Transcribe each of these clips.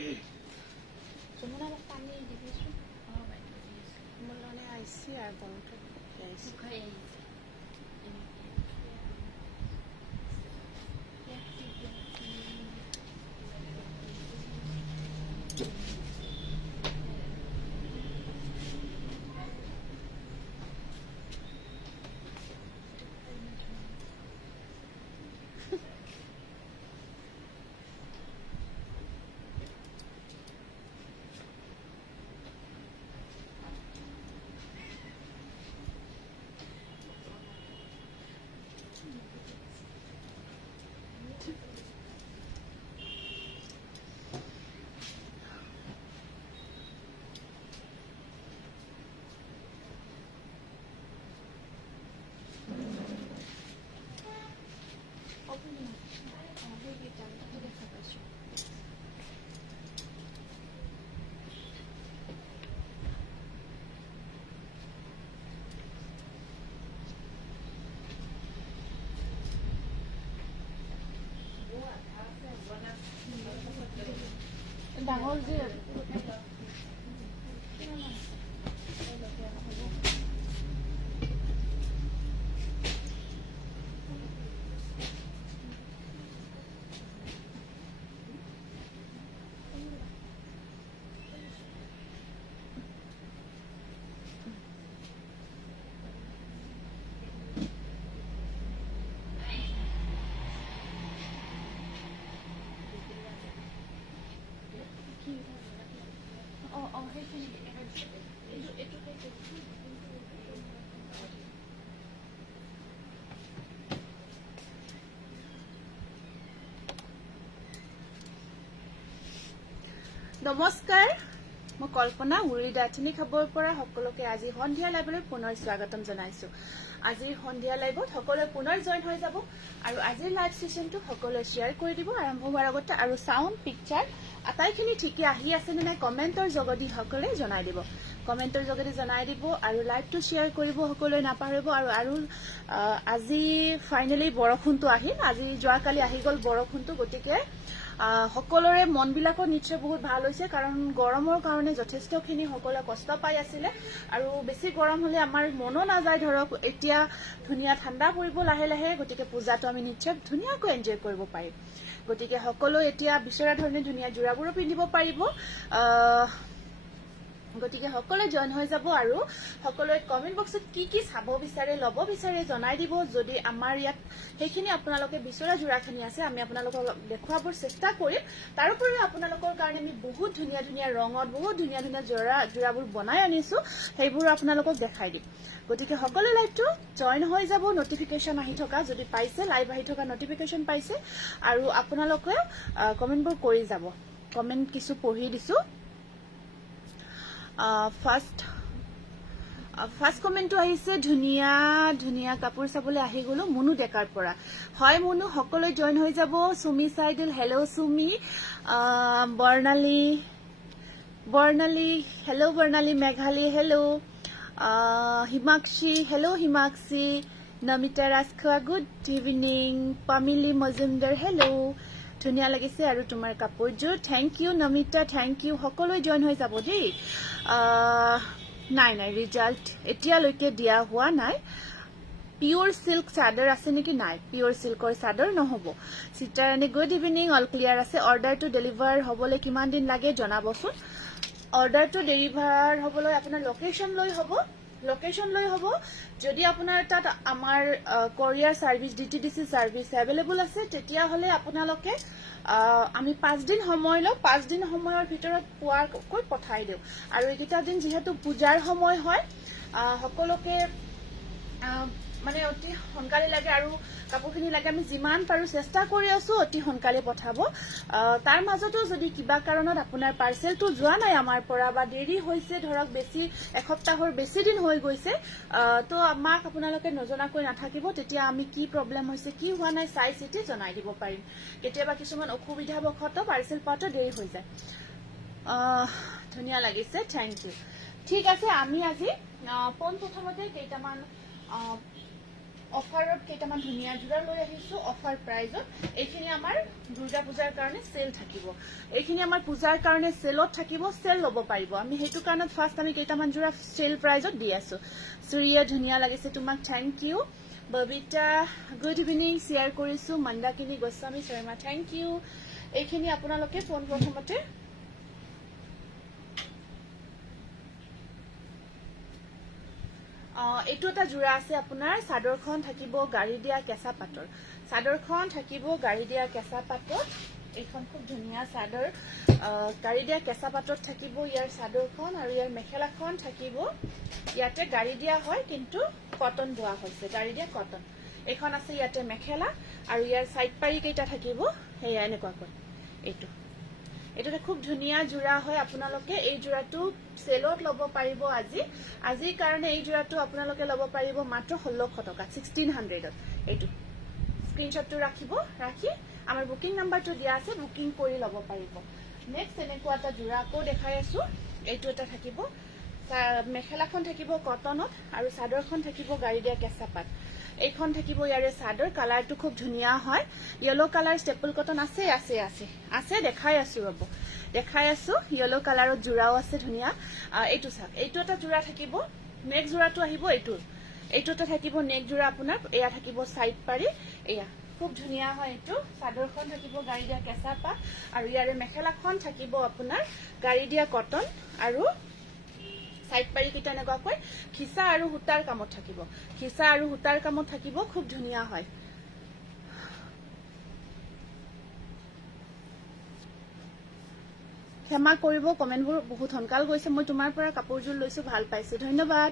যমুনা পানী দিবিচোন মনে আইছি আৰ বলকে আইছি ডাঙৰ যে নমস্কাৰ মই কল্পনা উৰি দাঁঠনি খাবৰ পৰা সকলোকে আজি সন্ধিয়া লাইভলৈ পুনৰ স্বাগতম জনাইছো আজিৰ সন্ধিয়া লাইভত সকলোৱে পুনৰ জয়েন হৈ যাব আৰু আজিৰ লাইভ সেশনটো সকলোৱে শেয়াৰ কৰি দিব আৰম্ভ হোৱাৰ আগতে আৰু সাউন্ড পিকচাৰ আটাইখিনি ঠিকে আহি আছে নে নাই কমেন্টৰ যোগেদি সকলোৱে জনাই দিব কমেন্টৰ যোগেদি জনাই দিব আৰু লাইভটো শেয়াৰ কৰিব সকলোৱে নাপাহৰিব আৰু আজি ফাইনালি বৰষুণটো আহিল আজি যোৱাকালি আহি গ'ল বৰষুণটো গতিকে সকলোৰে মনবিলাকো নিশ্চয় বহুত ভাল হৈছে কাৰণ গৰমৰ কাৰণে যথেষ্টখিনি সকলোৱে কষ্ট পাই আছিলে আৰু বেছি গৰম হলে আমাৰ মনো নাযায় ধৰক এতিয়া ধুনীয়া ঠাণ্ডা পৰিব লাহে লাহে গতিকে পূজাটো আমি নিশ্চয় ধুনীয়াকৈ এনজয় কৰিব পাৰিম গতিকে সকলো এতিয়া বিচৰা ধৰণে ধুনীয়া জোৰাবোৰো পিন্ধিব পাৰিব গতিকে সকলোৱে জয়েন হৈ যাব আৰু সকলোৱে কমেন্ট বক্সত কি চাব বিচাৰে লব বিচাৰে জনাই দিব যদি আমাৰ ইয়াত সেইখিনি আপোনালোকে বিচৰা জোৰাখিনি আছে আমি আপোনালোকক দেখুৱাবৰ চেষ্টা কৰিম তাৰ উপৰিও আপোনালোকৰ কাৰণে আমি বহুত ধুনীয়া ধুনীয়া ৰঙত বহুত ধুনীয়া ধুনীয়া জোৰাবোৰ বনাই আনিছো সেইবোৰ আপোনালোকক দেখাই দিম গতিকে সকলো লাইভটো জয়েন হৈ যাব নটিফিকেশন আহি থকা যদি পাইছে লাইভ আহি থকা নটিফিকেশন পাইছে আৰু আপোনালোকে কমেন্টবোৰ কৰি যাব কমেন্ট কিছু পঢ়ি দিছো ফাৰ্ষ্ট কমেন্টটো আহিছে ধুনীয়া ধুনীয়া কাপোৰ চাবলৈ আহি গলো মুনু ডেকাৰ পৰা হয় মুনু সকলোৱে জয়েন হৈ যাব Sumi Saidul hello Sumi Barnali hello Barnali Meghali hello Himakshi hello Himakshi Namita Rajkhowa good evening Pamili Majumdar hello ধুনীয়া লাগিছে আৰু তোমাৰ কাপোৰযোৰ thank you Namita thank you সকলোৱে জয়েন হৈ যাব দেই নাই ৰিজাল্ট এতিয়ালৈকে দিয়া হোৱা নাই পিওৰ সিল্ক চাদৰ আছে নেকি নাই পিওৰ সিল্কৰ চাদৰ নহব চিতাৰাণী গুড ইভিনিং অল ক্লিয়াৰ আছে অৰ্ডাৰটো ডেলিভাৰ হবলৈ কিমান দিন লাগে জনাবচোন অৰ্ডাৰটো ডেলিভাৰ হবলৈ আপোনাৰ লোকেশন লৈ হ'ব যদি আপোনাৰ তাত আমাৰ কোৰিয়াৰ সাৰ্ভিস ডিটিডিসি সাৰ্ভিস अवेलेबल আছে তেতিয়া হলে আপোনালোকে আমি 5 দিন সময় লও 5 দিন সময়ৰ ভিতৰত পোৱাকৈ পঠাই দিও আৰু এইটা দিন যেহেতু পূজাৰ সময় হয় সকলোকে মানে অতি সোনকালে লাগে আৰু কাপোৰখিনি লাগে আমি যিমান পাৰো চেষ্টা কৰি আছো অতি সোনকালে পঠাব তাৰ মাজতো যদি কিবা কাৰণত আপোনাৰ পাৰ্সেলটো যোৱা নাই আমাৰ পৰা বা দেৰি হৈছে ধৰক বেছি এসপ্তাহৰ বেছি দিন হৈ গৈছে তো আমাক আপোনালোকে নজনাকৈ নাথাকিব তেতিয়া আমি কি প্ৰবলেম হৈছে কি হোৱা নাই চাই চিটি জনাই দিব পাৰিম কেতিয়াবা কিছুমান অসুবিধা বখত পাৰ্সেল পাওঁতে দেৰি হৈ যায় ধুনীয়া লাগিছে থ্যাংক ইউ ঠিক আছে আমি আজি পোন প্ৰথমতে কেইটামান অফাৰত কেইটামান ধুনীয়া যোৰা লৈ আহিছো অফাৰ প্ৰাইজত এইখিনি আমাৰ দুৰ্গা পূজাৰ কাৰণে সেল থাকিব এইখিনি আমাৰ পূজাৰ কাৰণে সেলত থাকিব সেল ল'ব পাৰিব আমি হেতু কাৰণত ফাৰ্স্ট আমি কেইটামান যোৰা সেল প্ৰাইজত দি আছো সুৰিয়া ধুনীয়া লাগিছে তোমাক thank you Babita good evening share কৰিছো মন্দাকিনী গোস্বামী শৰ্মা থ্যাংক ইউ এইখিনি আপোনালোকে ফোন প্ৰথমতে এইটো এটা জোৰা আছে আপোনাৰ চাদৰখন থাকিব গাড়ী দিয়া কেঁচা পাটৰ চাদৰখন থাকিব গাড়ী দিয়া কেঁচা পাটৰ এইখন খুব ধুনীয়া চাদৰ গাড়ী দিয়া কেঁচা পাটত থাকিব ইয়াৰ চাদৰখন আৰু ইয়াৰ মেখেলাখন থাকিব ইয়াতে গাড়ী দিয়া হয় কিন্তু কটন বোৱা হৈছে গাড়ী দিয়া কটন এইখন আছে ইয়াতে মেখেলা আৰু ইয়াৰ সাইড পাৰি কেইটা থাকিব হেয়া এনেকুৱাকৈ এইটো এটা খুব ধুনীয়া জোৰা হয় আপোনালোকে এই জোৰাটো সেলত ল'ব পাৰিব আজিৰ কাৰণে এই জোৰাটো আপোনালোকে ল'ব পাৰিব মাত্ৰ 1600 টকা 1600ত এইটো স্ক্ৰিনশ্বটটো ৰাখি আমাৰ বুকিং নাম্বাৰটো দিয়া আছে বুকিং কৰি ল'ব পাৰিব নেক্সট এনেকুৱা এটা জোৰা আকৌ দেখাই আছো এইটো এটা থাকিব মেখেলাখন থাকিব কটনত আৰু চাদৰখন থাকিব গাড়ী দিয়া কেঁচা পাট এইখন থাকিব ইয়াৰে চাদৰ কালাৰটো খুব ধুনীয়া হয় ইয়েলো কালাৰ ষ্টেপল কটন আছে দেখাই আছো ৰব দেখাই আছো ইয়েলো কালাৰত জোৰাও আছে ধুনীয়া এইটো চাক এইটো এটা জোৰা থাকিব নেক্সট জোৰাটো আহিব এইটো এটা থাকিব নেক্সট জোৰা আপোনাৰ এয়া থাকিব সাইড পাৰি এয়া খুব ধুনীয়া হয় এইটো চাদৰখন থাকিব গাড়ী দিয়া কেঁচা পাট আৰু ইয়াৰে মেখেলাখন থাকিব আপোনাৰ গাড়ী দিয়া কটন আৰু সাইড পাৰি কিটা এনেকুৱাকৈ খিসা আৰু হুটাৰ কামত থাকিব খুব ধুনীয়া হয় ক্ষমা কৰিব কমেন্টবোৰ বহুত হনকাল গৈছে মই তোমাৰ পৰা কাপোৰজোৰ লৈছো ভাল পাইছো ধন্যবাদ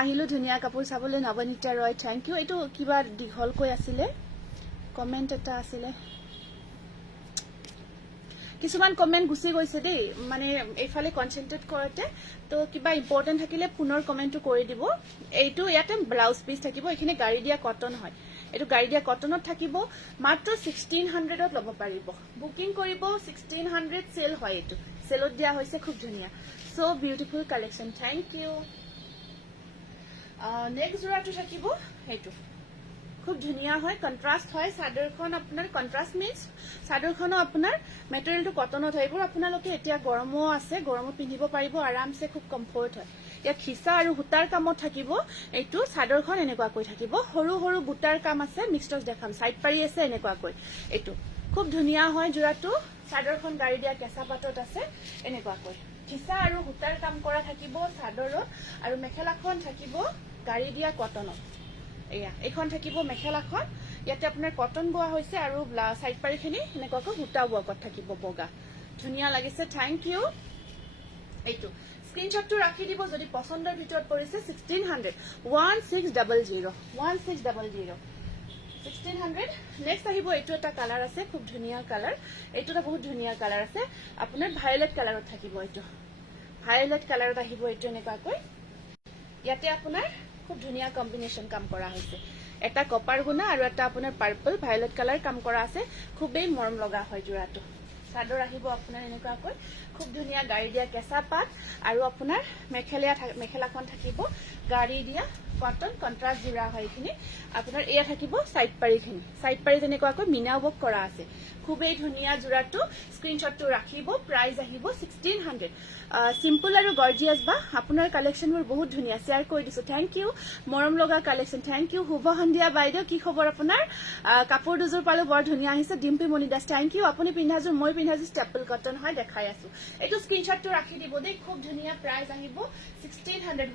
আহিলো ধুনীয়া কাপোৰ চাবলৈ নৱনীতা ৰয় থ্যাংক ইউ এইটো কিবা দীঘলকৈ আছিলে কমেন্ট এটা আছিলে কিছুমান কমেন্ট গুছি গৈছে দেই মানে এইফালে কনসেন্ট্ৰেট কৰতে তো কিবা ইম্পৰ্টেন্ট থাকিলে পুনৰ কমেন্টটো কৰি দিব এইটো ইয়াতে ব্লাউজ পিস থাকিব এখানে গাড়ী দিয়া কটন হয় এইটো গাড়ী দিয়া কটনত থাকিব মাত্ৰ 1600ত ল'ব পাৰিব বুকিং কৰিব 1600 সেল হয় এইটো সেলত দিয়া হৈছে খুব ধুনীয়া so beautiful collection thank you next জোৰাটো থাকিব এইটো খুব ধুনীয়া হয় কন্ট্ৰাস্ট হয় চাদৰখন আপোনাৰ কন্ট্ৰাস্ট মিন্স চাদৰখনো আপোনাৰ মেটেৰিয়েলটো কটনত হয় এইবোৰ আপোনালোকে এতিয়া গৰমো আছে গৰমত পিন্ধিব পাৰিব আৰামছে খুব কমফৰ্ট হয় ইয়াত খিসা আৰু হুটাৰ কামত থাকিব এইটো চাদৰখন এনেকুৱাকৈ থাকিব সৰু সৰু বুটাৰ কাম আছে মিক্সড দেখাম সাইড পাৰি আছে এনেকুৱাকৈ এইটো খুব ধুনীয়া হয় জোৰাটো চাদৰখন গাড়ী দিয়া কেঁচা পাটত আছে এনেকুৱাকৈ খিসা আৰু হুটাৰ কাম কৰা থাকিব চাদৰত আৰু মেখেলাখন থাকিব গাড়ী দিয়া কটনত এয়া এইখন থাকিব মেখেলাখন ইয়াতে আপোনাৰ কটন বোৱা হৈছে আৰু সাইড পাৰিখিনি এনেকুৱাকৈ হুটা ৱৰ্কত থাকিব বগা ধুনীয়া লাগিছে থ্যাংক ইউ এইটো স্ক্ৰিনশ্বটটো ৰাখি দিব যদি পছন্দৰ ভিতৰত পৰিছে 1600 নেক্সট আহিব এইটো এটা কালাৰ আছে খুব ধুনীয়া কালাৰ এইটো এটা বহুত ধুনীয়া কালাৰ আছে আপোনাৰ ভায়োলেট কালাৰত থাকিব এইটো ভায়োলেট কালাৰত আহিব এইটো এনেকুৱাকৈ ইয়াতে আপোনাৰ খুব ধুনীয়া কম্বিনেশন কাম কৰা হৈছে এটা কপাৰ গুণা আৰু এটা আপোনাৰ পাৰ্পল ভায়োলেট কালাৰ কাম কৰা আছে খুবেই মৰম লগা হয় জোৰাটো চাদৰ আহিব আপোনাৰ এনেকুৱাকৈ খুব ধুনীয়া গাড়ী দিয়া কেঁচা পাট আৰু আপোনাৰ মেখেলাখন থাকিব গাড়ী দিয়া কটন কন্ট্ৰাস্ট জোৰা হয় এইখিনি আপোনাৰ এয়া থাকিব সাইড পাৰি তেনেকুৱাকৈ মিনা ৱৰ্ক কৰা আছে খুবেই ধুনীয়া জোৰাটো স্ক্ৰিনশ্বটটো ৰাখিব প্ৰাইস আহিব 1600 সিম্পল আৰু গৰ্জিয়াস বা আপোনাৰ কালেকশনবোৰ বহুত ধুনীয়া শেয়াৰ কৰি দিছো থ্যাংক ইউ মৰম লগা কালেকশন থ্যাংক ইউ শুভ সন্ধিয়া বাইদেউ কি খবৰ আপোনাৰ কাপোৰ দুজোৰ পালো বৰ ধুনীয়া আহিছে ডিম্পি মনিদাস থ্যাংক ইউ আপুনি পিন্ধাজোৰ মই পিন্ধাজোৰ ষ্টেপল কটন হয় দেখাই আছো এইটো স্ক্ৰিনশ্বটটো ৰাখি দিব দেই খুব ধুনীয়া প্ৰাইস আহিব 1600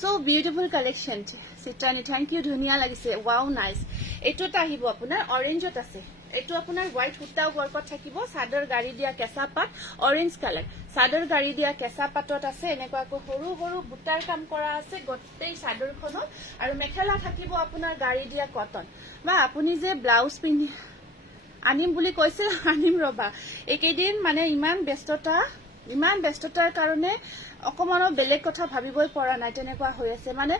So beautiful collection Sitrani thank you ধুনীয়া লাগিছে wow nice এইটো এটা আহিব আপোনাৰ অৰেঞ্জত আছে এইটো আপোনাৰ হোৱাইট হুটা ৱৰ্কত থাকিব চাদৰ গাড়ী দিয়া কেঁচা পাট অৰেঞ্জ কালাৰ চাদৰ গাড়ী দিয়া কেঁচা পাটত আছে এনেকুৱাকৈ সৰু সৰু বুটাৰ কাম কৰা আছে গোটেই চাদৰখনত আৰু মেখেলা থাকিব আপোনাৰ গাড়ী দিয়া কটন বা আপুনি যে ব্লাউজ পিন্ধি আনিম বুলি কৈছে আনিম ৰবা এইকেইদিন মানে ইমান ব্যস্ততা ইমান ব্যস্ততাৰ কাৰণে অকমানো বেলেগ কথা ভাবিবই পৰা নাই তেনেকুৱা হৈ আছে মানে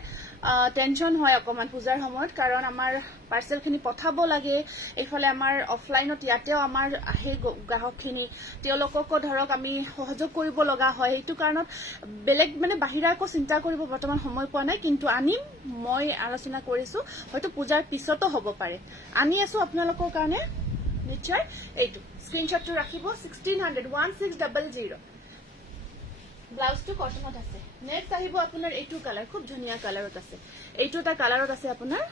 টেনচন হয় অকমান পূজাৰ সময়ত কাৰণ আমাৰ পাৰ্চেলখিনি পঠাব লাগে এইফালে আমাৰ অফলাইনত ইয়াতেও আমাৰ আহে গ্ৰাহকখিনি তেওঁলোককো ধৰক আমি সহযোগ কৰিব লগা হয় এইটো কাৰণত বেলেগ মানে বাহিৰা একো চিন্তা কৰিব বৰ্তমান সময় পোৱা নাই কিন্তু আনিম মই আলোচনা কৰিছো হয়তো পূজাৰ পিছতো হ'ব পাৰে আনি আছো আপোনালোকৰ কাৰণে নিশ্চয় এইটো স্ক্ৰিনশ্বটটো ৰাখিব 1600 ব্লাউজটো কটনত আছে নেক্সট আহিব আপোনাৰ এইটো কালাৰ খুব ধুনীয়া কালাৰত আছে এইটো এটা কালাৰত আছে আপোনাৰ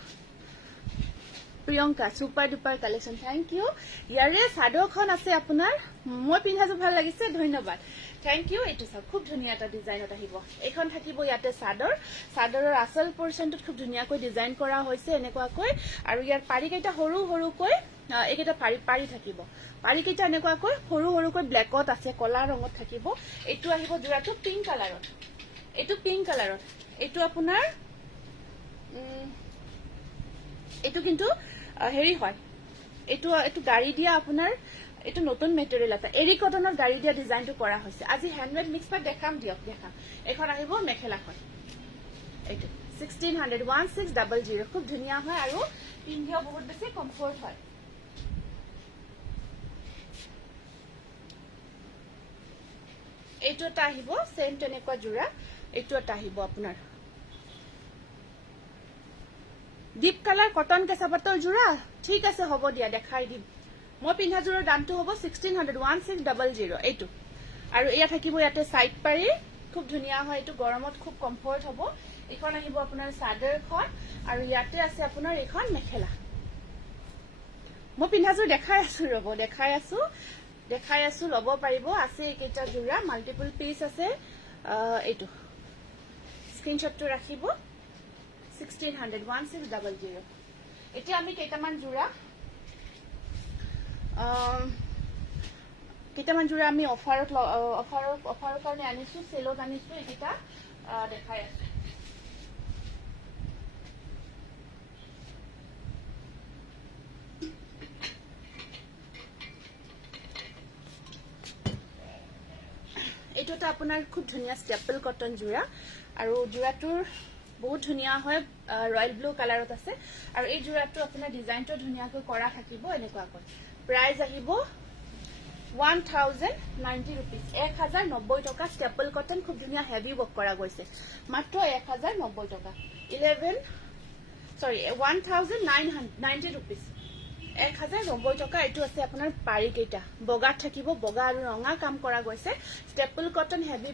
Priyanka super duper collection thank you ইয়াৰে চাদৰখন আছে আপোনাৰ মই পিন্ধাটো ভাল লাগিছে ধন্যবাদ থেংক ইউ এইটো চাওক খুব ধুনীয়া এটা ডিজাইনত আহিব এইখন থাকিব ইয়াতে চাদৰৰ আচল পৰ্চনটোত খুব ধুনীয়াকৈ ডিজাইন কৰা হৈছে এনেকুৱাকৈ আৰু ইয়াৰ পাৰিকেইটা সৰু সৰুকৈ এইকেইটা পাৰি থাকিব পাৰিকেইটা এনেকুৱাকৈ সৰু সৰুকৈ ব্লেকত আছে কলা ৰঙত থাকিব এইটো আহিব যোৰাটো পিংক কালাৰত এইটো আপোনাৰ এইটো কিন্তু হেৰি হয় এইটো গাড়ী দিয়া আপোনাৰ এইটো নতুন মেটেৰিয়েল এটা এৰি কটনৰ গাড়ী দিয়া ডিজাইনটো কৰা হৈছে আজি হ্যান্ডমেড মিক্স পাত দেখাম এখন আহিব মেখেলাখন এইটো 1600 খুব ধুনীয়া হয় আৰু পিন্ধিও বহুত বেছি কমফৰ্ট হয় এইটো এটা আহিব সেম তেনেকুৱা জোৰা এইটো এটা আহিব আপোনাৰ ডিপ কালাৰ কটন কেঁচা পাটৰ জোৰা ঠিক আছে হ'ব দিয়া দেখাই দিম মই পিন্ধা জোৰৰ দামটো হ'ব 1600 এইটো আৰু এয়া থাকিব ইয়াতে সাইড পাৰি খুব ধুনীয়া হয় এইটো গৰমত খুব কমফৰ্ট হ'ব এইখন আহিব আপোনাৰ চাদৰখন আৰু ইয়াতে আছে আপোনাৰ এইখন মেখেলা মই পিন্ধা জোৰ দেখাই আছো ৰব দেখাই আছো ল'ব পাৰিব আছে এইকেইটা জোৰা মাল্টিপল পিস আছে এইটো স্ক্ৰিনশ্বটটো ৰাখিব 1600 এতিয়া আমি কেইটামান জোৰা আমি অফাৰৰ কাৰণে আনিছো সেলত আনিছো এইকেইটা দেখাই আছো এইটো এটা আপোনাৰ খুব ধুনীয়া ষ্টেপল কটন জোৰা আৰু জোৰাটোৰ বহুত ধুনীয়া হয় ৰয়েল ব্লু কালাৰত আছে আৰু এই জোৰাটো আপোনাৰ ডিজাইনটো ধুনীয়াকৈ কৰা থাকিব এনেকুৱাকৈ প্ৰাইস আহিব 1090 rupees 1090 টকা ষ্টেপল কটন খুব ধুনীয়া হেভি ওয়ার্ক কৰা গৈছে মাত্ৰ 1090 টকা 1990 rupees 1090 টকা এইটো আছে আপোনাৰ পাৰি কেইটা বগাত থাকিব বগা আৰু ৰঙা কাম কৰা গৈছে ষ্টেপল কটন হেভি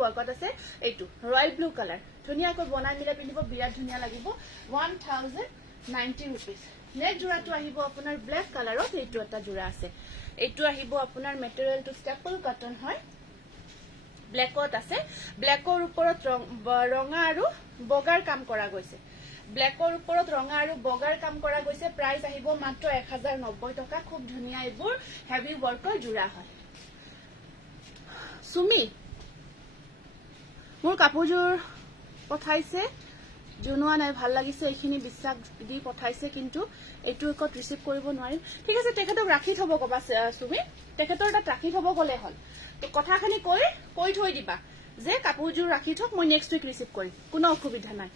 ওয়াৰ্কত আছে এইটো ৰয়েল ব্লু কালাৰ ধুনীয়াকৈ বনাই মিলাই পিন্ধিব বিৰাট ধুনীয়া লাগিব 1090 rupees নেক্সট জোৰাটো আহিব আপোনাৰ ব্ল্যাক কালাৰত এইটো এটা জোৰা আছে এইটো আহিব আপোনাৰ মেটেৰিয়েলটো ষ্টেপল কটন হয় ব্ল্যাকত আছে ব্ল্যাকৰ ওপৰত ৰঙা আৰু বগাৰ কাম কৰা গৈছে ব্ল্যাকৰ ওপৰত ৰঙা আৰু বগাৰ কাম কৰা গৈছে প্ৰাইস আহিব মাত্ৰ 1090 টকা খুব ধুনীয়া এইবোৰ হেভি ওয়াৰ্কৰ জোৰা হয় সুমি মোৰ কাপোৰজোৰ পঠাইছে জুনোৱা নাই ভাল লাগিছে এইখিনি বিশ্বাস দি পঠাইছে কিন্তু এইটো একত ৰিসিভ কৰিব নোৱাৰিম ঠিক আছে তেখেতক ৰাখি থব কবা সুমি তেখেতৰ এটা ৰাখি থব গলে হল তো কথাখানি কৈ থৈ দিবা যে কাপোৰজোৰ ৰাখি থক মই নেক্সট উইক ৰিসিভ কৰিম কোনো অসুবিধা নাই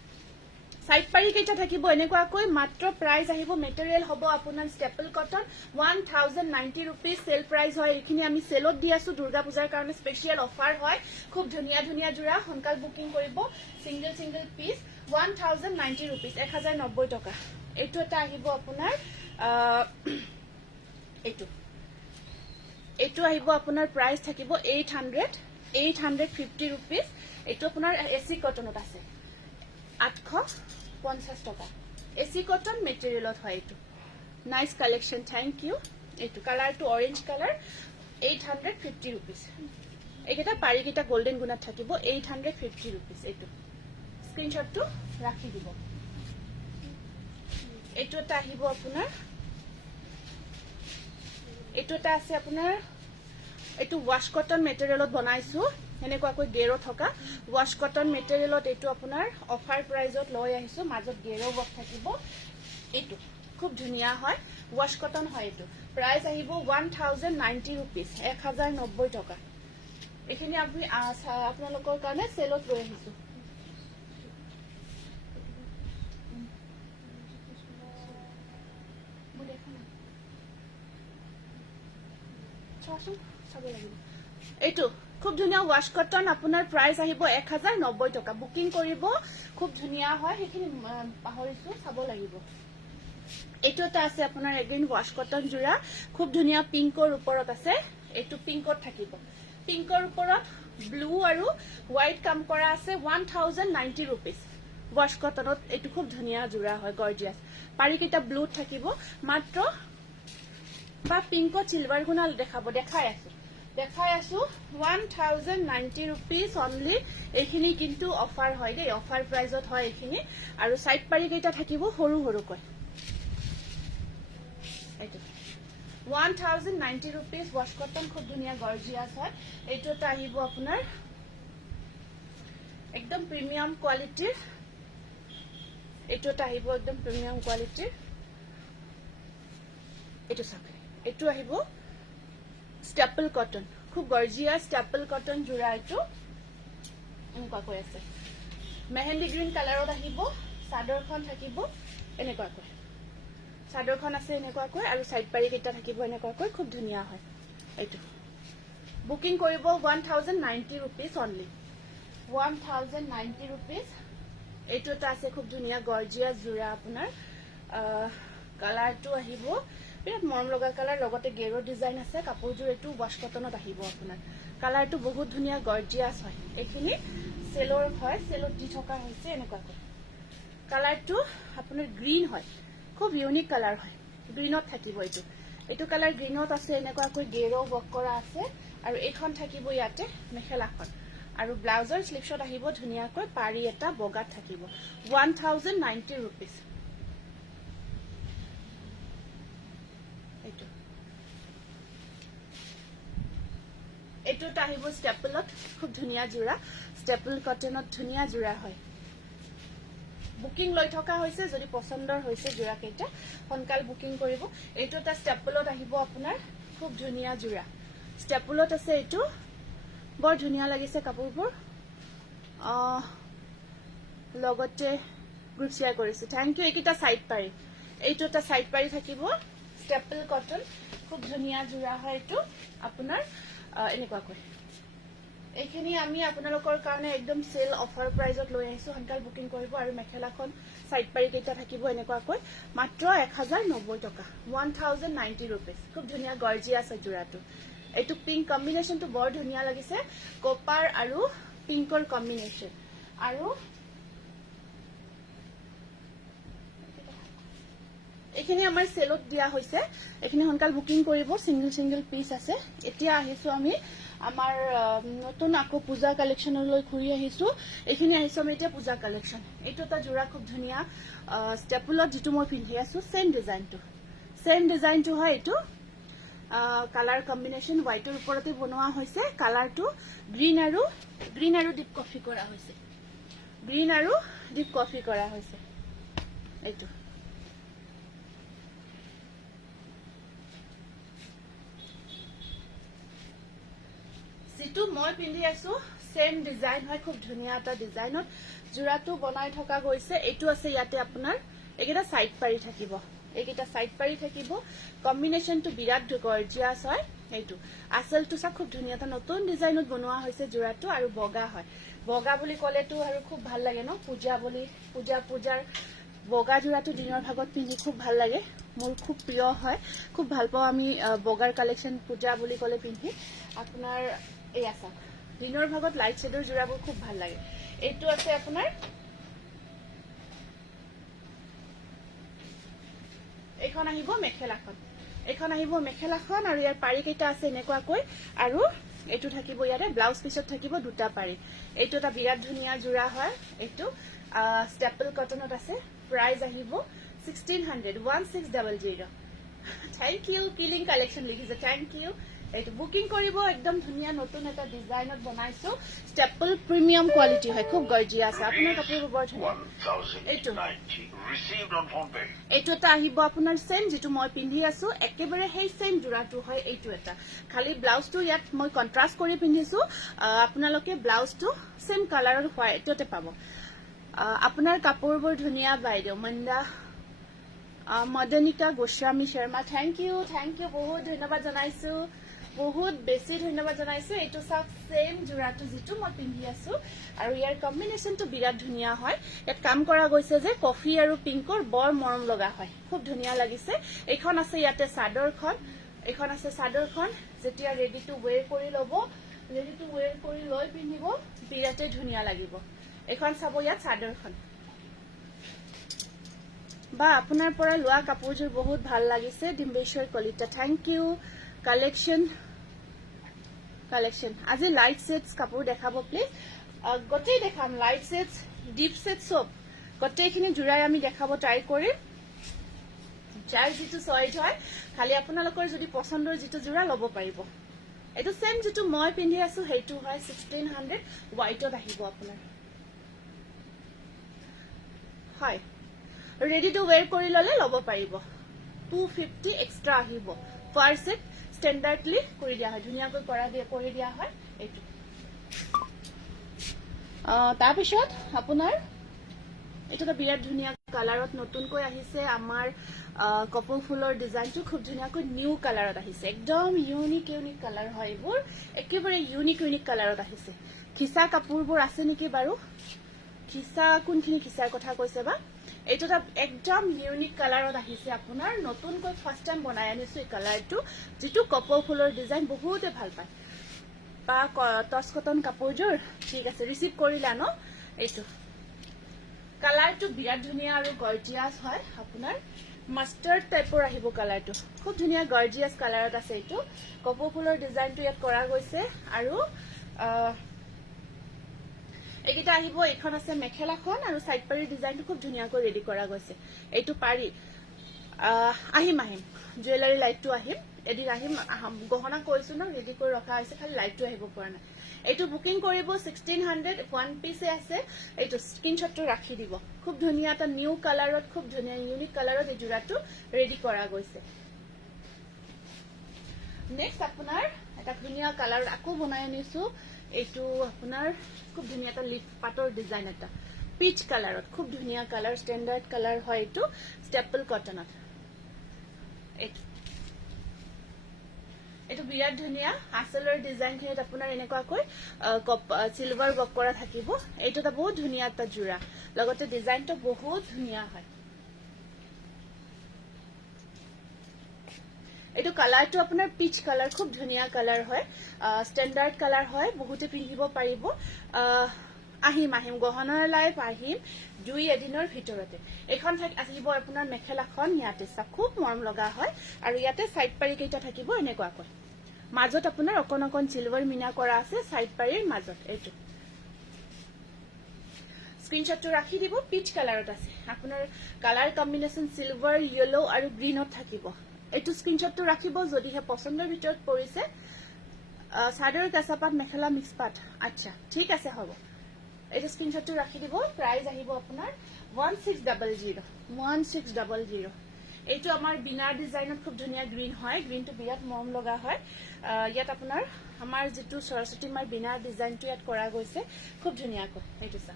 সাইড পাৰি কেইটা থাকিব এনেকুৱাকৈ মাত্ৰ প্ৰাইস আহিব মেটেৰিয়েল হ'ব আপোনাৰ staple cotton 1090 rupees sale price হয় এইখিনি আমি সেলত দি আছো দুৰ্গা পূজাৰ কাৰণে স্পেশাল অফাৰ হয় খুব ধুনীয়া ধুনীয়া জোৰা সোনকাল বুকিং কৰিব সিঙ্গেল পিস 1090 rupees 1090 টকা এইটো এটা আহিব আপোনাৰ এইটো আহিব আপোনাৰ প্ৰাইস থাকিব 850 rupees এইটো আপোনাৰ এসি কটনত আছে 850 টকা এসি কটন মেটেৰিয়েলত হয় এইটো নাইস কালেকশন থ্যাংক ইউ এইটো কালাৰটো অৰেঞ্জ কালাৰ 850 rupees এইকেইটা পাৰিকেইটা গোল্ডেন গুণাত থাকিব 850 rupees এইটো স্ক্ৰিনশ্বটটো ৰাখি দিব এইটো এটা আহিব আপোনাৰ এইটো এটা আছে আপোনাৰ এইটো ওয়াশ কটন মেটেৰিয়েলত বনাইছো এনেকুৱাকৈ গেৰো থকা ওয়াশ কটন মেটেৰিয়েলত এইটো আপোনাৰ অফাৰ প্ৰাইজত লৈ আহিছো মাজত গেৰো ওয়াৰ্ক থাকিব এইটো খুব ধুনীয়া হয় ওয়াশ কটন হয় এইটো প্ৰাইস আহিব 1090 rupees 1090 টকা এইখিনি আমি আপোনালোকৰ কাৰণে চেলত লৈ আহিছো এইটো খুব ধুনীয়া ৱাশ কটন আপোনাৰ প্ৰাইস আহিব 1090 টকা বুকিং কৰিব খুব ধুনীয়া হয় সেইখিনি পাহৰিছো চাব লাগিব এইটো এটা আছে আপোনাৰ এগেইন ৱাশ কটন জোৰা খুব ধুনীয়া পিংকৰ ওপৰত আছে এইটো পিংকত থাকিব পিংকৰ ওপৰত ব্লু আৰু হোৱাইট কাম কৰা আছে 1090 रुपीस ৱাশ কটনত এইটো খুব ধুনীয়া জোৰা হয় গৰ্জিয়াস পাৰি কিটা ব্লুত থাকিব মাত্ৰ বা পিংকত সিলভাৰ গুণাল দেখাই আছো 1090 रुपीस অনলি এইখিনি কিন্তু অফাৰ হয় দেই অফাৰ প্ৰাইজত হয় এইখিনি আৰু সাইড পাৰি কেইটা থাকিব সৰু সৰুকৈ এইটো 1090 रुपीस ৱাশ কটন খুব ধুনীয়া গৰ্জিয়াস হয় এইটো এটা আহিব আপোনাৰ একদম প্ৰিমিয়াম কোৱালিটিৰ এইটো এটা আহিব একদম প্ৰিমিয়াম কোৱালিটিৰ এইটো চাওক এইটো আহিব স্টেপল কটন খুব গৰ্জিয়াস স্টেপল কটন জোৰা এইটো এনেকুৱাকৈ আছে মেহেন্দি গ্ৰীণ কালাৰত আহিব চাদৰখন থাকিব এনেকুৱাকৈ চাদৰখন আছে এনেকুৱাকৈ আৰু সাইড পাৰি কেইটা থাকিব এনেকুৱাকৈ খুব ধুনীয়া হয় এইটো বুকিং কৰিব 1090 रुपीस অনলি 1090 रुपीस এইটো এটা আছে খুব ধুনীয়া গৰ্জিয়াস জোৰা আপোনাৰ কালাৰটো আহিব বিৰাট মৰম লগা কালাৰ লগতে গেৰো ডিজাইন আছে কাপোৰযোৰ এইটো ৱাশ কটনত আহিব আপোনাৰ কালাৰটো বহুত ধুনীয়া গৰ্জিয়াস হয় এইখিনি সেলৰ হয় সেলত দি থকা হৈছে এনেকুৱাকৈ কালাৰটো আপোনাৰ গ্ৰীণ হয় খুব ইউনিক কালাৰ হয় গ্ৰীনত থাকিব এইটো কালাৰ গ্ৰীনত আছে এনেকুৱাকৈ গেৰো ৱৰ্ক কৰা আছে আৰু এইখন থাকিব ইয়াতে মেখেলাখন আৰু ব্লাউজৰ স্লিপছত আহিব ধুনীয়াকৈ পাৰি এটা বগাত থাকিব 1090 रुपीस এইটো আহিব স্টেপলত খুব ধুনীয়া জোৰা স্টেপল কটনত ধুনীয়া জোৰা হয় বুকিং লৈ থকা হৈছে যদি পছন্দৰ হৈছে জোৰা কেইটা সোনকাল বুকিং কৰিব এইটো এটা স্টেপলত আহিব আপোনাৰ খুব ধুনীয়া জোৰা স্টেপলত আছে এইটো বৰ ধুনীয়া লাগিছে কাপোৰবোৰ লগতে গ্ৰুপ শেয়াৰ কৰিছে থ্যাংক ইউ এইটা সাইড পাৰি এইটো এটা সাইড পাৰি থাকিব স্টেপল কটন খুব ধুনীয়া জোৰা হয় এইটো আপোনাৰ এনেকুৱাকৈ এইখিনি আমি আপোনালোকৰ কাৰণে একদম সেল অফাৰ প্ৰাইজত লৈ আহিছো সোনকাল বুকিং কৰিব আৰু মেখেলাখন সাইড পাৰি কেইটা থাকিব এনেকুৱাকৈ মাত্ৰ 1090 টকা 1090 रुपीस খুব ধুনীয়া গৰ্জিয়াস আছে জোৰাটো এইটো পিংক কম্বিনেশনটো বৰ ধুনীয়া লাগিছে কপাৰ আৰু পিংকৰ কম্বিনেশন আৰু এইখিনি আমাৰ সেলত দিয়া হৈছে এইখিনি সোনকাল বুকিং কৰিব সিঙ্গল পিস আছে এতিয়া আহিছো আমি আমাৰ নতুন আকো পূজা কালেকশনলৈ ঘুৰি আহিছো এইখিনি আহিছো আমি এতিয়া পূজা কালেকশন এইটো এটা জোৰা খুব ধুনীয়া স্টেপলত যেটো মই পিন্ধি আছো সেম ডিজাইনটো হয় এইটো কালাৰ কম্বিনেশন হোৱাইটৰ ওপৰতে বনোৱা হৈছে কালাৰটো গ্ৰীণ আৰু ডিপ কফি কৰা হৈছে এইটো যেটো মই পিন্ধি আছো সেম ডিজাইন হয় খুব ধুনীয়া এটা ডিজাইনত জোৰাটো বনাই থকা গৈছে এইটো আছে ইয়াতে আপোনাৰ এইকেইটা সাইড পাৰি থাকিব কম্বিনেশনটো বিৰাট গৰ্জিয়াস হয় এইটো আসলটো সব খুব ধুনীয়া এটা নতুন ডিজাইনত বনোৱা হৈছে জোৰাটো আৰু বগা হয় বগা বুলি ক'লেটো আৰু খুব ভাল লাগে ন পূজাৰ বগা জোৰাটো দিনৰ ভাগত পিন্ধি খুব ভাল লাগে মোৰ খুব প্ৰিয় হয় খুব ভাল পাওঁ আমি বগাৰ কালেকশন পূজা বুলি ক'লে পিন্ধি আপোনাৰ এই আছে দিনৰ ভাগত লাইট শেডৰ জোৰাবোৰ খুব ভাল লাগে এইটো আছে আপোনাৰ এখন আহিব মেখেলাখন আৰু ইয়াৰ পাৰি কেইটা আছে এনেকুৱাকৈ আৰু এইটো থাকিব ইয়াৰে ব্লাউজ পিছত থাকিব দুটা পাৰি এইটো এটা বিৰাট ধুনীয়া জোৰা হয় এইটো স্টেপল কটনত আছে প্ৰাইস আহিব 1600 1600 থ্যাংক ইউ কিলিং কালেকশন লিখিছে থ্যাংক ইউ এইটো বুকিং কৰিব একদম ধুনীয়া নতুন এটা ডিজাইনত বনাইছো ষ্টেপল প্ৰিমিয়াম কোৱালিটি হয় খুব গৰ্জিয়াছ আপোনাৰ কাপোৰবোৰ বৰ ধুনীয়া এইটো এইটো এটা আহিব আপোনাৰ সেম যেটো মই পিন্ধি আছো একেবাৰে সেই সেম জোৰাটো হয় এইটো এটা খালি ব্লাউজটো ইয়াত মই কন্ট্ৰাষ্ট কৰি পিন্ধিছো আপোনালোকে ব্লাউজটো সেম কালাৰৰ হোৱাইটতে পাব আপোনাৰ কাপোৰবোৰ ধুনীয়া বাইদেউ মন্দা মদনিকা গোস্বামী শৰ্মা থ্যাংক ইউ বহুত ধন্যবাদ জনাইছো বহুত বেছি ধন্যবাদ জনাইছো এইটো সব সেম জোৰাটো যেটো মই পিন্ধি আছো আৰু ইয়াৰ কম্বিনেশনটো বিৰাট ধুনীয়া হয় ইয়াত কাম কৰা গৈছে যে কফি আৰু পিংকৰ বৰ মৰম লগা হয় খুব ধুনীয়া লাগিছে এইখন আছে ইয়াতে চাদৰখন এইখন আছে চাদৰখন যেতিয়া ৰেডি টু ওয়্যাৰ কৰি লব ৰেডি টু ওয়্যাৰ কৰি লৈ পিন্ধিব বিৰাটে ধুনীয়া লাগিব এইখন চাব ইয়াত চাদৰখন বা আপোনাৰ পৰা লোৱা কাপোৰজোৰ বহুত ভাল লাগিছে Dimbeswar Kalita thank you collection আজি লাইট সেটস কাপোৰ দেখাব প্লিজ গটেই দেখাম লাইট সেটস ডিপ সেট সব গটেইখিনি জুৰাই আমি দেখাব ট্ৰাই কৰিম যাৰ যেটো চইজ হয় খালি আপোনালোকৰ যদি পছন্দৰ যেটো জোৰা ল'ব পাৰিব এইটো সেম যেটো মই পিন্ধি আছো হেইটো হয় 1600 হোৱাইটত আহিব আপোনাৰ হয় ৰেডি টু ওয়্যাৰ কৰি ললে ল'ব পাৰিব 250 এক্সট্ৰা আহিব পাৰ সেট স্ট্যান্ডাৰ্ডলি কৰি দিয়া হয় ধুনীয়াকৈ কৰি দিয়া হয় এইটো তাৰ পিছত আপোনাৰ এটা বিৰাট ধুনীয়া কালাৰত নতুনকৈ আহিছে আমাৰ কপৌ ফুলৰ ডিজাইনটো খুব ধুনীয়াকৈ নিউ কালাৰত আহিছে একদম ইউনিক কালাৰ হয় এইবোৰ একেবাৰে ইউনিক কালাৰত আহিছে খিসা কাপোৰবোৰ আছে নেকি বাৰু খিসা কোনখিনি খিসাৰ কথা কৈছে বা এইটো একদম ইউনিক কালাৰত আহিছে আপোনাৰ নতুনকৈ ফাৰ্স্ট টাইম বনাই আনিছো এই কালাৰটো যেটো কপৌ ফুলৰ ডিজাইন বহুতে ভাল পায় বা টচ কটন কাপোৰজোৰ ঠিক আছে ৰিসিভ কৰিলা ন এইটো কালাৰটো বিৰাট ধুনীয়া আৰু গৰ্জিয়াছ হয় আপোনাৰ মাষ্টাৰ্ড টাইপৰ আহিব কালাৰটো খুব ধুনীয়া গৰ্জিয়াছ কালাৰত আছে এইটো কপৌ ফুলৰ ডিজাইনটো ইয়াত কৰা গৈছে আৰু এইকেইটা আহিব এইখন আছে মেখেলাখন আৰু সাইড পাৰি ডিজাইনটো খুব ধুনীয়াকৈ ৰেডি কৰা গৈছে এইটো পাৰি আহিম জুৱেলাৰী লাইটটো আহিম এদিন আহিম গহনা কৈছো ন ৰেডি কৰি ৰখা হৈছে খালি লাইটটো আহিব পৰা নাই এইটো বুকিং কৰিব 1600 ওয়ান পিসে আছে এইটো স্ক্ৰিনশ্বটটো ৰাখি দিব খুব ধুনীয়া এটা নিউ কালাৰত খুব ধুনীয়া ইউনিক কালাৰত এই জোৰাটো ৰেডি কৰা গৈছে নেক্সট আপোনাৰ এটা ধুনীয়া কালাৰ আকৌ বনাই আনিছো এইটো আপোনাৰ খুব ধুনীয়া এটা লিফ পাটৰ ডিজাইন এটা পিচ কালাৰত খুব ধুনীয়া কালাৰ স্ট্যান্ডাৰ্ড কালাৰ হয় এইটো ষ্টেপল কটনত এইটো বিৰাট ধুনীয়া আঁচলৰ ডিজাইনখিনিত আপোনাৰ এনেকুৱাকৈ সিলভাৰ ৱৰ্ক কৰা থাকিব এইটো এটা বহুত ধুনীয়া এটা জোৰা লগতে ডিজাইনটো বহুত ধুনীয়া হয় এইটো কালাৰটো আপোনাৰ পিচ কালাৰ খুব ধুনীয়া কালাৰ হয় স্ট্যান্ডাৰ্ড কালাৰ হয় বহুতে পিন্ধিব পাৰিব আহিম গহনাৰ লাইফ আহিম দুই এদিনৰ ভিতৰতে এখন আহিব আপোনাৰ মেখেলাখন ইয়াতে খুব মৰম লগা হয় আৰু ইয়াতে সাইড পাৰি কেইটা থাকিব এনেকুৱাকৈ মাজত আপোনাৰ অকন সিলভাৰ মিনা কৰা আছে সাইড পাৰিৰ মাজত এইটো স্ক্ৰিনশ্বটটো ৰাখি দিব পিচ কালাৰত আছে আপোনাৰ কালাৰ কম্বিনেশন সিলভাৰ ইয়েলো আৰু গ্ৰীনত থাকিব এইটো স্ক্ৰিনশ্বটটো ৰাখিব যদিহে পছন্দৰ ভিতৰত পৰিছে সাদৰ কাছাপাত মেখেলা মিক্স পাত আচ্ছা ঠিক আছে হ'ব এইটো স্ক্ৰিনশ্বটটো ৰাখি দিব প্ৰাইস আহিব আপোনাৰ 1600 এইটো আমাৰ বিনাৰ ডিজাইনত খুব ধুনীয়া গ্ৰীন হয় গ্ৰীনটো বিৰাট মৰম লগা হয় ইয়াত আপোনাৰ আমাৰ যেটো সৰস্বতী মাৰ বিনাৰ ডিজাইনটো ইয়াত কৰা গৈছে খুব ধুনীয়াকৈ এইটো চা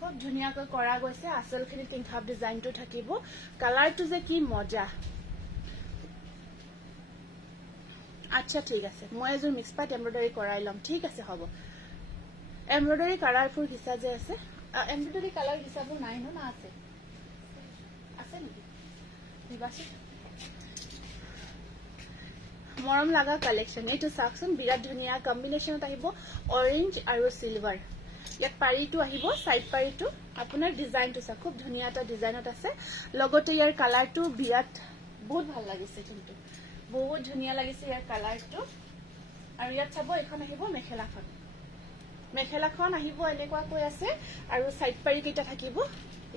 খুব ধুনীয়াকৈ কৰা গৈছে আসলখিনি টিংখাপ ডিজাইনটো থাকিব কালাৰটো যে কি মজা আচ্ছা ঠিক আছে মই এজোৰ মিক্স পাট এমব্ৰয়ডাৰী কৰাই লম ঠিক আছে হ'ব এমব্ৰয়ডাৰী কালাৰফুল হিসা যে আছে এমব্ৰয়ডাৰী কালাৰ হিসাবোৰ নাই না আছে নেকি দিবাচোন মৰম লাগা কালেকশন এইটো চাকচোন বিৰাট ধুনীয়া কম্বিনেশনত আহিব অৰেঞ্জ আৰু সিলভাৰ ইয়াত পাৰিটো আহিব সাইড পাৰিটো আপোনাৰ ডিজাইনটো চা খুব ধুনীয়া এটা ডিজাইনত আছে লগতে ইয়াৰ কালাৰটো বিৰাট বহুত ভাল লাগিছে কিন্তু বহুত ধুনীয়া লাগিছে ইয়াৰ কালাৰটো আৰু ইয়াত চাব এখন আহিব মেখেলাখন আহিব এনেকুৱাকৈ আছে আৰু সাইড পাৰি কেইটা থাকিব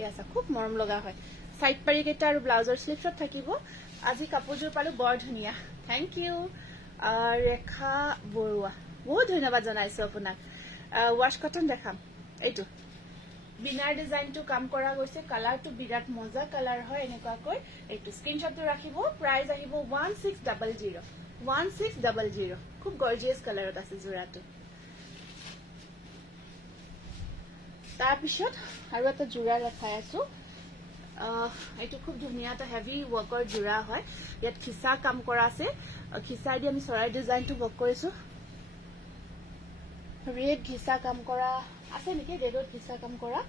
ইয়াছা খুব মৰম লগা হয় সাইড পাৰি কেইটা আৰু ব্লাউজৰ স্লিভছত থাকিব আজি কাপোৰজোৰ পালো বৰ ধুনীয়া থ্যাংক ইউ ৰেখা বৰুৱা বহুত ধন্যবাদ জনাইছো আপোনাক ৱাশ কটন দেখাম এইটো বিনাৰ ডিজাইনটো কাম কৰা গৈছে কালাৰটো বিৰাট মজা কালাৰ হয় এনেকুৱাকৈ এইটো স্ক্ৰীনশ্বটটো ৰাখিব প্ৰাইস আহিব 1600 খুব গৰ্জিয়াছ কালাৰত আছে জোৰাটো তাৰপিছত আৰু এটা জোৰা দেখাই আছো এইটো খুব ধুনীয়া এটা হেভি ৱৰ্কৰ জোৰা হয় ইয়াত খিচা কাম কৰা আছে খিচা দি আমি চৰাই ডিজাইনটো ৱৰ্ক কৰিছো ৰেড খিচা কাম কৰা আছে নেকি ৰেডত খিচা কাম কৰা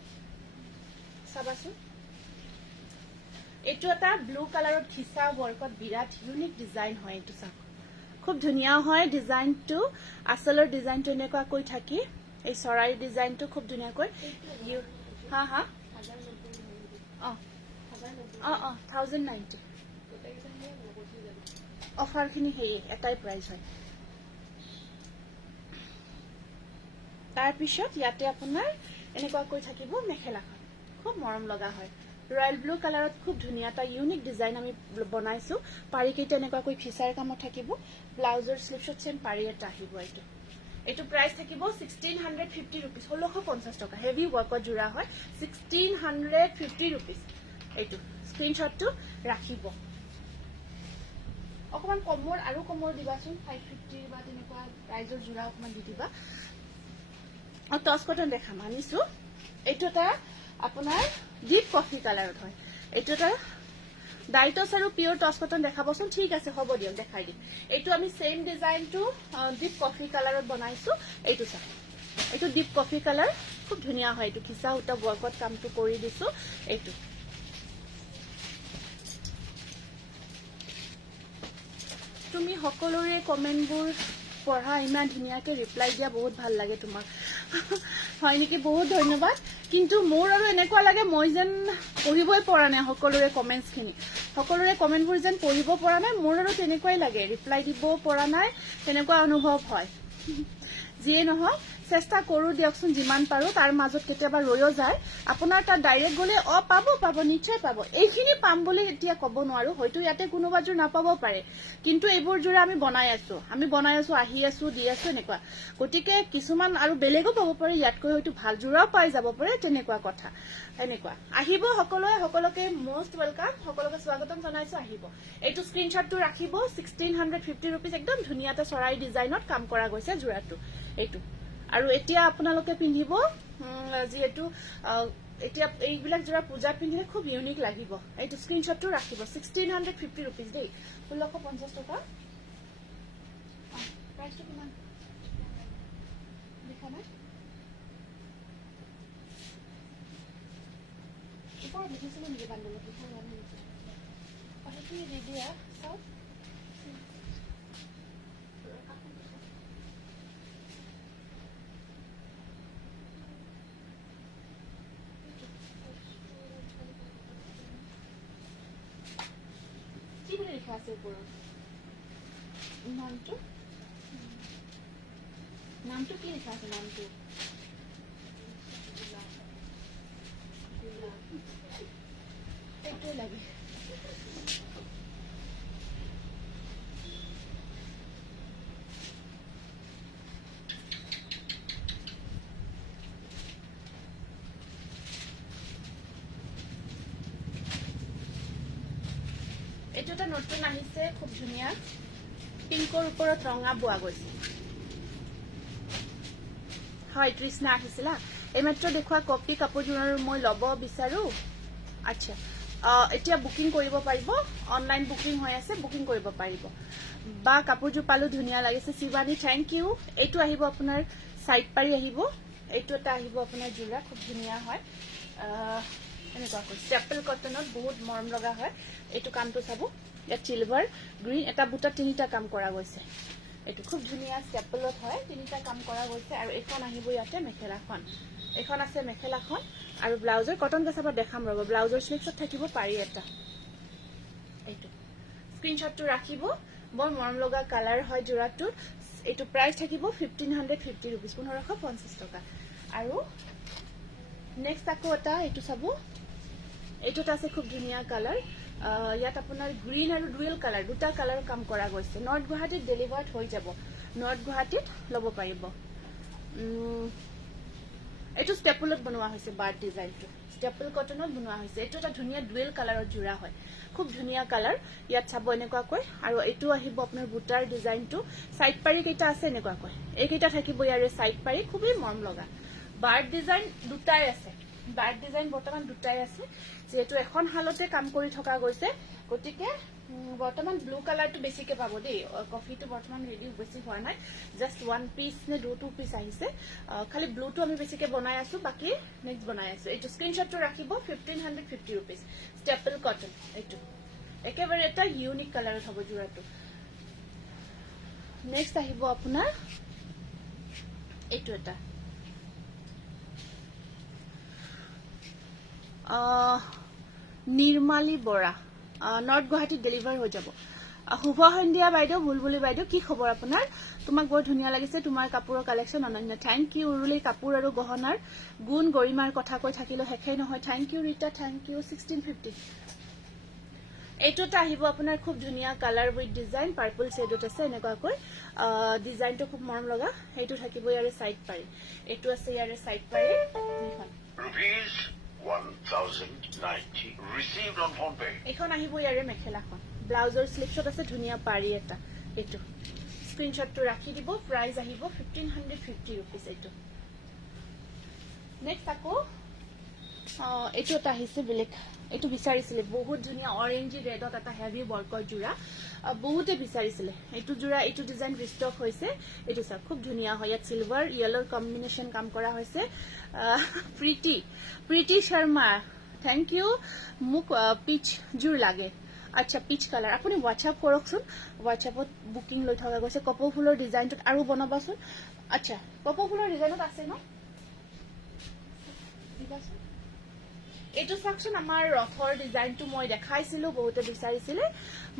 চাবাচোন এইটো এটা ব্লু কালাৰত খিচা ৱৰ্কত বিৰাট ইউনিক ডিজাইন হয় এইটো চাওক খুব ধুনীয়া হয় ডিজাইনটো আসলৰ ডিজাইনটো এনেকুৱাকৈ থাকি এই চৰাই ডিজাইনটো খুব ধুনীয়াকৈ হা হা 1090 অফাৰখিনি হেই এটাই প্ৰাইস হয় তাৰপিছত ইয়াতে আপোনাৰ এনেকুৱাকৈ থাকিব মেখেলাখন খুব মৰম লগা হয় ৰয়েল ব্লু কালাৰত খুব ধুনীয়া এটা ইউনিক ডিজাইন আমি বনাইছো পাৰি কেইটা এনেকুৱাকৈ খিচাৰ কামত থাকিব ব্লাউজৰ স্লিভছত চেম পাৰি এটা আহিব এইটো প্ৰাইস থাকিব 1650 रुपीस 1650 টকা হেভি ৱৰ্কত জোৰা হয় 1650 रुपीस এইটো স্ক্ৰীনশ্বটটো ৰাখিব অকমান কমৰ আৰু কমৰ দিবাচোন 550 বা তেনেকুৱা প্ৰাইজৰ জোৰা অকমান দি দিবা টস কটন দেখা মানিছো এইটো এটা আপোনাৰ ডিপ কফি কালাৰত হয় এইটো এটা ডাইটস আৰু পিওর টস কটন দেখাবচোন ঠিক আছে হ'ব দিয়ক দেখাই দিম এইটো আমি সেম ডিজাইনটো ডিপ কফি কালাৰত বনাইছো এইটো চাওক এইটো ডিপ কফি কালাৰ খুব ধুনীয়া হয় এইটো খিচা উটা ৱৰ্কত কামটো কৰি দিছো এইটো তুমি সকলোৰে কমেন্টবোৰ পঢ়া ইমান ধুনীয়াকে ৰিপ্লাই দিয়া বহুত ভাল লাগে তোমাক হয় নেকি বহুত ধন্যবাদ কিন্তু মোৰ আৰু এনেকুৱা লাগে মই যেন পঢ়িবই পৰা নাই সকলোৰে কমেন্টছখিনি সকলোৰে কমেন্টবোৰ যেন পঢ়িব পৰা নাই মোৰ আৰু তেনেকুৱাই লাগে ৰিপ্লাই দিব পৰা নাই তেনেকুৱা অনুভৱ হয় যিয়ে নহয় চেষ্টা কৰো দিয়কচোন যিমান পাৰো তাৰ মাজত কেতিয়াবা ৰয়ো যায় আপোনাৰ তাত ডাইৰেক্ট গলে পাব নিশ্চয় পাব এইখিনি পাম বুলি এতিয়া ক'ব নোৱাৰো হয়তো ইয়াতে কোনোবা জোৰ নাপাব পাৰে কিন্তু এইবোৰ জোৰা আমি বনাই আছো আহি আছো দি আছো এনেকুৱা গতিকে কিছুমান আৰু বেলেগো পাব পাৰে ইয়াতকৈ হয়তো ভাল জোৰাও পাই যাব পাৰে তেনেকুৱা কথা এনেকুৱা আহিব সকলোকে মোস্ট ওয়েলকাম সকলোকে স্বাগতম জনাইছো আহিব এইটো স্ক্ৰীনশ্বটটো ৰাখিব 1650 रुपीस একদম ধুনীয়া এটা চৰাই ডিজাইনত কাম কৰা গৈছে জোৰাটো এইটো আৰু এতিয়া আপোনালোকে পিন্ধিব যেহেতু এতিয়া এইবিলাক জোৰা পূজা পিন্ধিলে খুব ইউনিক লাগিব এইটো স্ক্ৰীনশ্বটটো ৰাখিব 1650 रुपीस দেই 1650 টকা প্ৰাইসটো কিমান দেখা নাই ওপৰত লিখিছিলো নেকি বান্দলত লিখা হোৱা নাই সেইখিনি দি দিয়া চাওক লিখা আছে ওপৰত নামটো কি লিখা আছে নামটো এইটোৱে লাগে এইটো এটা নতুন আহিছে খুব ধুনীয়া পিংকৰ ওপৰত ৰঙা বোৱা গৈছে হয় তৃষ্ণা আহিছিলা এইমাত্ৰ দেখুৱা কপি কাপোৰযোৰৰ মই ল'ব বিচাৰো আচ্ছা এতিয়া বুকিং কৰিব পাৰিব অনলাইন বুকিং হৈ আছে বুকিং কৰিব পাৰিব বা কাপোৰযোৰ পালো ধুনীয়া লাগিছে শিৱানী থ্যাংক ইউ এইটো আহিব আপোনাৰ সাইড পাৰি আহিব এইটো এটা আহিব আপোনাৰ জোৰা খুব ধুনীয়া হয় এনেকুৱাকৈ ষ্টেপল কটনত বহুত মৰম লগা হয় এইটো কামটো চাব ইয়াত চিলভাৰ গ্ৰীণ এটা বুটা তিনিটা কাম কৰা গৈছে এইটো খুব ধুনীয়া ষ্টেপলত হয় তিনিটা কাম কৰা গৈছে আৰু এখন আহিব ইয়াতে মেখেলাখন এখন আছে মেখেলাখন আৰু ব্লাউজৰ কটন কেঁচাবা দেখাম ৰব ব্লাউজৰ স্লিভছত থাকিব পাৰি এটা এইটো স্ক্ৰীনশ্বটটো ৰাখিব বৰ মৰম লগা কালাৰ হয় জোৰাটো এইটো প্ৰাইস থাকিব 1550 रुपीस 1550 টকা আৰু নেক্সট আকৌ এটা এইটো চাব এইটোত আছে খুব ধুনীয়া কালাৰ ইয়াত আপোনাৰ গ্ৰীণ আৰু ডুৱেল কালাৰ দুটা কালাৰ কাম কৰা গৈছে নৰ্থ গুৱাহাটীত ডেলিভাৰ্ড হৈ যাব নৰ্থ গুৱাহাটীত ল'ব পাৰিব এইটো ষ্টেপলত বনোৱা হৈছে বাৰ্ড ডিজাইনটো ষ্টেপল কটনত বনোৱা হৈছে এইটো এটা ধুনীয়া ডুৱেল কালাৰৰ জোৰা হয় খুব ধুনীয়া কালাৰ ইয়াত চাব এনেকুৱাকৈ আৰু এইটো আহিব আপোনাৰ বুটাৰ ডিজাইনটো সাইড পাৰি কেইটা আছে এনেকুৱাকৈ এইকেইটা থাকিব ইয়াৰে সাইড পাৰি খুবই মৰম লগা বাৰ্ড ডিজাইন দুটাই আছে বাৰ্ড ডিজাইন বৰ্তমান দুটাই আছে যেহেতু এখন হালতে কাম কৰি থকা গৈছে গতিকে বৰ্তমান ব্লু কালাৰটো বেছিকে পাব দেই কফিটো বৰ্তমান ৰেডি বেছি হোৱা নাই জাষ্ট 1 পিস নে 2 পিস আহিছে খালি ব্লুটো আমি বেছিকে বনাই আছো বাকি নেক্সট বনাই আছো এইটো স্ক্ৰিনশ্বটটো ৰাখিব 1550 रुपीस ষ্টেপল কটন এইটো একেবাৰে এটা ইউনিক কালাৰত হ'ব জোৰাটো নেক্সট আহিব আপোনাৰ এইটো এটা নিৰ্মালী বৰা নৰ্থ গুৱাহাটীত ডেলিভাৰ হৈ যাব শুভ সন্ধিয়া বাইদেউ বুলবুলি বাইদেউ কি খবৰ আপোনাৰ তোমাক বৰ ধুনীয়া লাগিছে তোমাৰ কাপোৰৰ কালেকশ্যন অনন্য থ্যাংক ইউ উৰুলি কাপোৰ আৰু গহনাৰ গুণ গৰিমাৰ কথা কৈ থাকিলে শেষেই নহয় thank you Rita thank you 1650 এইটোটা আহিব আপোনাৰ খুব ধুনীয়া কালাৰ উইথ ডিজাইন পাৰ্পল শেডত আছে এনেকুৱাকৈ ডিজাইনটো খুব মৰম লগা এইটো থাকিব ইয়াৰে সাইড পাৰি এইটো আছে ইয়াৰে সাইড পাৰি এইখন Rupees 1090 received on phone pay. এখন আহিব ইয়াৰে মেখেলাখন ব্লাউজৰ স্লিপছত আছে ধুনীয়া পাৰি এটা এইটো স্ক্ৰিনশ্বটটো ৰাখি দিব প্ৰাইস আহিব 1550 रुपीस এইটো নেক্সট আকৌ এইটো এটা আহিছে বেলেগ এইটো বিচাৰিছিলে বহুত ধুনীয়া অৰেঞ্জি ৰেডত এটা হেভি বৰ্কৰ জোৰা বহুতে বিচাৰিছিলে এইটো জোৰা এইটো ডিজাইন ৰিষ্টক হৈছে এইটো সব খুব ধুনীয়া হয় ইয়াত সিলভাৰ ইয়েলৰ কম্বিনেশন কাম কৰা হৈছে প্ৰীতি শৰ্মা থ্যাংক ইউ মুক পিচ জোৰ লাগে আচ্ছা পিচ কালাৰ আপুনি WhatsApp কৰকচোন WhatsAppত বুকিং লৈ থকা গৈছে কপৌ ফুলৰ ডিজাইনটোত আৰু বনাবাচোন আচ্ছা কপৌ ফুলৰ ডিজাইনত আছে ন দিবাচোন এইটো চাকচোন আমাৰ ৰথৰ ডিজাইনটো মই দেখাইছিলো বহুতে বিচাৰিছিলে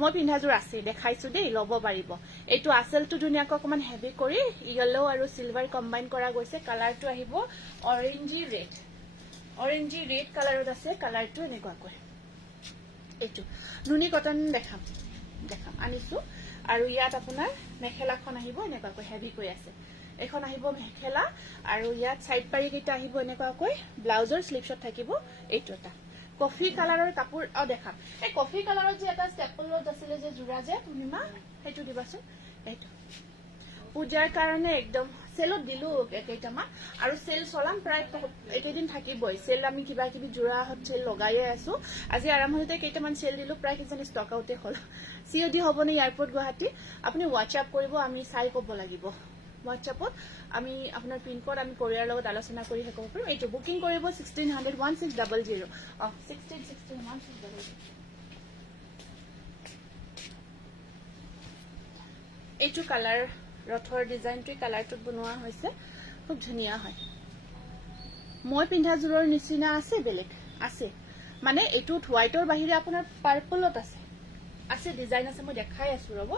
মই পিন্ধাজোৰ আছে দেখাইছো দেই ল'ব পাৰিব এইটো আসলটো ধুনীয়াকৈ অকমান হেভি কৰি ইয়েলো আৰু সিলভাৰ কম্বাইন কৰা গৈছে কালাৰটো আহিব অৰেঞ্জি ৰেড কালাৰত আছে কালাৰটো এনেকুৱাকৈ এইটো নুনি কটন দেখাম আনিছো আৰু ইয়াত আপোনাৰ মেখেলাখন আহিব এনেকুৱাকৈ হেভি কৈ আছে এখন আহিব মেখেলা আৰু ইয়াত সাইড পাৰি কেইটা আহিব এনেকুৱাকৈ ব্লাউজৰ স্লিপছত থাকিব এইটো এটা কফি কালাৰৰ কাপোৰ দেখাম এই কফি কালাৰত যে এটা ষ্টেপলত আছিলে যে জোৰা যে পূৰ্ণিমা সেইটো দিবাচোন এইটো পূজাৰ কাৰণে একদম সেলত দিলো কেইটামান আৰু সেল চলাম প্ৰায় একেদিন থাকিবই সেল আমি কিবা কিবি জোৰা হত সেল লগাইয়ে আছো আজি আৰম্ভতে কেইটামান সেল দিলো প্ৰায় কিজানি ষ্টক আউটে হল সিওডি হবনে এয়াৰপোৰ্ট গুৱাহাটী আপুনি WhatsApp কৰিব আমি চাই ক'ব লাগিব WhatsAppত আমি আপোনাৰ পিন কোড আমি কোৰিয়াৰ লগত আলোচনা কৰি হেকব পাৰিম এইটো বুকিং কৰিব 1600 এইটো কালাৰ ৰথৰ ডিজাইনটো কালাৰটোত বনোৱা হৈছে খুব ধুনীয়া হয় মই পিন্ধা জোৰৰ নিচিনা আছে বেলেগ আছে মানে এইটো হোৱাইটৰ বাহিৰে আপোনাৰ পাৰ্পলত আছে ডিজাইন আছে মই দেখাই আছো ৰব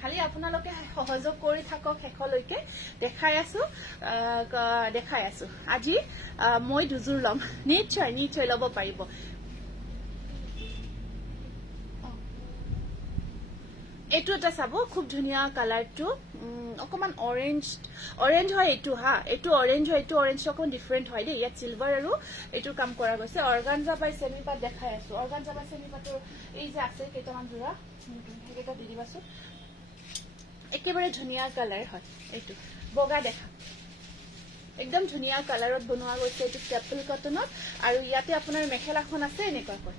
খালি আপোনালোকে সহযোগ কৰি থাকক শেষলৈকে দেখাই আছো আজি মই দুজোৰ লম নিশ্চয় ল'ব পাৰিব এইটো এটা চাব খুব ধুনীয়া কালাৰটো অকমান অৰেঞ্জ হয় এইটো এইটো অৰেঞ্জ হয় এইটো অৰেঞ্জ অকমান ডিফাৰেন্ট হয় দেই ইয়াত সিলভাৰ আৰু এইটো কাম কৰা গৈছে অৰ্গানজা বাই সেমি পাট দেখাই আছো অৰ্গানজা বাই সেমি পাটৰ এই যে আছে কেইটামান জোৰা সেইকেইটা দি দিবাচোন একেবাৰে ধুনীয়া কালাৰ হয় এইটো বগা দেখা একদম ধুনীয়া কালাৰত বনোৱা গৈছে এইটো ষ্টেপল কটনত আৰু ইয়াতে আপোনাৰ মেখেলাখন আছে এনেকুৱাকৈ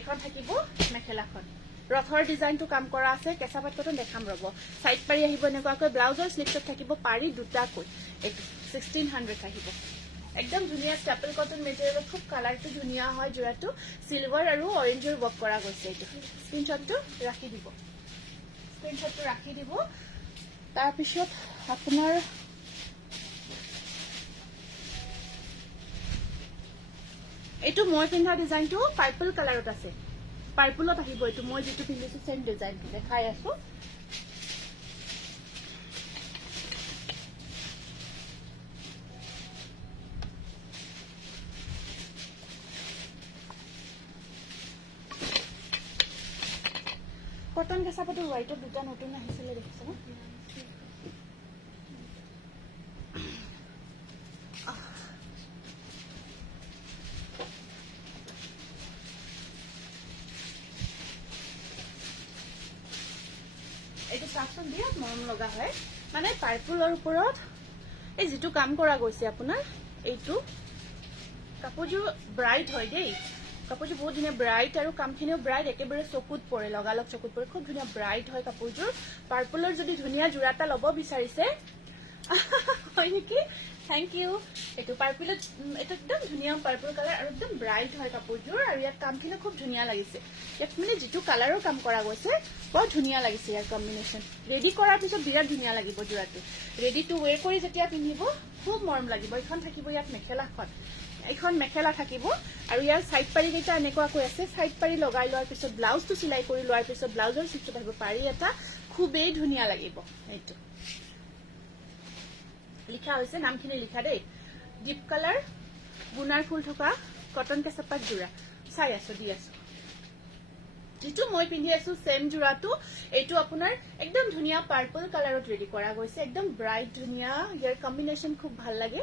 এখন থাকিব মেখেলাখন ৰথৰ ডিজাইনটো কাম কৰা আছে কেঁচাপাত কটন দেখাম ৰব সাইড পাৰি আহিব এনেকুৱাকৈ ব্লাউজৰ স্লিপছত থাকিব পাৰি দুটাকৈ এইটো 1600 আহিব একদম ধুনীয়া ষ্টেপল কটন মেটেৰিয়েল খুব কালাৰটো ধুনীয়া হয় জোৰাটো সিলভাৰ আৰু অৰেঞ্জৰ ওয়াৰ্ক কৰা গৈছে এইটো স্ক্ৰিনশ্বটটো ৰাখি দিব তাৰ পিছত আপোনাৰ এইটো মই পিন্ধা ডিজাইনটো পাৰ্পল কালাৰত আছে পাৰ্পলত আহিব এইটো মই যেটো পিন্ধিছো সেম ডিজাইনটো দেখাই আছো কটন কেঁচাপাতৰ হোৱাইটত দুটা নতুন আহিছিলে দেখিছে ন এইটো চাওকচোন বিৰাট মৰম লগা হয় মানে পাৰ্পলৰ ওপৰত এই যিটো কাম কৰা গৈছে আপোনাৰ এইটো কাপোৰযোৰ ব্ৰাইট হয় দেই কাপোৰযোৰ বহুত ধুনীয়া ব্ৰাইট আৰু কামখিনিও ব্ৰাইট একেবাৰে চকুত পৰে লগালগ চকুত পৰে খুব ধুনীয়া ব্ৰাইট হয় কাপোৰযোৰ পাৰ্পলৰ যদি ধুনীয়া যোৰা এটা ল'ব বিচাৰিছে হয় নেকি থেংক ইউ এইটো পাৰ্পলত এইটো একদম ধুনীয়া পাৰ্পল কালাৰ আৰু একদম ব্ৰাইট হয় কাপোৰযোৰ আৰু ইয়াত কামখিনি খুব ধুনীয়া লাগিছে ইয়াত মানে যিটো কালাৰৰ কাম কৰা গৈছে বৰ ধুনীয়া লাগিছে ইয়াৰ কম্বিনেশ্যন ৰেডি কৰাৰ পিছত বিৰাট ধুনীয়া লাগিব যোৰাটো ৰেডি টু ৱেৰ কৰি যেতিয়া পিন্ধিব খুব মৰম লাগিব এইখন থাকিব ইয়াত মেখেলাখন এইখন মেখেলা থাকিব আৰু ইয়াৰ সাইড পাৰি কেইটা এনেকুৱাকৈ আছে সাইড পাৰি লগাই লোৱাৰ পিছত ব্লাউজটো চিলাই কৰি লোৱাৰ পিছত ব্লাউজৰ চিপছত আহিব পাৰি এটা খুবেই ধুনীয়া লাগিব এইটো লিখা হৈছে নামখিনি লিখা দেই ডিপ কালাৰ গুনাৰ ফুল থকা কটন কেঁচাপাত যোৰা চাই আছো দি আছো যিটো মই পিন্ধি আছো সেম যোৰাটো এইটো আপোনাৰ একদম ধুনীয়া পাৰ্পল কালাৰত ৰেডি কৰা গৈছে একদম ব্ৰাইট ধুনীয়া ইয়াৰ কম্বিনেশ্যন খুব ভাল লাগে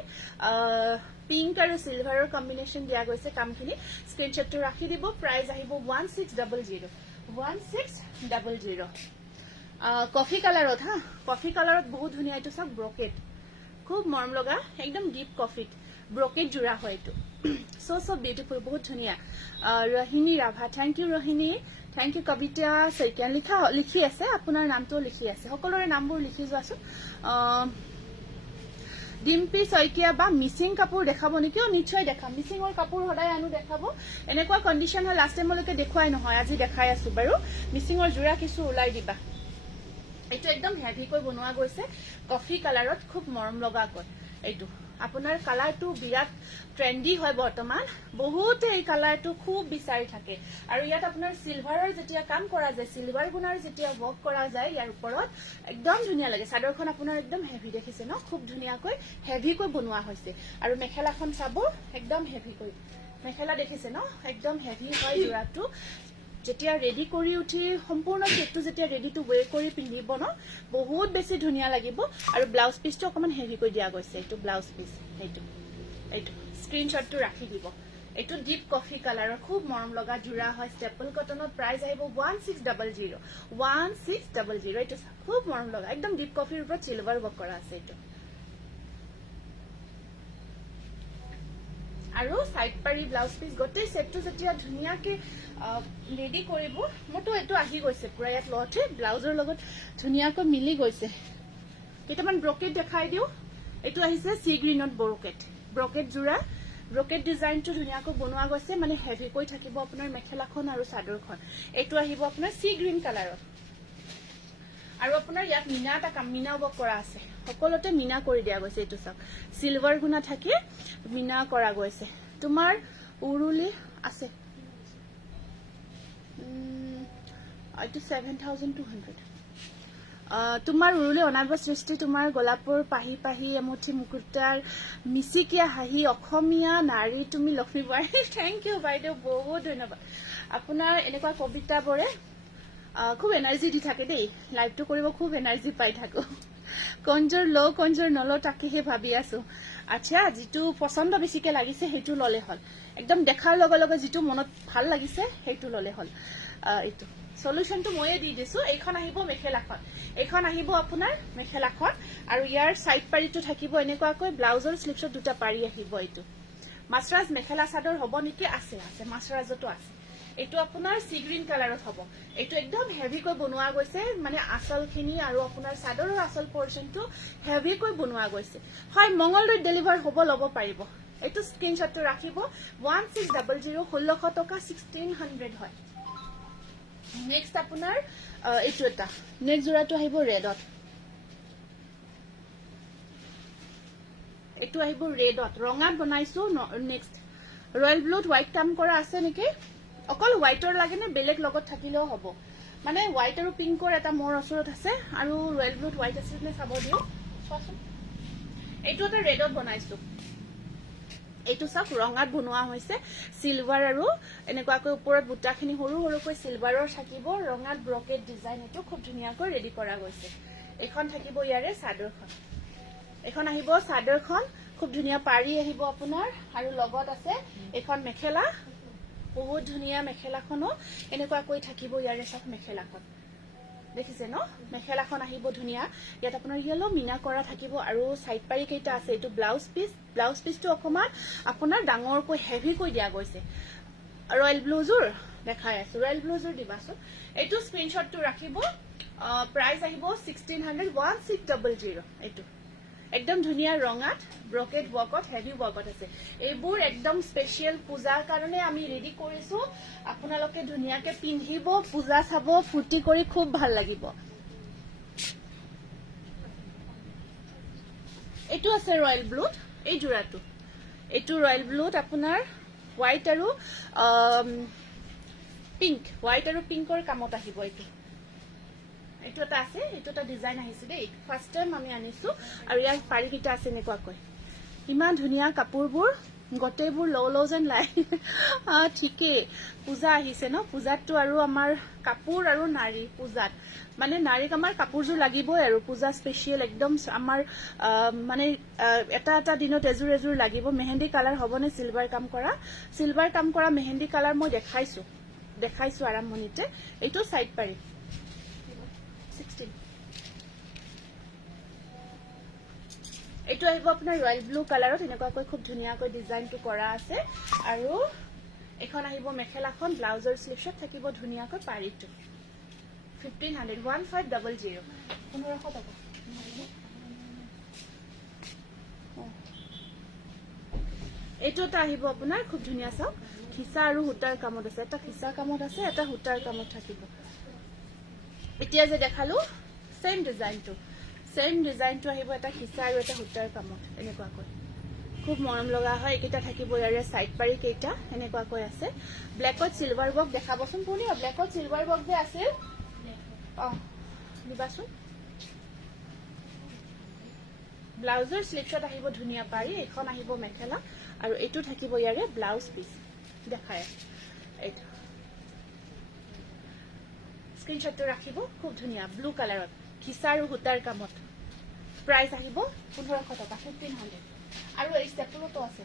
পিংক আৰু সিলভাৰৰ কম্বিনেশ্যন দিয়া গৈছে কামখিনি স্ক্ৰীনশ্বটটো ৰাখি দিব প্ৰাইস আহিব 1600 কফি কালাৰত হা কফি কালাৰত বহুত ধুনীয়া এইটো চাওক ব্ৰকেট খুব মৰম লগা একদম ডিপ কফিত ব্ৰকেট যোৰা হয় এইটো so beautiful বহুত ধুনীয়া Rohini Rabha thank you Rohini thank you Kabita সৈকিয়ান লিখি আছে আপোনাৰ নামটো লিখি আছে সকলোৰে নামবোৰ লিখি যোৱাচোন ডিম্পি শইকীয়া বা মিচিং কাপোৰ দেখাব নেকি নিশ্চয় দেখাম মিচিঙৰ কাপোৰ সদায় আনো দেখাব এনেকুৱা কণ্ডিশ্যন হয় লাষ্ট টাইমলৈকে দেখুৱাই নহয় আজি দেখাই আছো বাৰু মিচিঙৰ যোৰা কিছু ওলাই দিবা এইটো একদম হেভিকৈ বনোৱা গৈছে কফি কালাৰত খুব মৰম লগাকৈ এইটো আপোনাৰ কালাৰটো বিৰাট ট্ৰেন্ডি হয় বৰ্তমান বহুত এই কালাৰটো খুব বিচাৰি থাকে আৰু ইয়াত আপোনাৰ সিলভাৰৰ যেতিয়া কাম কৰা যায় সিলভাৰ গুণাৰ যেতিয়া ওয়াৰ্ক কৰা যায় ইয়াৰ ওপৰত একদম ধুনীয়া লাগে চাদৰখন আপোনাৰ একদম হেভি দেখিছে ন খুব ধুনীয়াকৈ হেভিকৈ বনোৱা হৈছে আৰু মেখেলাখন চাব একদম হেভিকৈ মেখেলা দেখিছে ন একদম হেভি হয় যোৰাটো যেতিয়া ৰেডি কৰি উঠি সম্পূৰ্ণ সেটটো যেতিয়া ৰেডি টু ৱেৰ কৰি পিন্ধিব ন বহুত বেছি ধুনীয়া লাগিব আৰু ব্লাউজ পিসটো অকমান হেভি কৰি দিয়া গৈছে এইটো ব্লাউজ পিস এইটো স্ক্ৰীনশ্বটটো ৰাখি দিব এইটো ডিপ কফি কালাৰৰ খুব মৰম লগা যোৰা হয় ষ্টেপল কটনত প্ৰাইস আহিব 1600 এইটো খুব মৰম লগা একদম ডিপ কফিৰ ওপৰত সিলভাৰ ওয়াৰ্ক কৰা আছে এইটো আৰু সাইড পাৰি ব্লাউজ পিস গোটেই সেটটো যেতিয়া ধুনীয়াকে ৰেডি কৰিব মটো এটো আহি গৈছে পুৰা ইয়াত লটে ব্লাউজৰ লগত ধুনীয়াকৈ মিলি গৈছে কেইটামান ব্ৰকেট দেখাই দিও এটো আহিছে সি গ্ৰীনত ব্ৰকেট যোৰা ব্ৰকেট ডিজাইনটো ধুনীয়াকৈ বনোৱা গৈছে মানে হেভি কৈ থাকিব আপোনাৰ মেখেলাখন আৰু চাদৰখন এটো আহিব আপোনাৰ সি গ্ৰীন কালাৰত আৰু আপোনাৰ ইয়াত মিনা এটা কাম মিনা ওয়াৰ্ক কৰা আছে সকলোতে মিনা কৰি দিয়া গৈছে এটো চাওক সিলভাৰ গুণা থাকে মিনা কৰা গৈছে তোমাৰ উৰুলি আছে এইটো 7200 তোমাৰ উৰুলি অনাব্য সৃষ্টি তোমাৰ গোলাপৰ পাহি পাহি এমুঠি মুকুটাৰ মিছিকিয়া হাঁহি অসমীয়া নাৰী তুমি লক্ষ্মী বাই থ্যাংক ইউ বাইদেউ বহুত ধন্যবাদ আপোনাৰ এনেকুৱা কবিতা বৰে খুব এনাৰ্জি দি থাকে দেই লাইভটো কৰিব খুব এনাৰ্জি পাই থাকো কঞ্জৰ লো কঞ্জৰ নলো তাকেহে ভাবি আছো আচ্ছা যিটো পছন্দ বেছিকে লাগিছে হেতু ললে হল একদম দেখাৰ লগে লগে যিটো মনত ভাল লাগিছে হেতু ললে হল এইটো সলিউশনটো ময়ে দি দিছো এইখন আহিব মেখেলাখন এইখন আহিব আপোনাৰ মেখেলাখন আৰু ইয়াৰ সাইড পাৰিটো থাকিব এনেকুৱাকৈ ব্লাউজৰ স্লিপছত দুটা পাৰি আহিব এইটো মাছৰাজ মেখেলা চাদৰ হ'ব নেকি আছে মাছৰাজটো আছে এইটো আপোনাৰ সি গ্ৰীন কালাৰত হ'ব এইটো একদম হেভিকৈ বনোৱা গৈছে মানে আসলখিনি আৰু আপোনাৰ চাদৰৰ আসল পৰ্চনটো হেভিকৈ বনোৱা গৈছে হয় মংগলদৈ ডেলিভাৰ হ'ব লব পাৰিব এইটো স্ক্ৰীনশ্বটটো ৰাখিব 1600 1600 টকা 1600 হয় নেক্সট আপোনাৰ এইটো এটা নেক্সট জোৰাটো আহিব ৰেডত এইটো আহিব ৰেডত ৰঙাত বনাইছো নেক্সট ৰয়েল ব্লুত হোৱাইট কাম কৰা আছে নেকি অকল হোৱাইটৰ লাগে নে বেলেগ লগত থাকিলেও হ'ব মানে হোৱাইট আৰু পিংকৰ এটা মোৰ ওচৰত আছে আৰু ৰয়েল ব্লুত হোৱাইট আছে নে চাব দিও চোৱাচোন এইটো এটা ৰেডত বনাইছো এইটো চাওক ৰঙাত বনোৱা হৈছে সিলভাৰ আৰু এনেকুৱাকৈ ওপৰত বুটাখিনি সৰু সৰুকৈ সিলভাৰৰ থাকিব ৰঙাত ব্ৰকেট ডিজাইন এইটো খুব ধুনীয়াকৈ ৰেডি কৰা গৈছে এখন থাকিব ইয়াৰে চাদৰখন এখন আহিব চাদৰখন খুব ধুনীয়া পাৰি আহিব আপোনাৰ আৰু লগত আছে এখন মেখেলা বহুত ধুনীয়া মেখেলাখনো এনেকুৱাকৈ থাকিব ইয়াৰে চাওক মেখেলাখন দেখিছে ন মেখেলাখন আহিব ধুনীয়া ইয়াত আপোনাৰ ইয়েলো মিনা কৰা থাকিব আৰু সাইড পাৰি কেইটা আছে এইটো ব্লাউজ পিসটো অকমান আপোনাৰ ডাঙৰকৈ হেভিকৈ দিয়া গৈছে ৰয়েল ব্লুজৰ দেখাই আছে ৰয়েল ব্লুজৰ দিবাচোন এইটো স্ক্ৰিনশ্বটটো ৰাখিব প্ৰাইস আহিব 1600 এইটো একদম ধুনীয়া ৰঙাত ব্ৰকেট ওয়াৰ্কত হেভি ওয়াৰ্কত আছে এইবোৰ একদম স্পেশাল পূজাৰ কাৰণে আমি ৰেডি কৰিছো আপোনালোকে ধুনীয়াকে পিন্ধিব পূজা চাব ফুটি কৰি খুব ভাল লাগিব এইটো আছে ৰয়েল ব্লুত এই জোৰাটো এইটো ৰয়েল ব্লুত আপোনাৰ হোৱাইট আৰু পিংকৰ কামত আহিব এইটো এইটো এটা আছে এইটো এটা ডিজাইন আহিছে দেই ফাৰ্স্ট টাইম আমি আনিছো আৰু ইয়াৰ পাৰি কিটা আছে নেকুৱাকৈ ইমান ধুনীয়া কাপোৰবোৰ গটেবোৰ লো যেন লাই ঠিকে পূজা আহিছে ন পূজাতটো আৰু আমাৰ কাপোৰ আৰু নাৰী পূজাত মানে নাৰীক আমাৰ কাপোৰজোৰ লাগিবই আৰু পূজা স্পেশাল একদম আমাৰ মানে এটা দিনত এজোৰ লাগিব মেহেন্দি কালাৰ হবনে সিলভাৰ কাম কৰা মেহেন্দি কালাৰ মই দেখাইছো আৰম্ভণিতে এইটো সাইড পাৰি 16 এইটো আহিব আপোনাৰ ৰয়েল ব্লু কালাৰত এনেকুৱাকৈ খুব ধুনীয়াকৈ ডিজাইনটো কৰা আছে আৰু এখন আহিব মেখেলাখন ব্লাউজৰ স্লিভছত থাকিব ধুনীয়াকৈ পাৰিটো 1500 1500 টকা এইটো এটা আহিব আপোনাৰ খুব ধুনীয়া চাওক খিচা আৰু সূতাৰ কামত আছে এটা খিচা কামত আছে এটা সূতাৰ কামত থাকিব এতিয়া যে দেখালো সেম ডিজাইনটো আহিব এটা খিচা আৰু এটা সূতাৰ কামত এনেকুৱাকৈ খুব মৰম লগা হয় এইকেইটা থাকিব ইয়াৰে সাইড পাৰি কেইটা এনেকুৱাকৈ আছে ব্ল্যাকত সিলভাৰ ওয়াৰ্ক দেখাবচোন পুনি ব্ল্যাকত সিলভাৰ ওয়াৰ্ক যে আছে দিবাচোন ব্লাউজৰ স্লিভছত আহিব ধুনীয়া পাৰি এখন আহিব মেখেলা আৰু এইটো থাকিব ইয়াৰে ব্লাউজ পিস দেখায় এইটো স্ক্ৰিনশটটো ৰাখিব খুব ধুনীয়া ব্লু কালাৰত খিচা আৰু সূতাৰ কামত প্ৰাইস আহিব 1500 টকা 1500 আৰু এই স্টেপলটো আছে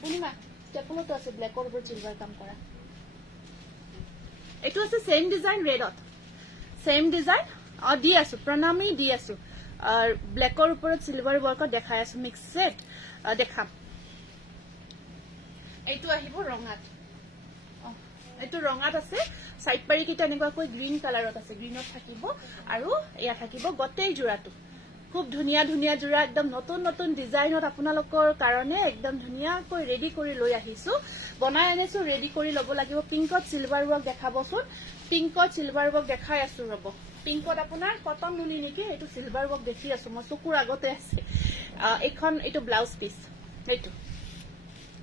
পূৰ্ণিমা স্টেপলটো আছে ব্ল্যাকৰ ওপৰত সিলভাৰ কাম কৰা এইটো আছে সেম ডিজাইন ৰেডত সেম ডিজাইন দি আছো প্ৰণামী দি আছো আৰু ব্ল্যাকৰ ওপৰত সিলভাৰ ওয়াৰ্কত দেখাই আছো মিক্স সেট দেখাম এইটো আহিব ৰঙাত এইটো ৰঙাত আছে সাইড পাৰি কিটা এনেকুৱাকৈ গ্ৰীন কালাৰত আছে গ্ৰীনত থাকিব আৰু এয়া থাকিব গটেই জোৰাটো খুব ধুনীয়া জোৰা একদম নতুন ডিজাইনত আপোনালোকৰ কাৰণে একদম ধুনীয়াকৈ ৰেডি কৰি লৈ আহিছো বনাই আনিছো ৰেডি কৰি লব লাগিব পিংকত সিলভাৰ ওয়াৰ্ক দেখাবচোন পিংকত সিলভাৰ ওয়াৰ্ক দেখাই আছো ৰব পিংকত আপোনাৰ কটন নুনি নেকি এইটো সিলভাৰ ওয়াৰ্ক দেখি আছো মই চকুৰ আগতে আছে এখন এইটো ব্লাউজ পিস এইটো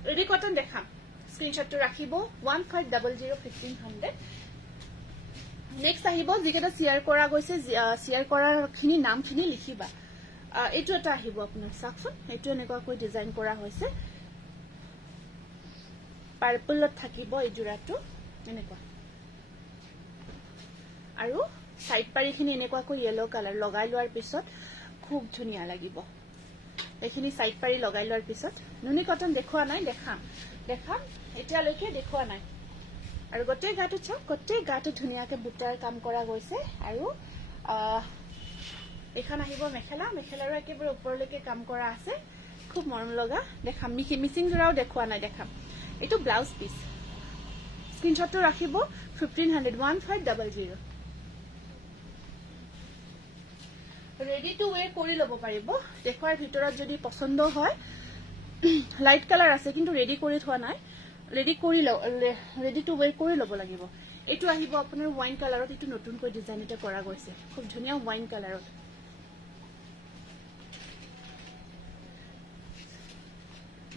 ৰেডি কটন দেখাম স্ক্ৰিনশটটো ৰাখিব 1500 1500 নেক্সট আহিব যিকেটা শেয়াৰ কৰা গৈছে শেয়াৰ কৰাৰখিনি নামখিনি লিখিবা এইটো এটা আহিব আপোনাৰ চাকচোন এইটো এনেকুৱাকৈ ডিজাইন কৰা হৈছে পাৰ্পলত থাকিব এই জোৰাটো এনেকুৱা আৰু সাইড পাৰিখিনি এনেকুৱাকৈ ইয়েলো কালাৰ লগাই লোৱাৰ পিছত খুব ধুনীয়া লাগিব এইখিনি সাইড পাৰি লগাই লোৱাৰ পিছত নুনি কটন দেখুৱা নাই দেখাম এতিয়ালৈকে দেখুৱা নাই আৰু গটেই গাটো চাওক গটেই গাটো ধুনীয়াকৈ বুটাৰ কাম কৰা গৈছে আৰু এখন আহিব মেখেলাৰো একেবাৰে ওপৰলৈকে কাম কৰা আছে খুব মৰম লগা দেখাম মিচিং জোৰাও দেখুৱা নাই দেখাম এইটো ব্লাউজ পিস স্ক্ৰিনশটটো ৰাখিব 1500 ৰেডি টু ওয়ে কৰি ল'ব পাৰিব দেখুৱাৰ ভিতৰত যদি পছন্দ হয় লাইট কালাৰ আছে কিন্তু ৰেডি কৰি থোৱা নাই ৰেডি টু ওয়ে কৰি ল'ব লাগিব এইটো আহিব আপোনাৰ ওয়াইন কালাৰত এইটো নতুনকৈ ডিজাইন এটা কৰা গৈছে খুব ধুনীয়া ওয়াইন কালাৰত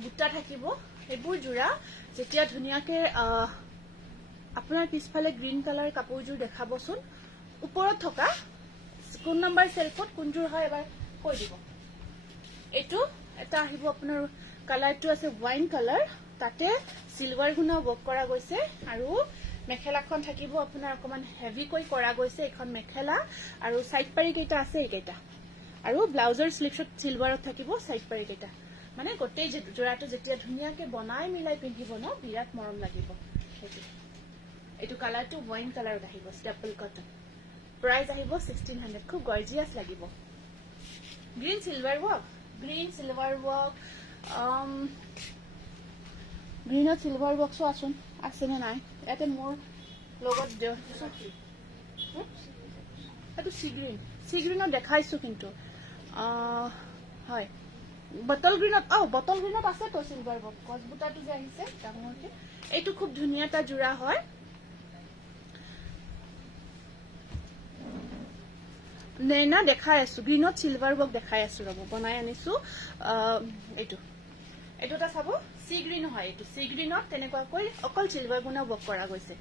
বুটা থাকিব এইবোৰ জোৰা যেতিয়া ধুনীয়াকে আপোনাৰ পিছফালে গ্ৰীন কালাৰ কাপোৰজোৰ দেখাবচোন ওপৰত থকা কোন নম্বৰ সেলফত কোনজোৰ হয় এবাৰ কৈ দিব এইটো এটা আহিব আপোনাৰ কালাৰটো আছে ওয়াইন কালাৰ, তাতে সিলভাৰ গুণা ৱৰ্ক কৰা গৈছে আৰু মেখেলাখন থাকিব আপোনাৰ অকমান হেভি কৈ কৰা গৈছে। এখন মেখেলা আৰু সাইড পাৰি কেইটা আছে এইকেইটা, আৰু ব্লাউজৰ স্লিভছত সিলভাৰত থাকিব সাইড পাৰি কেইটা। মানে গোটেই জোৰাটো যেতিয়া ধুনীয়াকে বনাই মিলাই পিন্ধিব ন, বিৰাট মৰম লাগিব। এইটো কালাৰটো ওয়াইন কালাৰত আহিব, ষ্টেপল কটন। প্ৰাইস আহিব 1600। খুব গৰ্জিয়াছ লাগিব। Green silver work, green silver work, গ্ৰীণত সিলভাৰ ৱৰ্ক চোৱাচোন আছেনে নাই। ইয়াতে মোৰ লগত এইটো চি গ্ৰীণ, চি গ্ৰীণত দেখাইছো কিন্তু হয় বটল গ্ৰীণত, বটল গ্ৰীণত আছে তো সিলভাৰ ৱৰ্ক। গছবুটাটো যে আহিছে ডাঙৰকে, এইটো খুব ধুনীয়া এটা জোৰা হয়। নেনা দেখাই আছো, গ্ৰীণত সিলভাৰ ৱৰ্ক দেখাই আছো, ৰব বনাই আনিছো। এইটো এটা চাব, সি গ্ৰীণ হয়। এইটো সি গ্ৰীণত তেনেকুৱাকৈ অকল সিলভাৰ গুণা ৱৰ্ক কৰা গৈছে।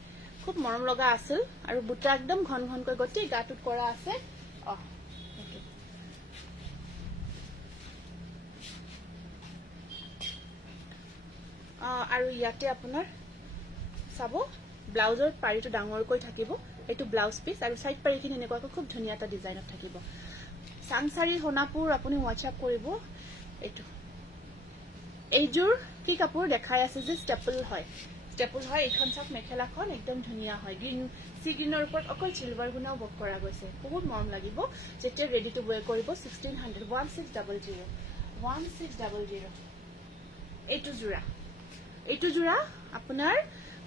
খুব মৰম লগা আছিল আৰু বুটা একদম ঘন ঘনকৈ গোটেই গাটোত কৰা আছে। আৰু ইয়াতে আপোনাৰ চাব ব্লাউজৰ পাৰিটো ডাঙৰকৈ থাকিব। এইটো ব্লাউজ পিচ আৰু সাইড পাৰিখিনি এনেকুৱাকৈ খুব ধুনীয়া এটা ডিজাইনত থাকিব। চাংচাৰী সোণাপুৰ আপুনি হোৱাটছআপ কৰিব। এইযোৰ কি কাপোৰ দেখাই আছে যে ষ্টেপল হয়, ষ্টেপল হয়। এইখন চাওক মেখেলাখন একদম ধুনীয়া হয়। গ্ৰীণ সি গ্ৰীণৰ ওপৰত অকল সিলভাৰ গুণাও ৱৰ্ক কৰা গৈছে। বহুত মৰম লাগিব যেতিয়া ৰেডি টু ৱেৰ কৰিব। 1600, 1600, 1600। এইটো জোৰা আপোনাৰ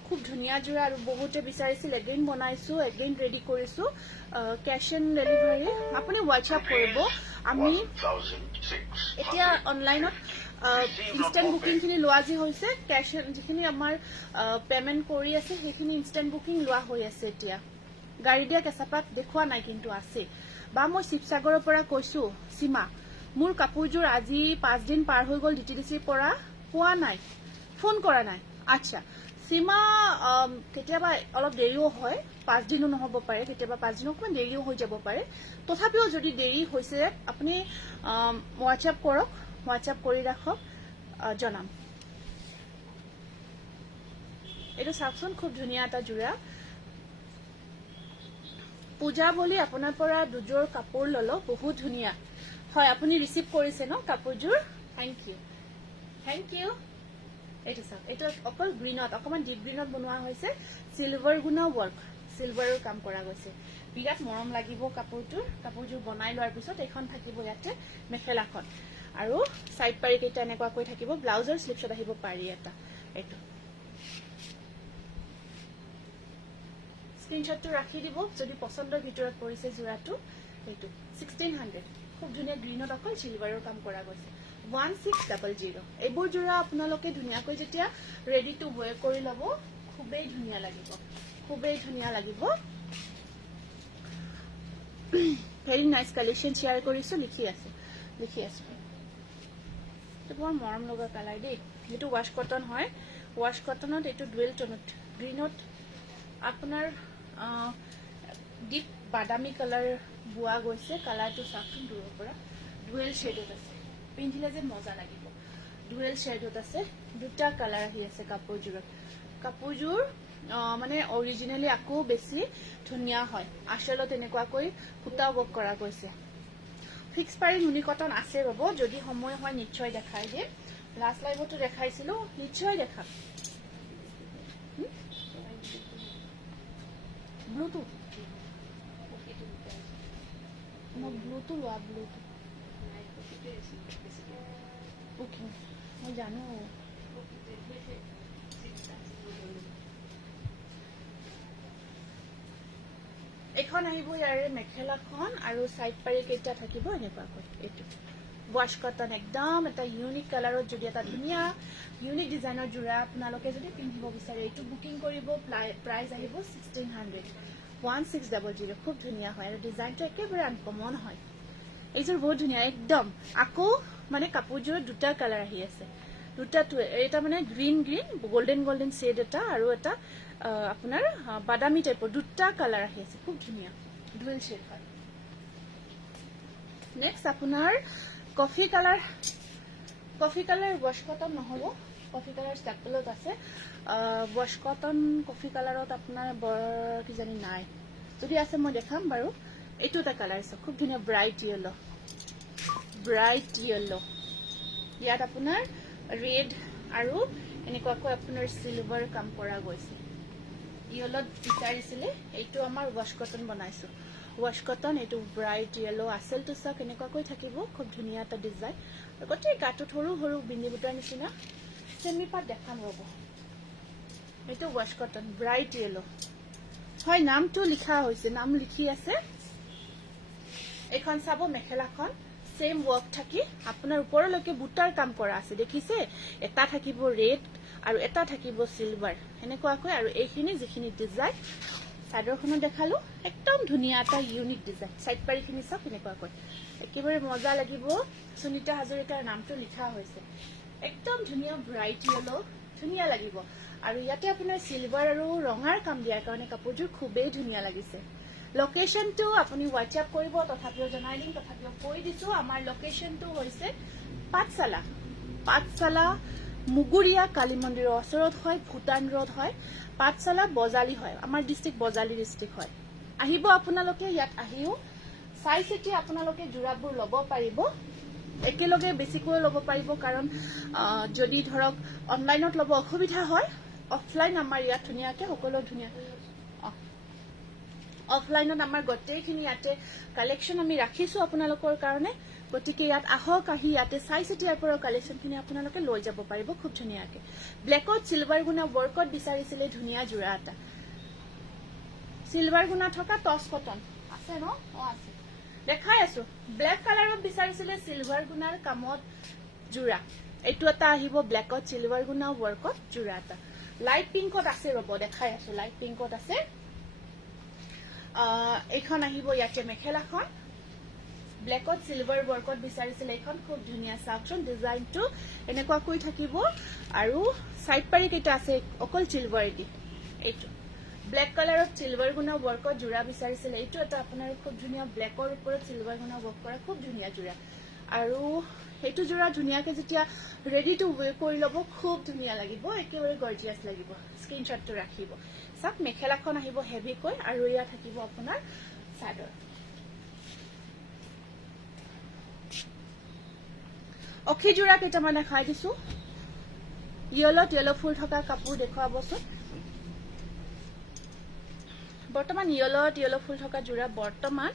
খুব ধুনীয়া জোৰা আৰু বহুতে বিচাৰিছিল। এগেইন বনাইছো, এগেইন ৰেডি কৰিছো। কেশ অন ডেলিভাৰী আপুনি হোৱাটছআপ কৰিব। আমি এতিয়া অনলাইনত ইনষ্টেণ্ট বুকিংখিনি লোৱা যি হৈছে, কেশ যিখিনি আমাৰ পেমেণ্ট কৰি আছে সেইখিনি ইনষ্টেণ্ট বুকিং লোৱা হৈ আছে। এতিয়া গাড়ী দিয়া কেঁচাপাত দেখুওৱা নাই কিন্তু আছে। বা মই শিৱসাগৰৰ পৰা কৈছো, সীমা মোৰ কাপোৰযোৰ আজি 5 দিন পাৰ হৈ গ'ল DTDCৰ পৰা, পোৱা নাই, ফোন কৰা নাই। আচ্ছা সীমা, কেতিয়াবা অলপ দেৰিও হয়, 5 দিনো নহব পাৰে, কেতিয়াবা 5 দিন অকমান দেৰিও হৈ যাব পাৰে। তথাপিও যদি দেৰি হৈছে আপুনি হোৱাটছআপ কৰক, হোৱাটছআপ কৰি ৰাখক, জনাম। এইটো চাওকচোন খুব ধুনীয়া এটা জোৰা। পূজা বুলি আপোনাৰ পৰা দুযোৰ কাপোৰ ললো, বহুত ধুনীয়া হয়। আপুনি ৰিচিভ কৰিছে ন কাপোৰযোৰ, থেংক ইউ, থেংক ইউ। এইটো চাওক, এইটো অকল গ্ৰীণত, অকমান ডিপ গ্ৰীণত বনোৱা হৈছে। সিলভাৰ গুণা ৱৰ্ক, সিলভাৰৰ কাম কৰা গৈছে। বিৰাট মৰম লাগিব কাপোৰযোৰ বনাই লোৱাৰ পিছত। এইখন থাকিব ইয়াতে মেখেলাখন আৰু সাইড পাৰি কেইটা এনেকুৱাকৈ থাকিব। ব্লাউজৰ স্লিভছত আহিব পাৰি এটা। এইটো স্ক্ৰীনশ্বটটো ৰাখি দিব যদি পচন্দৰ ভিতৰত পৰিছে জোৰাটো। এইটো 1600, খুব ধুনীয়া গ্ৰীণত অকল সিলভাৰৰ কাম কৰা গৈছে। 1600। এইবোৰ জোৰা আপোনালোকে ধুনীয়াকৈ যেতিয়া ৰেডি টু ৱেৰ কৰি ল'ব, খুবেই ধুনীয়া লাগিব, খুবেই ধুনীয়া লাগিব। ভেৰি নাইচ কালেকশ্যন শ্বেয়াৰ কৰিছো, লিখি আছো। এইটো বৰ মৰম লগা কালাৰ দেই। এইটো ৱাছ কটন হয়, ৱাছ কটনত এইটো ডুৱেল টোনত, গ্ৰীণত আপোনাৰ ডিপ বাদামী কালাৰ বোৱা গৈছে। কালাৰটো চাওকচোন দূৰৰ পৰা, ডুৱেল শ্বেডত আছে, পিন্ধিলে যে মজা লাগিব। ডুৱেল শ্বেডত আছে, দুটা কালাৰ আহি আছে কাপোৰযোৰত। কাপোৰযোৰ মানে অৰিজিনেলি আকৌ বেছি ধুনীয়া হয়। আচলত এনেকুৱাকৈ সূতা ৱৰ্ক কৰা গৈছে। ফিক্স পাৰি নুনি কটন আছে, ৰ'ব যদি সময় হয় নিশ্চয় দেখাই দিম। লাষ্ট লাইভতো দেখাইছিলো, নিশ্চয় দেখাম। ব্লুটুথ ব্লুটুথ লোৱা, ব্লুটুথ বুকিং মই জানো। এখন আহিব ইয়াৰে মেখেলাখন আৰু সাইড পাৰি কেইটা থাকিব এনেকুৱাকৈ। এইটো ৱাছ কটন, একদম এটা ইউনিক কালাৰত যদি এটা ধুনীয়া ইউনিক ডিজাইনৰ জোৰা আপোনালোকে যদি পিন্ধিব বিচাৰে, এইটো বুকিং কৰিব। প্ৰাইস আহিব 1600, 1600। খুব ধুনীয়া হয় আৰু ডিজাইনটো একেবাৰে আনকমন হয়। এইযোৰ বহুত ধুনীয়া একদম। আকৌ মানে কাপোৰযোৰত দুটা কালাৰ আহি আছে, দুটাটো এটা মানে গ্ৰীণ গোল্ডেন শ্বেড এটা, আৰু এটা আপোনাৰ বাদামী টাইপৰ, দুটা কালাৰ আহি আছে। খুব ধুনীয়া ডুৱেল শ্বেড হয়। নেক্সট আপোনাৰ coffee colour coffee colour wash cotton নহ'ব, কফি কালাৰ ষ্টেপলত আছে। ৱাশ কটন কফি কালাৰত আপোনাৰ বৰ কিজানি নাই, যদি আছে মই দেখাম বাৰু। এইটো এটা কালাৰ আছে, খুব ধুনীয়া ব্ৰাইট য়েলো, ব্ৰাইট য়েলো। ইয়াত আপোনাৰ ৰেড আৰু এনেকুৱাকৈ আপোনাৰ চিলভাৰ কাম কৰা গৈছে। য়েলোত বিচাৰিছিলে, এইটো আমাৰ ৱাশ কটন বনাইছো। ৱাশ কটন, এইটো ব্ৰাইট য়েলো। আঁচলটো চাওক এনেকুৱাকৈ থাকিব, খুব ধুনীয়া এটা ডিজাইন। গোটেই গাটোত সৰু সৰু বিন্দি বুটাৰ নিচিনা চেমি পাত দেখাম ৰ'ব। এইটো ৱাশ কটন ব্ৰাইট য়েলো হয়, নামটো লিখা হৈছে, নাম লিখি আছে। এইখন চাব মেখেলাখন সেম ৱৰ্ক থাকি আপোনাৰ ওপৰলৈকে বুটাৰ কাম কৰা আছে, দেখিছে? এটা থাকিব ৰেড আৰু এটা থাকিব চিলভাৰ এনেকুৱাকৈ। আৰু এইখিনি যিখিনি ডিজাইন চাদৰখনো দেখালো, একদম ধুনীয়া এটা ইউনিক ডিজাইন। চাইড পাৰিখিনি চাওক এনেকুৱাকৈ, একেবাৰে মজা লাগিব। সুনিতা হাজৰিকাৰ নামটো লিখা হৈছে, একদম ধুনীয়া ব্ৰাইট য়েলো, ধুনীয়া লাগিব। আৰু ইয়াতে আপোনাৰ চিলভাৰ আৰু ৰঙাৰ কাম দিয়াৰ কাৰণে কাপোৰযোৰ খুবেই ধুনীয়া লাগিছে। লোকেশ্যনটো আপুনি হোৱাটছআপ কৰিব, তথাপিও জনাই দিম, তথাপিও কৈ দিছো। আমাৰ লোকেশ্যনটো হৈছে পাঠশালা, পাঠশালা মুগুৰিয়া কালী মন্দিৰৰ ওচৰত হয়, ভূটান ৰোড হয়। পাঠশালা বজালি হয়, আমাৰ ডিষ্ট্ৰিক্ট বজালি ডিষ্ট্ৰিক্ট হয়। আহিব আপোনালোকে, ইয়াত আহিও চাই চিতি আপোনালোকে যোৰাবোৰ ল'ব পাৰিব। একেলগে বেছিকৈ ল'ব পাৰিব, কাৰণ যদি ধৰক অনলাইনত ল'ব অসুবিধা হয়, অফলাইন আমাৰ ইয়াত ধুনীয়াকৈ সকলো ধুনীয়া। অফলাইনত আমাৰ গোটেইখিনি ইয়াতে কালেকশ্যন আমি ৰাখিছো আপোনালোকৰ কাৰণে। গতিকে ইয়াত আহক, আহি ইয়াতে চাই চিতি ইয়াৰ পৰা কালেকশ্যনখিনি আপোনালোকে লৈ যাব পাৰিব খুব ধুনীয়াকৈ। ব্লেকত চিলভাৰ গুণা ৱৰ্কত বিচাৰিছিলে, ধুনীয়া যোৰা এটা। চিলভাৰ গুণা থকা টচ কটন আছে ন? আছে, দেখাই আছো। ব্লেক কালাৰত বিচাৰিছিলে চিলভাৰ গুণাৰ কামত যোৰা, এইটো এটা আহিব ব্লেকত চিলভাৰ গুণা ৱৰ্কত যোৰা এটা। লাইট পিংকত আছে, ৰ'ব দেখাই আছো। লাইট পিংকত আছে। এইখন আহিব ইয়াতে মেখেলাখন, ব্লেকত চিলভাৰ ৱৰ্কত বিচাৰিছিলে। এইখন খুব ধুনীয়া, চাওকচোন ডিজাইনটো এনেকুৱাকৈ থাকিব। আৰু চাইড পাৰি কেইটা আছে অকল চিলভাৰ দি। এইটো ব্লেক কালাৰত চিলভাৰ গুণা ৱৰ্কত যোৰা বিচাৰিছিলে, এইটো এটা আপোনাৰ খুব ধুনীয়া ব্লেকৰ ওপৰত চিলভাৰ গুণা ৱৰ্ক কৰা খুব ধুনীয়া যোৰা। আৰু সেইটো যোৰা ধুনীয়াকৈ যেতিয়া ৰেডি টু ৱেৰ কৰি ল'ব, খুব ধুনীয়া লাগিব, একেবাৰে গৰ্জিয়াছ লাগিব। স্ক্ৰীনশ্বটটো ৰাখিব। চাওক মেখেলাখন আহিব হেভিকৈ, আৰু ইয়াত থাকিব আপোনাৰ চাদৰ। অখি যোৰা কেইটামান দেখাই দিছো। য়েলোত য়েলো ফুল থকা কাপোৰ দেখুৱাবচোন। বৰ্তমান য়েলোত য়েলো ফুল থকা যোৰা বৰ্তমান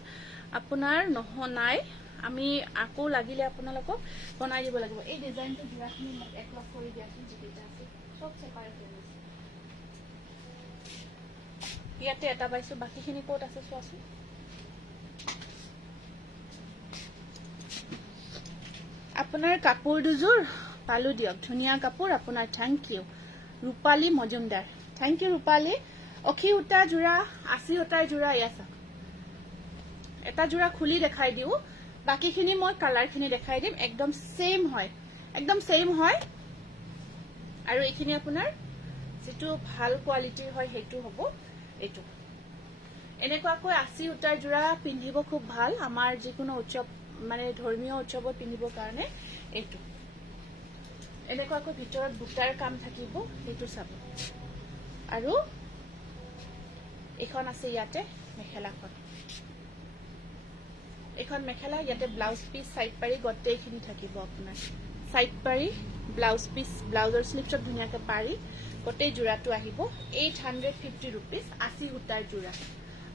আপোনাৰ নাই। আমি আকৌ লাগিলে আপোনালোকক বনাই দিব লাগিব। এই ডিজাইনটো যোৰাখিনি মোক একলগ কৰি দিয়াচোন, যিকেইটা আছে চব চেপাৰেট হৈ গৈছে। ইয়াতে এটা পাইছো, বাকীখিনি ক'ত আছে চোৱাচোন। আপোনাৰ কাপোৰ দুযোৰ পালো দিয়ক, ধুনীয়া কাপোৰ আপোনাৰ। থেংক ইউ ৰূপালী মজুমদাৰ, থেংক ইউ ৰূপালী। অখি সূতা যোৰা, 80 সূতাৰ যোৰা। ইয়াত চাওক, এটা যোৰা খুলি দেখাই দিওঁ, বাকীখিনি মই কালাৰখিনি দেখাই দিম। একদম সেম হয়, একদম সেম হয়। আৰু এইখিনি আপোনাৰ যিটো ভাল কোৱালিটিৰ হয় সেইটো হ'ব। এইটো এনেকুৱাকৈ 80 সূতাৰ যোৰা পিন্ধিব খুব ভাল, আমাৰ যিকোনো উৎসৱ মানে ধৰ্মীয় উৎসৱত পিন্ধিবৰ কাৰণে। এইটো এনেকুৱাকৈ ভিতৰত বুটাৰ কাম থাকিব, সেইটো চাব। আৰু এইখন আছে ইয়াতে মেখেলাখন, এইখন মেখেলা। ইয়াতে ব্লাউজ পিচ, চাইড পাৰি গোটেইখিনি থাকিব আপোনাৰ। চাইড পাৰি, ব্লাউজ পিচ, ব্লাউজৰ স্লিপছত ধুনীয়াকৈ পাৰি গোটেই যোৰাটো আহিব। 850 ৰুপিজ, 80 সূতাৰ যোৰা,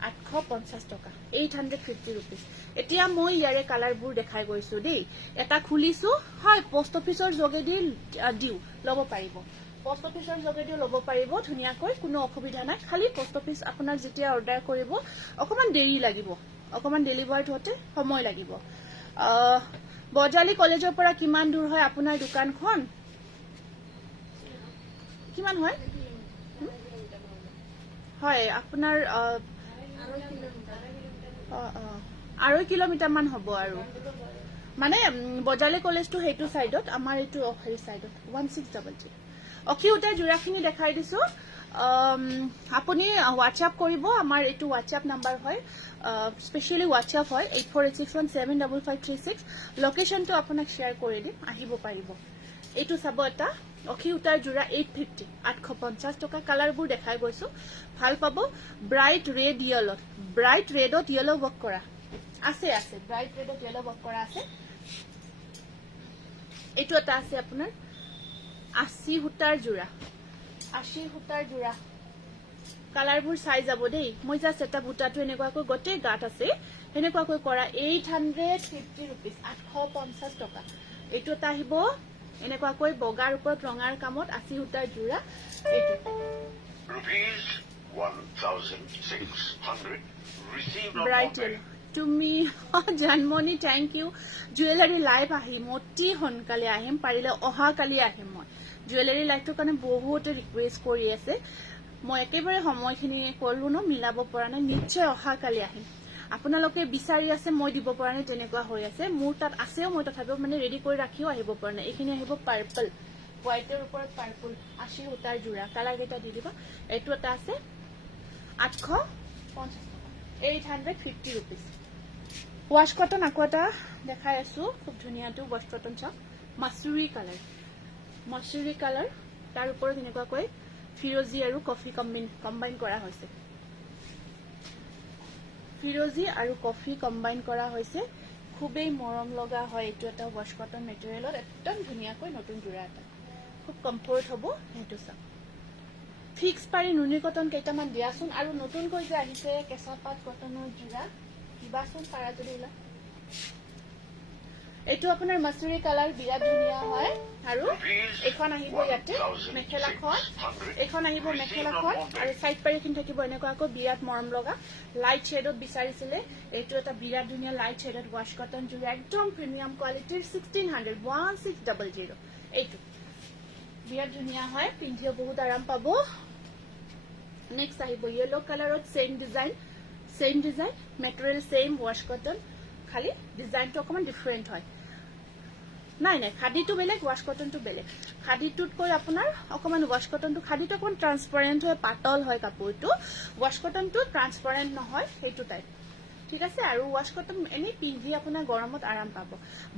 850 টকা, 850 ৰুপিজ। এতিয়া মই ইয়াৰে কালাৰবোৰ দেখাই গৈছো দেই। এটা খুলিছো, হয় পোষ্ট অফিচৰ যোগেদি দিও, ল'ব পাৰিব। পোষ্ট অফিচৰ যোগেদিও ল'ব পাৰিব ধুনীয়াকৈ, কোনো অসুবিধা নাই। খালি পোষ্ট অফিচ আপোনাৰ যেতিয়া অৰ্ডাৰ কৰিব অকণমান দেৰি লাগিব, অকণমান ডেলিভাৰ্ড হওঁতে সময় লাগিব। বজালি কলেজৰ পৰা কিমান দূৰ হয় আপোনাৰ দোকানখন? কিমান হয়? হয় আপোনাৰ 2.5 কিলোমিটাৰ মান হ'ব। আৰু মানে বজালি কলেজটো সেইটো চাইডত, আমাৰ এইটো হেৰি চাইডত 1600। অখি সূতাৰ যোৰাখিনি দেখাই দিছো। আপুনি হোৱাটছআপ কৰিব, আমাৰ এইটো হোৱাটছআপ নাম্বাৰ হয়, স্পেচিয়েলি হোৱাটছআপ হয় 8486175536। লোকেশ্যনটো আপোনাক শ্বেয়াৰ কৰি দিম, আহিব পাৰিব। এইটো চাব এটা অখি সূতাৰ যোৰা 850 850 টকা কালাৰবোৰ দেখাই গৈছো ভাল পাব ব্ৰাইট ৰেড ইয়েলত ব্ৰাইট ৰেডত ইয়েলো ৱৰ্ক কৰা আছে ব্ৰাইট ৰেডত ইয়েলো ৱৰ্ক কৰা আছে এইটো এটা আছে আপোনাৰ 80 সূতাৰ যোৰা 80 সূতাৰ যোৰা কালাৰবোৰ চাই যাব দেই মই জাস্ট এটা বুটাটো এনেকুৱাকৈ গোটেই গাঁত আছে এনেকুৱাকৈ কৰা 850 रुपीस 850 টকা এইটো এটা আহিব এনেকুৱাকৈ বগাৰ ওপৰত ৰঙাৰ কামত 80 সূতাৰ যোৰা এইটো Rupees 1,600 received on bright PhonePe. তুমি Janmoni thank you jewellery live আহিম অতি সোনকালে আহিম পাৰিলে অহা কালি আহিম মই জুৱেলাৰী লাইভটোৰ কাৰণে বহুত ৰিকুৱেষ্ট কৰি আছে মই একেবাৰে সময়খিনি কলো ন মিলাব পৰা নাই নিশ্চয় অহা কালি আহিম আপোনালোকে বিচাৰি আছে মই দিব পৰা নাই তেনেকুৱা হৈ আছে মোৰ তাত আছেও মই তথাপিও মানে ৰেডি কৰি ৰাখিও আহিব পৰা নাই এইখিনি আহিব পাৰ্পল হোৱাইটৰ ওপৰত পাৰ্পল 80 সূতাৰ যোৰা কালাৰ কেইটা দি দিব এইটো এটা আছে 850 850 रुपीस ওয়াশ কটন আকো এটা দেখাই আছো খুব ধুনিয়াটো ওয়াশ কটন চাওক মাছুৰী কালাৰ তাৰ ওপৰত এনেকুৱাকৈ ফিৰোজি আৰু কফি কম্বাইন কৰা হৈছে ফিৰোজি আৰু কফি কম্বাইন কৰা হৈছে খুবেই মৰম লগা হয় এইটো এটা ওয়াশ কটন মেটেৰিয়েলত একদম ধুনিয়াকৈ নতুন যোৰা এটা খুব কমফৰ্ট হ'ব সেইটো চাওক ফিক্স পাৰি নুনি কটন কেইটামান দিয়াচোন আৰু নতুনকৈ যে আহিছে কেঁচা পাত কটনৰ যোৰা দিবাচোন পাৰা যদি ওলা এইটো আপোনাৰ মাছুৰী কালাৰ বিৰাট ধুনিয়া হয় আৰু এখন আহিব ইয়াতে মেখেলাখন এখন আহিব মেখেলাখন আৰু সাইড পাৰিখিনি থাকিব এনেকুৱাকৈ বিৰাট মৰম লগা লাইট শেডত বিচাৰিছিলে এইটো এটা বিৰাট ধুনিয়া লাইট শেডত ওয়াশ কটন যোৰা একদম প্ৰিমিয়াম কোৱালিটিৰ 1600 এইটো বিৰাট ধুনিয়া হয় পিন্ধিও বহুত আৰাম পাব নেক্সট আহিব ইয়েলো কালাৰত same design material same wash cotton খালি ডিজাইনটো অকমান ডিফাৰেন্ট হয় নাই খাদিটো বেলেগ ওয়াশ কটনটো বেলেগ খাদিটোতকৈ আপোনাৰ অকমান ওয়াশ কটনটো খাদিটো অকমান ট্ৰান্সপাৰেন্ট হয় পাতল হয় কাপোৰটো ওয়াশ কটনটো ট্ৰান্সপাৰেন্ট নহয় সেইটো টাইপ ঠিক আছে আৰু ওয়াশ কটন এনে পিন্ধি আপোনাৰ গৰমত আৰাম পাব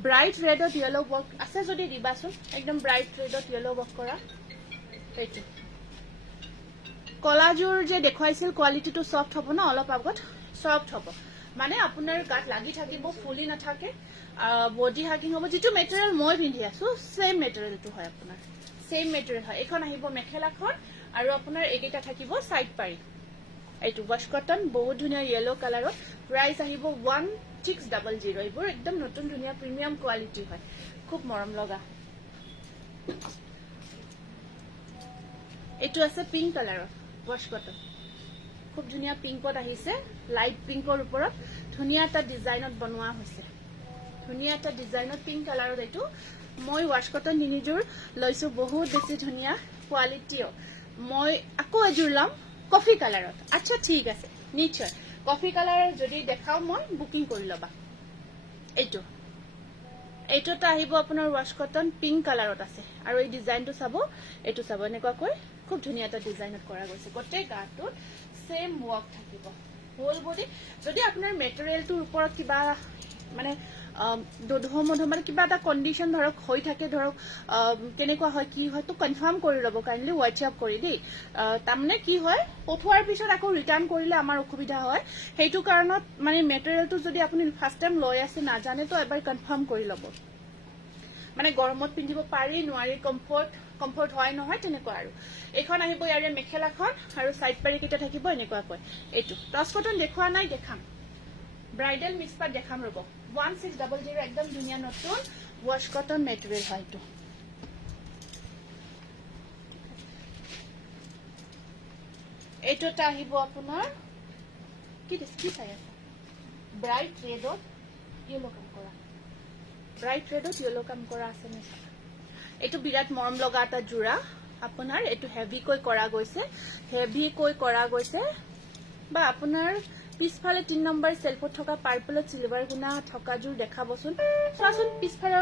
ব্ৰাইট ৰেডত ইয়েলো ৱৰ্ক আছে যদি দিবাচোন একদম ব্ৰাইট ৰেডত ইয়েলো ৱৰ্ক কৰা এইটো কলাজোৰ যে দেখুৱাইছিল কোৱালিটিটো সফট হ'ব না অলপ আগত সফট হ'ব মানে আপোনাৰ গাত লাগি থাকিব ফুলি নাথাকে বডি হাগিং হ'ব যেটো মেটেৰিয়েল মই পিন্ধি আছো সেম মেটেৰিয়েলটো হয় আপোনাৰ সেম মেটেৰিয়েল হয় এখন আহিব মেখেলাখন আৰু আপোনাৰ এইকেইটা থাকিব সাইড পাৰি এইটো ওয়াশ কটন বহুত ধুনিয়া ইয়েলো কালাৰত প্ৰাইস আহিব 1600 এইবোৰ একদম নতুন ধুনিয়া প্ৰিমিয়াম কোৱালিটি হয় খুব মৰম লগা এইটো আছে পিংক কালাৰত ওয়াশ কটন খুব ধুনিয়া পিংকত আহিছে লাইট পিংকৰ ওপৰত ধুনিয়া এটা ডিজাইনত বনোৱা হৈছে ধুনিয়া এটা ডিজাইনত পিংক কালাৰত এইটো মই ওয়াশ কটন নিনিজোৰ লৈছো বহুত বেছি ধুনিয়া কোৱালিটিও মই আকৌ এজোৰ লম কফি কালাৰত আচ্ছা ঠিক আছে নিশ্চয় কফি কালাৰৰ যদি দেখাও মই বুকিং কৰি লবা এইটোটা আহিব আপোনাৰ ওয়াশ কটন পিংক কালাৰত আছে আৰু এই ডিজাইনটো চাব এইটো চাব এনেকুৱাকৈ খুব ধুনিয়া এটা ডিজাইনত কৰা গৈছে গোটেই গাটো সেম ওয়াৰ্ক থাকিব হোল বডি যদি আপোনাৰ মেটেৰিয়েলটোৰ ওপৰত কিবা মানে দোধমধ মানে কিবা এটা কন্ডিশন ধৰক হৈ থাকে ধৰক কেনেকুৱা হয় কি হয় তো কনফাৰ্ম কৰি ল'ব কাইন্ডলি হোৱাটসঅ্যাপ কৰি দেই তাৰমানে কি হয় পঠোৱাৰ পিছত আকৌ ৰিটাৰ্ণ কৰিলে আমাৰ অসুবিধা হয় সেইটো কাৰণত মানে মেটেৰিয়েলটো যদি আপুনি ফাৰ্স্ট টাইম লৈ আছে নাজানে তো এবাৰ কনফাৰ্ম কৰি ল'ব মানে গৰমত পিন্ধিব পাৰি নোৱাৰি কমফৰ্ট হয় নহয় তেনেকুৱা আৰু এখন আহিব ইয়াৰে মেখেলাখন আৰু সাইড পাৰি কিটা থাকিব এনেকুৱাকৈ এইটো টচ কটন দেখুৱা নাই দেখাম ব্ৰাইডাল মিক্স পাট দেখাম ৰব 1600 একদম ধুনিয়া নতুন ওয়াশ কটন মেটেৰিয়েল হয় এইটো এইটোটা আহিব আপোনাৰ কি চাই আছে ব্ৰাইট ৰেডত ইয়েলো কাম কৰা ব্ৰাইট ৰেডত ইয়েলো কাম কৰা আছে নে এইটো বিৰাট মৰম লগা এটা জোৰা আপোনাৰ এইটো হেভি কৈ কৰা গৈছে বা আপোনাৰ পিছফালে 3 নম্বৰ সেলফত থকা পাৰ্পলত সিলভাৰ গুণা থকা জোৰ দেখাবচোন চোৱাচোন পিছফালে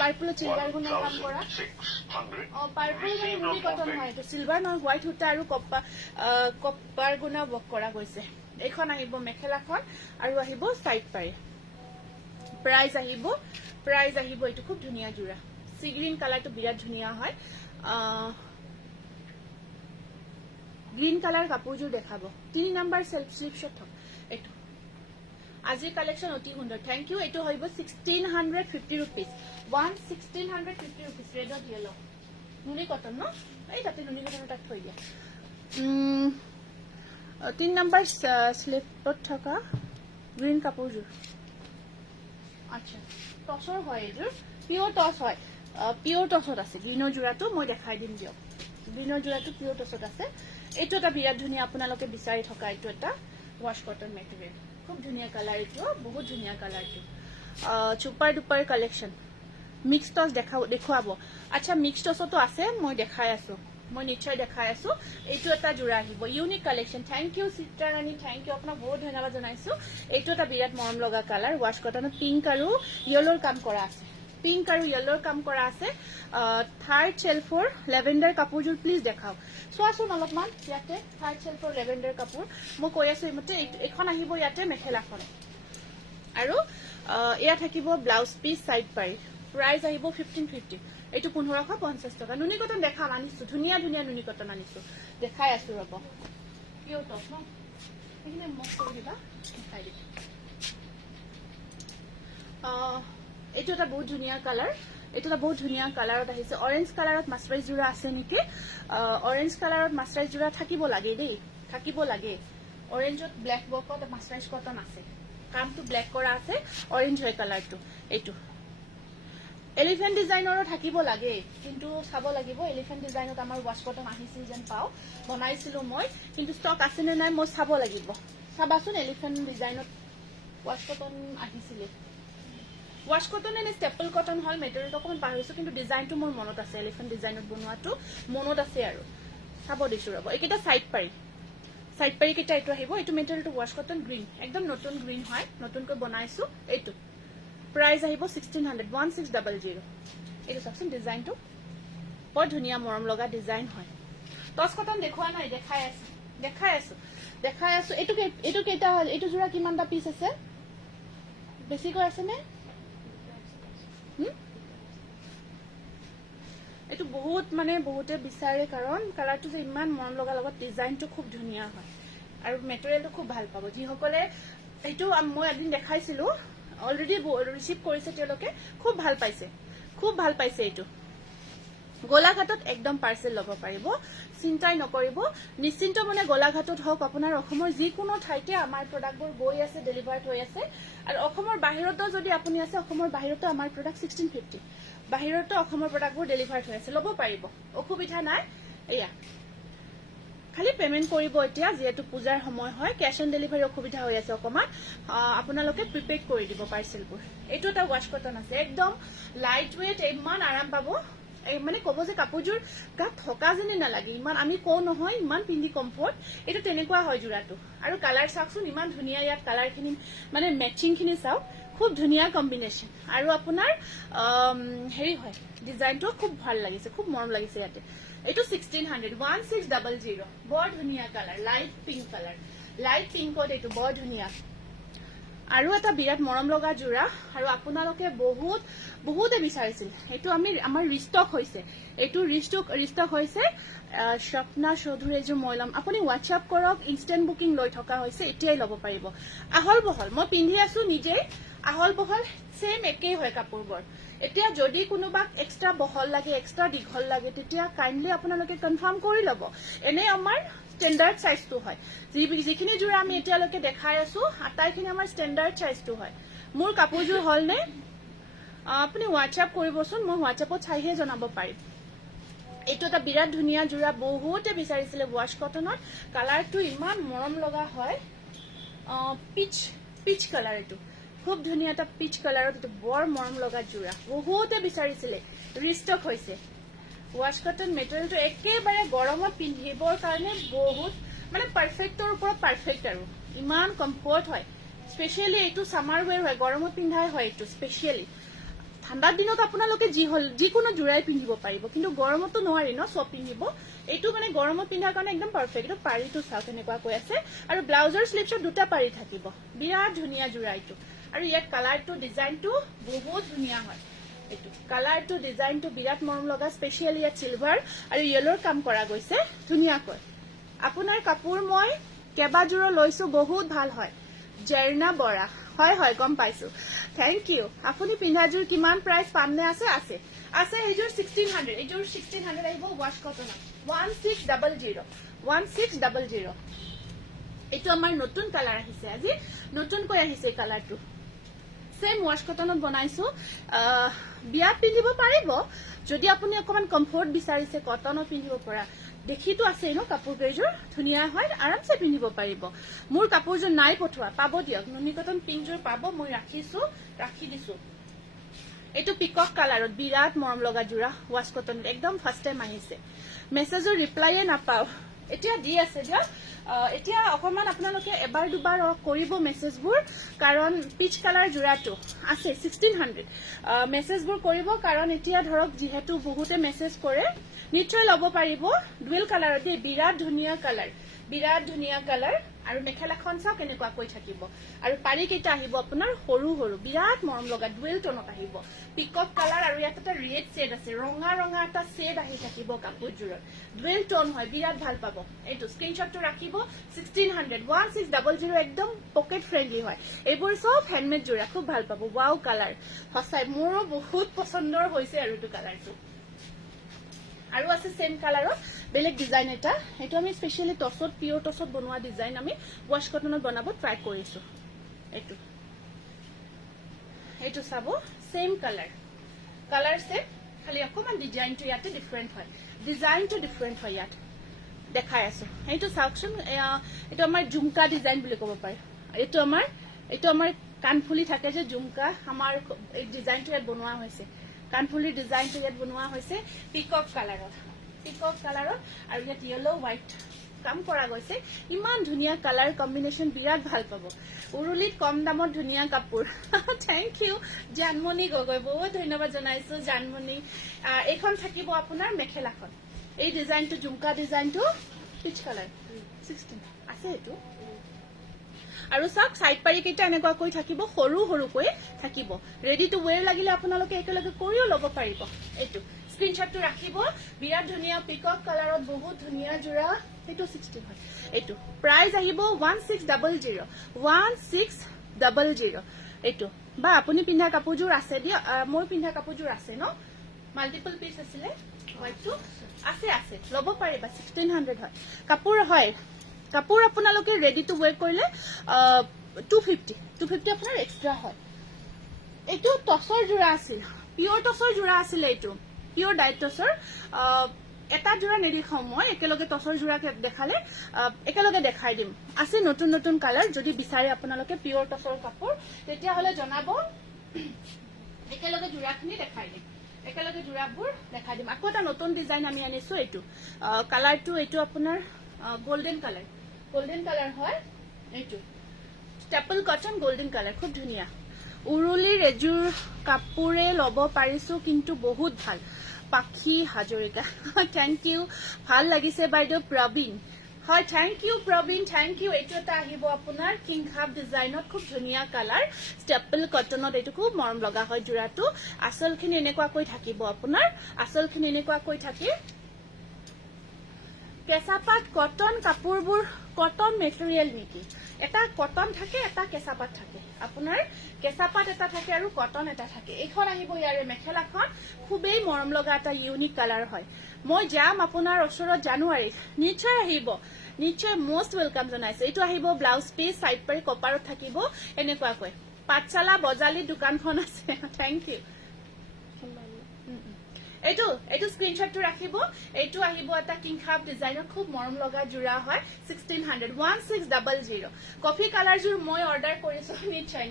পাৰ্পলত সিলভাৰ গুণা কাম কৰা পাৰ্পল মানে নুনি কটন হয় এইটো সিলভাৰ নহয় হোৱাইট সূতা আৰু কপাৰ গুণা ৱৰ্ক কৰা গৈছে এইখন আহিব মেখেলাখন আৰু আহিব সাইড পাৰি প্ৰাইস আহিব এইটো খুব ধুনিয়া জোৰা সি গ্ৰীণ কালাৰটো বিৰাট ধুনীয়া হয় গ্ৰীণ কালাৰ কাপোৰযোৰ দেখাব 3 নম্বৰ সেলফ স্লিপ শট হক এটো আজিৰ কালেকশন অতি সুন্দৰ থ্যাংক ইউ এটো হইব 1650 rupees 1650 rupees red or yellow নুনি কটন ন এই তাতে নুনি কটন তাক থৈ দিয়া 3 নম্বৰ স্লিপত থকা গ্ৰীণ কাপোৰযোৰ আচ্ছা টসৰ হয় এযোৰ পিওৰ টস হয় পিওৰ টসত আছে গ্ৰীণৰ জোৰাটো মই দেখাই দিম দিয়ক গ্ৰীণৰ জোৰাটো পিওৰ টসত আছে এইটো এটা বিৰাট ধুনীয়া আপোনালোকে বিচাৰি থকা এইটো এটা ওয়াশ কটন মেটেৰিয়েল খুব ধুনীয়া কালাৰ এইটো বহুত ধুনীয়া কালাৰটো super duper collection mix toss দেখুৱাব আচ্ছা মিক্স টসতো আছে মই দেখাই আছো মই নিশ্চয় দেখাই আছো এইটো এটা জোৰা আহিব unique collection thank you Chitrarani thank you আপোনাক বহুত ধন্যবাদ জনাইছো এইটো এটা বিৰাট মৰম লগা কালাৰ ওয়াশ কটনত পিংক আৰু ইয়েলোৰ কাম কৰা আছে পিংক আৰু ইয়েলোৰ কাম কৰা আছে থাৰ্ড শেলফৰ লেভেণ্ডাৰ কাপোৰযোৰ প্লিজ দেখাও চোৱাচোন অলপমান ইয়াতে থাৰ্ড শেলফৰ লেভেণ্ডাৰ কাপোৰ মই কৈ আছো ইমতে এখন আহিব ইয়াতে মেখেলাখন আৰু এয়া থাকিব ব্লাউজ পিস সাইড পাৰি প্ৰাইস আহিব 1550 এইটো 1550 টকা নুনি কটন দেখাম আনিছো ধুনীয়া ধুনীয়া নুনি কটন আনিছো দেখাই আছো ৰব কিয় টপ ন এখানে মক কৰি দিবা দেখাই দিম এইটো এটা বহুত ধুনীয়া কালাৰ এইটো এটা বহুত ধুনীয়া কালাৰত আহিছে অৰেঞ্জ কালাৰত মাছৰাইজ জোৰা আছে নেকি অৰেঞ্জ কালাৰত মাছৰাইজ জোৰা থাকিব লাগে দেই থাকিব লাগে অৰেঞ্জত ব্ল্যাক বকত মাছৰাইজ কটন আছে কামটো ব্ল্যাক কৰা আছে অৰেঞ্জ হয় কালাৰটো এইটো এলিফেন্ট ডিজাইনৰো থাকিব লাগে কিন্তু চাব লাগিব এলিফেন্ট ডিজাইনত আমাৰ ওয়াশ কটন আহিছিল যেন পাও বনাইছিলো মই কিন্তু ষ্টক আছে নে নাই মই চাব লাগিব চাবাচোন এলিফেন্ট ডিজাইনত ওয়াশ কটন আহিছিল ওয়াশ কটন এনে স্টেপল কটন হল মেটেৰিয়েল অকমান পাহৰিছো কিন্তু ডিজাইনটো মোৰ মনত আছে এলিফেন্ট ডিজাইনত বনোৱাটো মনত আছে আৰু চাব দিছো ৰব এইকেইটা সাইড পাৰি কেইটা এইটো আহিব এইটো মেটেৰিয়েলটো ওয়াশ কটন গ্ৰীণ একদম নতুন গ্ৰীণ হয় নতুনকৈ বনাইছো এইটো প্ৰাইস আহিব 1600 এইটো চাওকচোন ডিজাইনটো বৰ ধুনীয়া মৰম লগা ডিজাইন হয় টস কটন দেখুৱা নাই দেখাই আছো এইটো কেইটা এইটো জোৰা কিমানটা পিস আছে বেছিকৈ আছে নে এইটো বহুত মানে বহুতে বিচাৰে কাৰণ কালাৰটো যে ইমান মৰম লগা লগত ডিজাইনটো খুব ধুনীয়া হয় আৰু মেটেৰিয়েলটো খুব ভাল পাব যিসকলে এইটো মই এদিন দেখাইছিলো অলৰেডি ৰিসিভ কৰিছে তেওঁলোকে খুব ভাল পাইছে এইটো গোলাঘাটত একদম পাৰ্সেল লব পাৰিব চিন্তাই নকৰিব নিশ্চিন্ত মনে গোলাঘাটত হওক আপোনাৰ অসমৰ যিকোনো ঠাইতে আমাৰ প্ৰডাক্টবোৰ গৈ আছে ডেলিভাৰ্ড হৈ আছে আৰু অসমৰ বাহিৰতো যদি আপুনি আছে অসমৰ বাহিৰতো আমাৰ প্ৰডাক্ট 1650 বাহিৰতো অসমৰ প্ৰডাক্টবোৰ ডেলিভাৰ্ড হৈ আছে লব পাৰিব অসুবিধা নাই এয়া খালি পেমেন্ট কৰিব এতিয়া যেহেতু পূজাৰ সময় হয় ক্যাশ অন ডেলিভাৰী অসুবিধা হৈ আছে অকমান আপোনালোকে প্ৰিপেড কৰি দিব পাৰ্সেলবোৰ এইটো এটা ওয়াশ কটন আছে একদম লাইট ওয়েট ইমান আৰাম পাব মানে কব যে কাপোৰযোৰ গাত থকা যেনে নালাগে ইমান আমি কও নহয় ইমান পিন্ধি কমফৰ্ট এইটো তেনেকুৱা হয় জোৰাটো আৰু কালাৰ চাওকচোন ইমান ধুনীয়া ইয়াত কালাৰ খিনি মানে মেচিং খিনি চাওক খুব ধুনীয়া কম্বিনেশন আৰু আপোনাৰ হেৰি হয় ডিজাইনটো খুব ভাল লাগিছে খুব মৰম লাগিছে ইয়াতে এইটো 1600 বৰ ধুনীয়া কালাৰ লাইট পিংকত এইটো বৰ ধুনীয়া আৰু এটা বিৰাট মৰম লগা জোৰা আৰু আপোনালোকে বহুতে বিচাৰিছিল এইটো আমাৰ ৰিষ্টক হৈছে এইটো ৰিষ্টক হৈছে স্বপ্না চৌধুৰী এযোৰ মই লম আপুনি হোৱাটছআপ কৰক ইনষ্টেন্ট বুকিং লৈ থকা হৈছে এতিয়াই ল'ব পাৰিব আহল বহল মই পিন্ধি আছো নিজে আহল বহল সেম একেই হয় কাপোৰবোৰ এতিয়া যদি কোনোবা এক্সট্ৰা বহল লাগে এক্সট্ৰা দীঘল লাগে তেতিয়া কাইন্ডলি আপোনালোকে কনফাৰ্ম কৰি ল'ব এনে আমাৰ স্ট্যান্ডাৰ্ড সাইজটো হয় যিখিনি জোৰা আমি এতিয়ালৈকে দেখাই আছো আটাইখিনি আমাৰ স্ট্যান্ডাৰ্ড সাইজটো হয় মোৰ কাপোৰযোৰ হল নে আপুনি হোৱাটছআপ কৰিবচোন মই হোৱাটছআপত চাইহে জনাব পাৰিম এইটো এটা বিৰাট ধুনীয়া জোৰা বহুতে বিচাৰিছিলে ওয়াশ কটনত কালাৰটো ইমান মৰম লগা হয় পিচ কালাৰ এইটো খুব ধুনীয়া এটা পিচ কালাৰত এইটো বৰ মৰম লগা জোৰা বহুতে বিচাৰিছিলে ৰিষ্টক হৈছে ওয়াশ কটন মেটেৰিয়েলটো একেবাৰে গৰমত পিন্ধিবৰ কাৰণে বহুত মানে পাৰফেক্টৰ ওপৰত পাৰফেক্ট আৰু ইমান কমফৰ্ট হয় স্পেশালি এইটো সামাৰ ওয়্যাৰ হয় গৰমত পিন্ধাই হয় এইটো স্পেশালি ঠাণ্ডাৰ দিনত আপোনালোকে যিকোনো জোৰাই পিন্ধিব পাৰিব কিন্তু গৰমতো নোৱাৰি ন সব পিন্ধিব এইটো মানে গৰমত পিন্ধাৰ কাৰণে একদম পাৰফেক্ট এইটো পাৰিটো চাওক এনেকুৱা কৈ আছে আৰু ব্লাউজৰ স্লিভছত দুটা পাৰি থাকিব বিৰাট ধুনীয়া জোৰা এইটো আৰু ইয়াত কালাৰটো ডিজাইনটো বহুত ধুনীয়া হয় এইটো কালাৰটো ডিজাইনটো বিৰাট মৰম লগা স্পেচিয়েলি ইয়াত চিলভাৰ আৰু য়েলোৰ কাম কৰা গৈছে ধুনীয়াকৈ আপোনাৰ কাপোৰ মই কেবাজোৰো লৈছো বহুত ভাল হয় জেৰনা বৰা হয় হয় গম পাইছো থ্যাংক ইউ আপুনি পিন্ধাজোৰ কিমান প্ৰাইস পামনে আছে আছে আছে এইজোৰ 1600 এইজোৰ 1600 আহিব ওয়াশ কটন 1600 এইটো আমাৰ নতুন কালাৰ আহিছে আজি নতুনকৈ আহিছে এই কালাৰটো সেম ওয়াশ কটনত বনাইছো বিয়াত পিন্ধিব পাৰিব যদি আপুনি অকমান কমফৰ্ট বিচাৰিছে কটনত পিন্ধিব পৰা দেখিতো আছে ন কাপোৰ কেইজোৰ ধুনীয়া হয় আৰামছে পিন্ধিব পাৰিব মোৰ কাপোৰজোৰ নাই পঠোৱা পাব দিয়ক নুনি কটন পিংকজোৰ পাব মই ৰাখি দিছো এইটো পিকক কালাৰত বিৰাট মৰম লগা জোৰা ওয়াশ কটন একদম ফাৰ্ষ্ট টাইম আহিছে মেছেজৰ ৰিপ্লাইয়ে নাপাও এতিয়া দি আছে দিয়ক এতিয়া অকমান আপোনালোকে এবাৰ দুবাৰ কৰিব মেছেজবোৰ কাৰণ পিচ কালাৰ জোৰাটো আছে 1600 মেছেজবোৰ কৰিব কাৰণ এতিয়া ধৰক যিহেতু বহুতে মেছেজ কৰে নিশ্চয় ল'ব পাৰিব ডুৱেল কালাৰত দেই বিৰাট ধুনীয়া কালাৰ আৰু মেখেলাখন চাও কেনেকুৱা কৈ থাকিব আৰু পাৰি কেইটা আহিব আপোনাৰ সৰু সৰু বিৰাট মৰম লগা ডুৱেল টনত আহিব পিকক কালাৰ আৰু ইয়াত এটা ৰেড শেড আছে ৰঙা ৰঙা এটা শেড আহি থাকিব কাপোৰজোৰত ডুৱেল টন হয় বিৰাট ভাল পাব এইটো স্ক্ৰিনশ্বটটো ৰাখিব 1600 একদম পকেট ফ্ৰেন্ডলি হয় এইবোৰ সব হ্যান্ডমেড জোৰা খুব ভাল পাব ওয়াও কালাৰ সঁচাই মোৰো বহুত পছন্দৰ হৈছে আৰু এইটো কালাৰটো আৰু আছে সেম কালাৰত বেলেগ ডিজাইন এটা এইটো আমি স্পেশালি টছত পিওৰ টছত বনোৱা ডিজাইন আমি ওয়াশ কটনত বনাব ট্ৰাই কৰিছো এইটো চাব সেম কালাৰ সেম খালি অকমান ডিজাইনটো ইয়াতে ডিফাৰেন্ট হয় ইয়াত দেখাই আছো এইটো চাওকচোন এইটো আমাৰ ঝুমকা ডিজাইন বুলি ক'ব পাৰি এইটো আমাৰ কানফুলি থাকে যে ঝুমকা আমাৰ এই ডিজাইনটো ইয়াত বনোৱা হৈছে কানফুলি ডিজাইনটো ইয়াত বনোৱা হৈছে পিকক কালাৰত আৰু ইয়াত য়েলো হোৱাইট কাম কৰা গৈছে ইমান ধুনীয়া কালাৰ কম্বিনেশ্যন বিৰাট ভাল পাব উৰুলিত কম দামত ধুনীয়া কাপোৰ থ্যাংক ইউ জানমণি গগৈ বহুত ধন্যবাদ জনাইছো জানমণি এইখন থাকিব আপোনাৰ মেখেলাখন এই ডিজাইনটো ঝুমকা ডিজাইনটো পিচ কালাৰ 16 আছে এইটো আৰু সব সাইড পাৰি কেইটা এনেকুৱাকৈ থাকিব সৰু সৰুকৈ থাকিব ৰেডি টু ওয়্যাৰ লাগিলে আপোনালোকে একেলগে কৰিও ল'ব পাৰিব এইটো স্ক্ৰিনশ্বটটো ৰাখিব বিৰাট ধুনীয়া পিকক কালাৰত বহুত ধুনীয়া জোৰা এইটো 16 হয় এইটো প্ৰাইস আহিব 1600 এইটো বা আপুনি পিন্ধা কাপোৰজোৰ আছে দিয়া মই পিন্ধা কাপোৰজোৰ আছে ন মাল্টিপল পিস আছিলে হোৱাইটটো আছে ল'ব পাৰিবা 1600 হয় কাপোৰ আপোনালোকে ৰেডি টু ওয়্যাৰ কৰিলে 250 আপোনাৰ এক্সট্ৰা হয় এইটো টছৰ জোৰা আছিল পিওৰ টছৰ জোৰা আছিল এইটো পিওৰ ডাইট টছৰ এটা জোৰা নেদেখাও মই একেলগে টছৰ জোৰা দেখালে একেলগে দেখাই দিম আছে নতুন কালাৰ যদি বিচাৰে আপোনালোকে পিওৰ টছৰ কাপোৰ তেতিয়া হলে জনাব একেলগে জোৰাখিনি দেখাই দিম একেলগে জোৰাবোৰ দেখাই দিম আকৌ এটা নতুন ডিজাইন আমি আনিছো এইটো কালাৰটো এইটো আপোনাৰ গোল্ডেন কালাৰ হয় এইটো ষ্টেপল কটন গোল্ডেন কালাৰ খুব ধুনীয়া উৰুলিৰ এজোৰ কাপোৰে ল'ব পাৰিছো কিন্তু বহুত ভাল পাখি হাজৰিকা থ্যাংক ইউ ভাল লাগিছে বাইদেউ প্ৰবীণ হয় thank U Prabin thank you এইটো এটা আহিব আপোনাৰ কিং খাপ ডিজাইনত খুব ধুনীয়া কালাৰ ষ্টেপল কটনত এইটো খুব মৰম লগা হয় জোৰাটো আসলখিনি এনেকুৱাকৈ থাকিব আপোনাৰ আসলখিনি এনেকুৱাকৈ থাকে কেঁচাপাত কটন কাপোৰবোৰ কটন মেটেৰিয়েল নেকি এটা কটন থাকে এটা কেঁচাপাত থাকে আপোনাৰ কেঁচাপাত এটা থাকে আৰু কটন এটা থাকে এইখন আহিব ইয়াৰে মেখেলাখন খুবেই মৰম লগা এটা ইউনিক কালাৰ হয় মই যাম আপোনাৰ ওচৰত জানুৱাৰীত নিশ্চয় আহিব নিশ্চয় মোস্ট ওয়েলকাম জনাইছো এইটো আহিব ব্লাউজ পিস সাইড পাৰি কপাৰত থাকিব এনেকুৱাকৈ পাঠশালা বজালি দোকানখন আছে থ্যাংক ইউ এইটো স্ক্ৰিনশ্বটটো ৰাখিব এইটো আহিব এটা কিং খাপ ডিজাইনৰ খুব মৰম লগা জোৰা হয় 1600 কফি কালাৰজোৰ মই অৰ্ডাৰ কৰিছো নিশ্চয়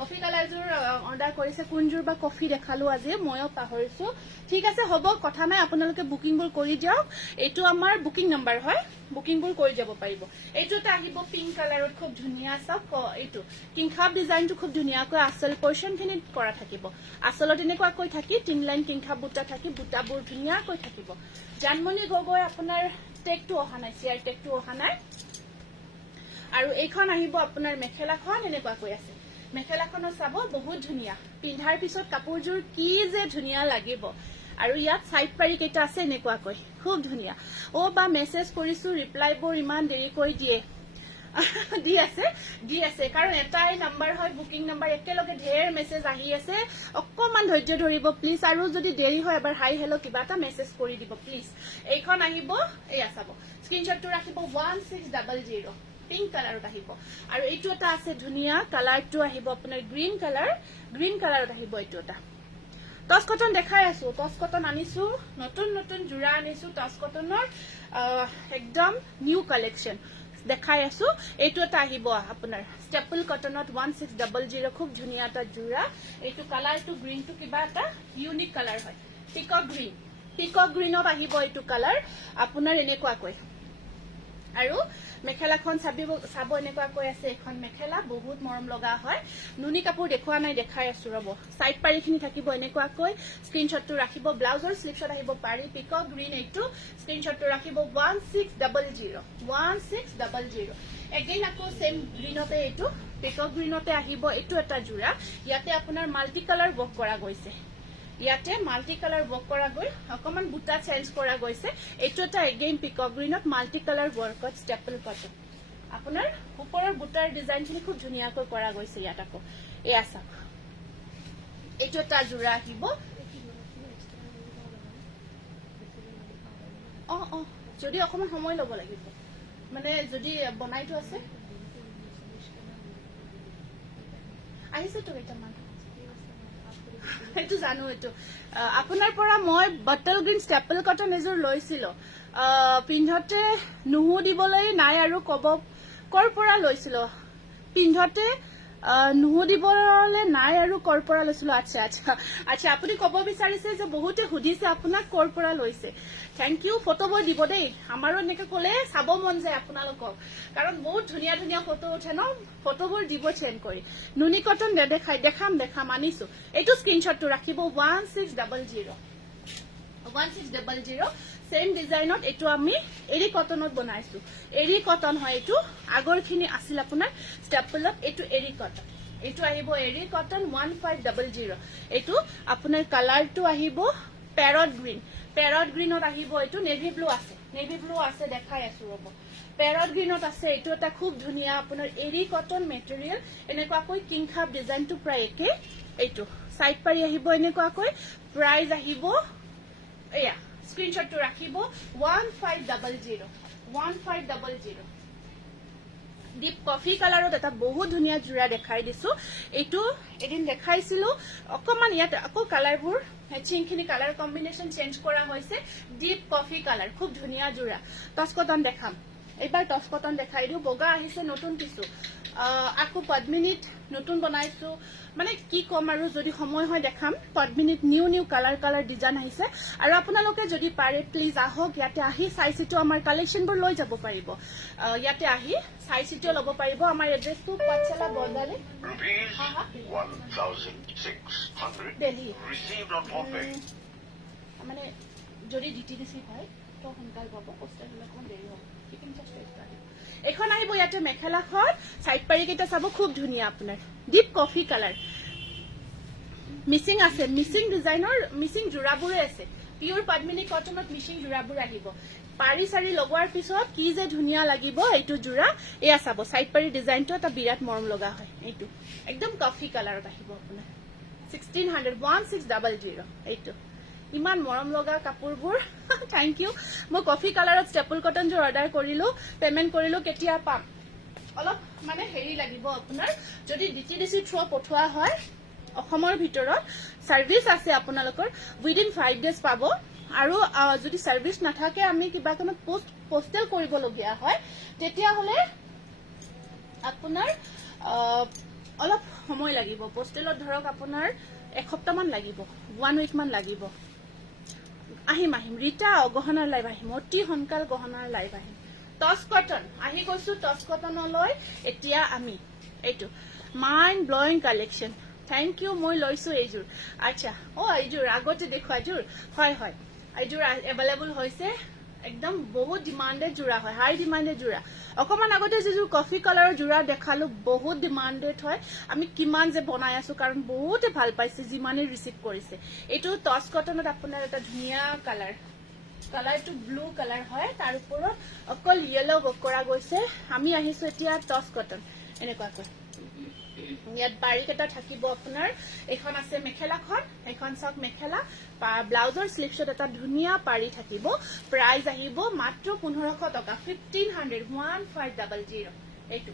কফি কালাৰজোৰ অৰ্ডাৰ কৰিছে কোনজোৰ বা কফি দেখালো আজি ময়ো পাহৰিছো ঠিক আছে হ'ব কথা নাই আপোনালোকে বুকিংবোৰ কৰি যাওক এইটো আমাৰ বুকিং নাম্বাৰ হয় বুকিংবোৰ কৰি যাব পাৰিব এইটো এটা আহিব পিংক কালাৰত খুব ধুনীয়া চাওক এইটো কিং খাপ ডিজাইনটো খুব ধুনীয়াকৈ আসল পৰ্চনখিনিত কৰা থাকিব আসলত এনেকুৱাকৈ থাকি তিন লাইন কিং খাপ বুটা থাকি বুটাবোৰ ধুনীয়াকৈ থাকিব জানমণি গগৈ আপোনাৰ টেগটো অহা নাই চিয়াৰ টেগটো অহা নাই আৰু এইখন আহিব আপোনাৰ মেখেলাখন এনেকুৱাকৈ আছে মেখেলাখনৰ চাব বহুত ধুনীয়া পিন্ধাৰ পিছত কাপোৰযোৰ কি যে ধুনীয়া লাগিব আৰু ইয়াত সাইড পাৰি কেইটা আছে এনেকুৱাকৈ খুব ধুনীয়া ও বা মেছেজ কৰিছো ৰিপ্লাইবোৰ ইমান দেৰি কৰি দিয়ে দি আছে কাৰণ এটাই নাম্বাৰ হয় বুকিং নাম্বাৰ একেলগে ঢেৰ মেছেজ আহি আছে অকমান ধৈৰ্য ধৰিব প্লিজ আৰু যদি দেৰি হয় এবাৰ হাই হেল্ল কিবা এটা মেছেজ কৰি দিব প্লিজ এইখন আহিব এয়া চাব স্ক্ৰিনশ্বটটো ৰাখিব 1600 পিংক কালাৰত আহিব আৰু এইটো এটা আছে ধুনীয়া কালাৰটো আহিব আপোনাৰ গ্ৰীণ কালাৰত আহিব এইটো এটা টচ কটন দেখাই আছো টচ কটন আনিছো নতুন জোৰা আনিছো টচ কটনৰ একদম নিউ কালেকশন দেখাই আছো এইটো এটা আহিব আপোনাৰ ষ্টেপল কটনত 1600 খুব ধুনীয়া এটা জোৰা এইটো কালাৰটো গ্ৰীনটো কিবা এটা ইউনিক কালাৰ হয় পিকক গ্ৰীনত আহিব এইটো কালাৰ আপোনাৰ এনেকুৱাকৈ আৰু মেখেলাখন চাব এনেকুৱাকৈ আছে এখন মেখেলা বহুত মৰম লগা হয় নুনি কাপোৰ দেখুৱা নাই দেখাই আছো ৰব সাইড পাৰিখিনি থাকিব এনেকুৱাকৈ স্ক্ৰিনশ্বটটো ৰাখিব ব্লাউজৰ স্লিপছত আহিব পাৰি পিকক গ্ৰীন এইটো স্ক্ৰিনশ্বটটো ৰাখিব 1600 এগেইন আকৌ সেম গ্ৰীনতে এইটো পিকক গ্ৰীনতে আহিব এইটো এটা জোৰা ইয়াতে আপোনাৰ মাল্টি কালাৰ ৱৰ্ক কৰা গৈছে ইয়াতে মাল্টি কালাৰ ৱৰ্ক কৰা গৈ অকমান বুটা চেঞ্জ কৰা গৈছে এইটো এটা এগেইন পিকক গ্ৰীনত মাল্টি কালাৰ ৱৰ্কত ষ্টেপল কটন আপোনাৰ ওপৰৰ বুটাৰ ডিজাইনখিনি খুব ধুনীয়াকৈ কৰা গৈছে ইয়াত আকৌ এয়া চাওক এইটো এটা জোৰা আহিব যদি অকমান সময় ল'ব লাগিব মানে যদি বনাইটো আছে আহিছেতো কেইটামান এইটো জানো এইটো আপোনাৰ পৰা মই বটল গ্ৰীণ ষ্টেপল কটন এযোৰ লৈছিলো পিন্ধতে নুহু দিবলৈ নাই আৰু কব কৰ পৰা লৈছিলো পিন্ধতে নুহু দিবলৈ নাই আৰু কৰ পৰা লৈছিলো আচ্ছা আপুনি কব বিচাৰিছে যে বহুতে সুধিছে আপোনাক কৰ পৰা লৈছে থ্যাংক ইউ ফটোবোৰ দিব দেই আমাৰো এনেকে কলে চাব মন যায় আপোনালোকক কাৰণ বহুত ধুনীয়া ফটো উঠে ন ফটোবোৰ দিব চেঞ্জ কৰি নুনি কটন দেখাম আনিছো এইটো স্ক্ৰিনশ্বটটো ৰাখিব 1600 সেম ডিজাইনত এইটো আমি এৰি কটনত বনাইছো এৰি কটন হয় এইটো আগৰখিনি আছিল আপোনাৰ ষ্টেপলত এইটো এৰি কটন এইটো আহিব এৰি কটন 1500 এইটো আপোনাৰ কালাৰটো আহিব প্যাৰট গ্ৰীনত আহিব এইটো নেভি ব্লু আছে দেখাই আছো ৰব প্যাৰট গ্ৰীনত আছে এইটো এটা খুব ধুনীয়া আপোনাৰ এৰি কটন মেটেৰিয়েল এনেকুৱাকৈ কিংখাপ ডিজাইনটো প্ৰায় একে এইটো সাইড পাৰি আহিব এনেকুৱাকৈ প্ৰাইস আহিব এয়া স্ক্ৰিনশ্বটটো ৰাখিব 1500 ডিপ কফি কালাৰত এটা বহুত ধুনীয়া জোৰা দেখাই দিছো এইটো এদিন দেখাইছিলো অকমান ইয়াত আকৌ কালাৰবোৰ মেচিংখিনি কালাৰ কম্বিনেশন চেঞ্জ কৰা হৈছে ডিপ কফি কালাৰ খুব ধুনীয়া জোৰা টচ কটন দেখাম এইবাৰ টচ কটন দেখাই দিও বগা আহিছে নতুন কিছু আকৌ পদ্মিনীত নতুন বনাইছো মানে কি কম আৰু যদি সময় হয় দেখাম পদ্মিনীত নিউ কালাৰ ডিজাইন আহিছে আৰু আপোনালোকে যদি পাৰে প্লিজ আহক ইয়াতে আহি চাইচিটো আমাৰ কালেকশনবোৰ লৈ যাব পাৰিব ইয়াতে আহি চাইচিটো ল'ব পাৰিব আমাৰ এড্ৰেছটো পাঠশালা বজালে Rupees 1,600 Delhi received on phone pay. মানে যদি ডিটিডিসি হয় তো সোনকাল পাব পোষ্টাল হলে অকমান দেৰি হ'ব শিপিং চাৰ্জ এক্সট্ৰা দিব এখন আহিব ইয়াতে মেখেলাখন সাইড পাৰি কেইটা চাব খুব ধুনীয়া আপোনাৰ ডিপ কফি কালাৰ মিচিং আছে মিচিং ডিজাইনৰ মিচিং জোৰাবোৰে আছে পিওৰ পদ্মিনী কটনত মিচিং জোৰাবোৰ আহিব পাৰি সাৰি লগোৱাৰ পিছত কি যে ধুনীয়া লাগিব এইটো জোৰা এয়া চাব সাইড পাৰি ডিজাইনটো এটা বিৰাট মৰম লগা হয় এইটো একদম কফি কালাৰত আহিব আপোনাৰ 1600 এইটো ইমান মৰম লগা কাপোৰবোৰ থ্যাংক ইউ মই কফি কালাৰত ষ্টেপল কটন জোৰ অৰ্ডাৰ কৰিলো পেমেন্ট কৰিলো কেতিয়া পাম অলপ মানে হেৰি লাগিব আপোনাৰ যদি ডিটিডিসি থ্ৰু পঠোৱা হয় অসমৰ ভিতৰত সাৰ্ভিস আছে আপোনালোকৰ উইদিন 5 ডেজ পাব আৰু যদি সাৰ্ভিস নাথাকে আমি কিবা কোনো পোষ্টেল কৰিব লগিয়া হয় তেতিয়া হলে আপোনাৰ অলপ সময় লাগিব পোষ্টেলত ধৰক আপোনাৰ এসপ্তাহ মান লাগিব 1 উইক মান লাগিব আহিম ৰীতা গহনাৰ লাইভ আহিম অতি সোনকাল গহনাৰ লাইভ আহিম টচ কটন আহি গৈছো টচ কটনলৈ এতিয়া আমি এইটো mind blowing collection thank you মই লৈছো এইযোৰ আচ্ছা এইযোৰ আগতে দেখুৱা যোৰ হয় এইযোৰ এভেইলেবল হৈছে একদম বহুত ডিমান্ডেড জোৰা হয়, হাই ডিমান্ডেড জোৰা। অকমান আগতে যিযোৰ কফি কালাৰৰ জোৰা দেখালো বহুত ডিমান্ডেড হয়। আমি কিমান যে বনাই আছো কাৰণ বহুতে ভাল পাইছে, যিমানে ৰিচিভ কৰিছে। এইটো টচ কটনত আপোনাৰ এটা ধুনীয়া কালাৰ, কালাৰটো ব্লু কালাৰ হয়, তাৰ ওপৰত অকল য়েলো ৱৰ্ক কৰা গৈছে। আমি আহিছো এতিয়া টচ কটন এনেকুৱাকৈ। ইয়াত বাৰীক এটা থাকিব আপোনাৰ। এখন আছে মেখেলাখন, এখন চাওক মেখেলা, ব্লাউজৰ স্লিভছত এটা ধুনীয়া পাৰি থাকিব। প্ৰাইস আহিব মাত্ৰ 1500 টকা, 1500, 1500। এইটো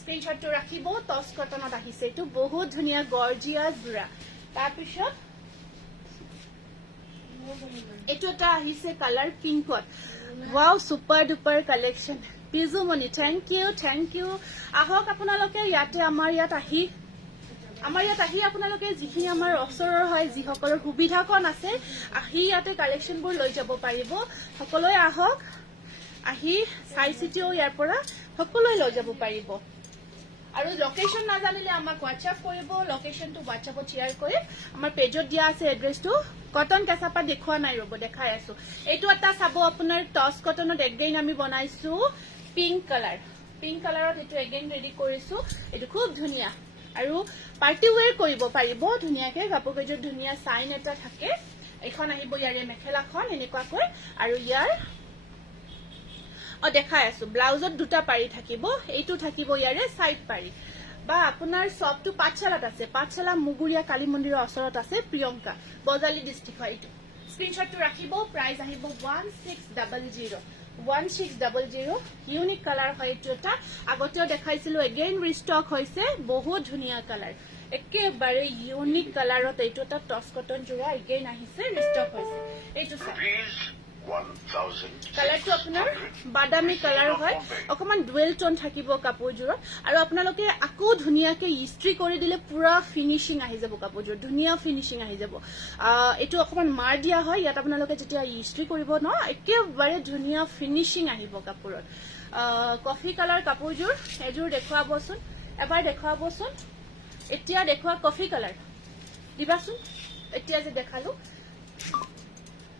স্ক্ৰীনশ্বটটো ৰাখিব। টচ কটনত আহিছে, এইটো বহুত ধুনীয়া গৰ্জিয়াছ জোৰা। তাৰপিছত এইটো এটা আহিছে কালাৰ পিংকত। Wow, super duper collection. Pijumoni, thank you. আহক আপোনালোকে ইয়াতে আমাৰ ইয়াত আহি আপোনালোকে যিখিনি আমাৰ ওচৰৰ হয়, যিসকলৰ সুবিধাকণ আছে, আহি ইয়াতে কালেকশ্যনবোৰ লৈ যাব পাৰিব। সকলোৱে আহক, আহি চাই চিতিও ইয়াৰ পৰা সকলোৱে লৈ যাব পাৰিব। আৰু লোকেশ্যন নাজানিলে আমাক হোৱাটছআপ কৰিব, লোকেশ্যনটো হোৱাটছআপত শ্বেয়াৰ কৰিম। আমাৰ পেজত দিয়া আছে এড্ৰেছটো। কটন কেঁচাপাত দেখুওৱা নাই, ৰ'ব দেখাই আছো। এইটো এটা চাব আপোনাৰ টচ কটনত এগেইন আমি বনাইছো পিংক কালাৰ। পিংক কালাৰত এইটো এগেইন ৰেডি কৰিছো। এইটো খুব ধুনীয়া আৰু পাৰ্টি ৱেৰ কৰিব পাৰিব ধুনীয়াকে। কাপোৰ কেইযোৰ ধুনীয়া চাইন এটা থাকে। এইখন আহিব ইয়াৰে মেখেলাখন এনেকুৱাকৈ, আৰু ইয়াৰ দেখাই আছো ব্লাউজত দুটা পাৰি থাকিব। এইটো থাকিব ইয়াৰে চাইড পাৰি। বা আপোনাৰ শ্বপটো পাঠশালাত আছে, পাঠশালা মুগুৰীয়া কালী মন্দিৰৰ ওচৰত আছে, প্ৰিয়ংকা, বজালী ডিষ্ট্ৰিক্ট হয়। এইটো স্ক্ৰীনশ্বটটো ৰাখিব। প্ৰাইস আহিব 1600, 1600। ইউনিক কালাৰ হয় এইটো এটা। আগতেও দেখাইছিলো, এগেইন ৰিষ্টক হৈছে। বহুত ধুনীয়া কালাৰ, একেবাৰে ইউনিক কালাৰত এইটো এটা টচ কটন জোৰা এগেইন আহিছে, ৰিষ্টক হৈছে। এইটো কালাৰটো আপোনাৰ বাদামী কালাৰ হয়, অকমান ডুৱেল টোন থাকিব কাপোৰযোৰত। আৰু আপোনালোকে আকৌ ধুনীয়াকে ইস্ত্ৰি কৰি দিলে পুৰা ফিনিচিং আহি যাব কাপোৰযোৰ, ধুনীয়া ফিনিচিং আহি যাব। এইটো অকমান মাৰ দিয়া হয়, ইয়াত আপোনালোকে যেতিয়া ইস্ত্ৰি কৰিব ন, একেবাৰে ধুনীয়া ফিনিচিং আহিব কাপোৰত। কফি কালাৰ কাপোৰযোৰ এযোৰ দেখুৱাবচোন, এবাৰ দেখুৱাবচোন। এতিয়া দেখুৱা কফি কালাৰ দিবাচোন। এতিয়া যে দেখালো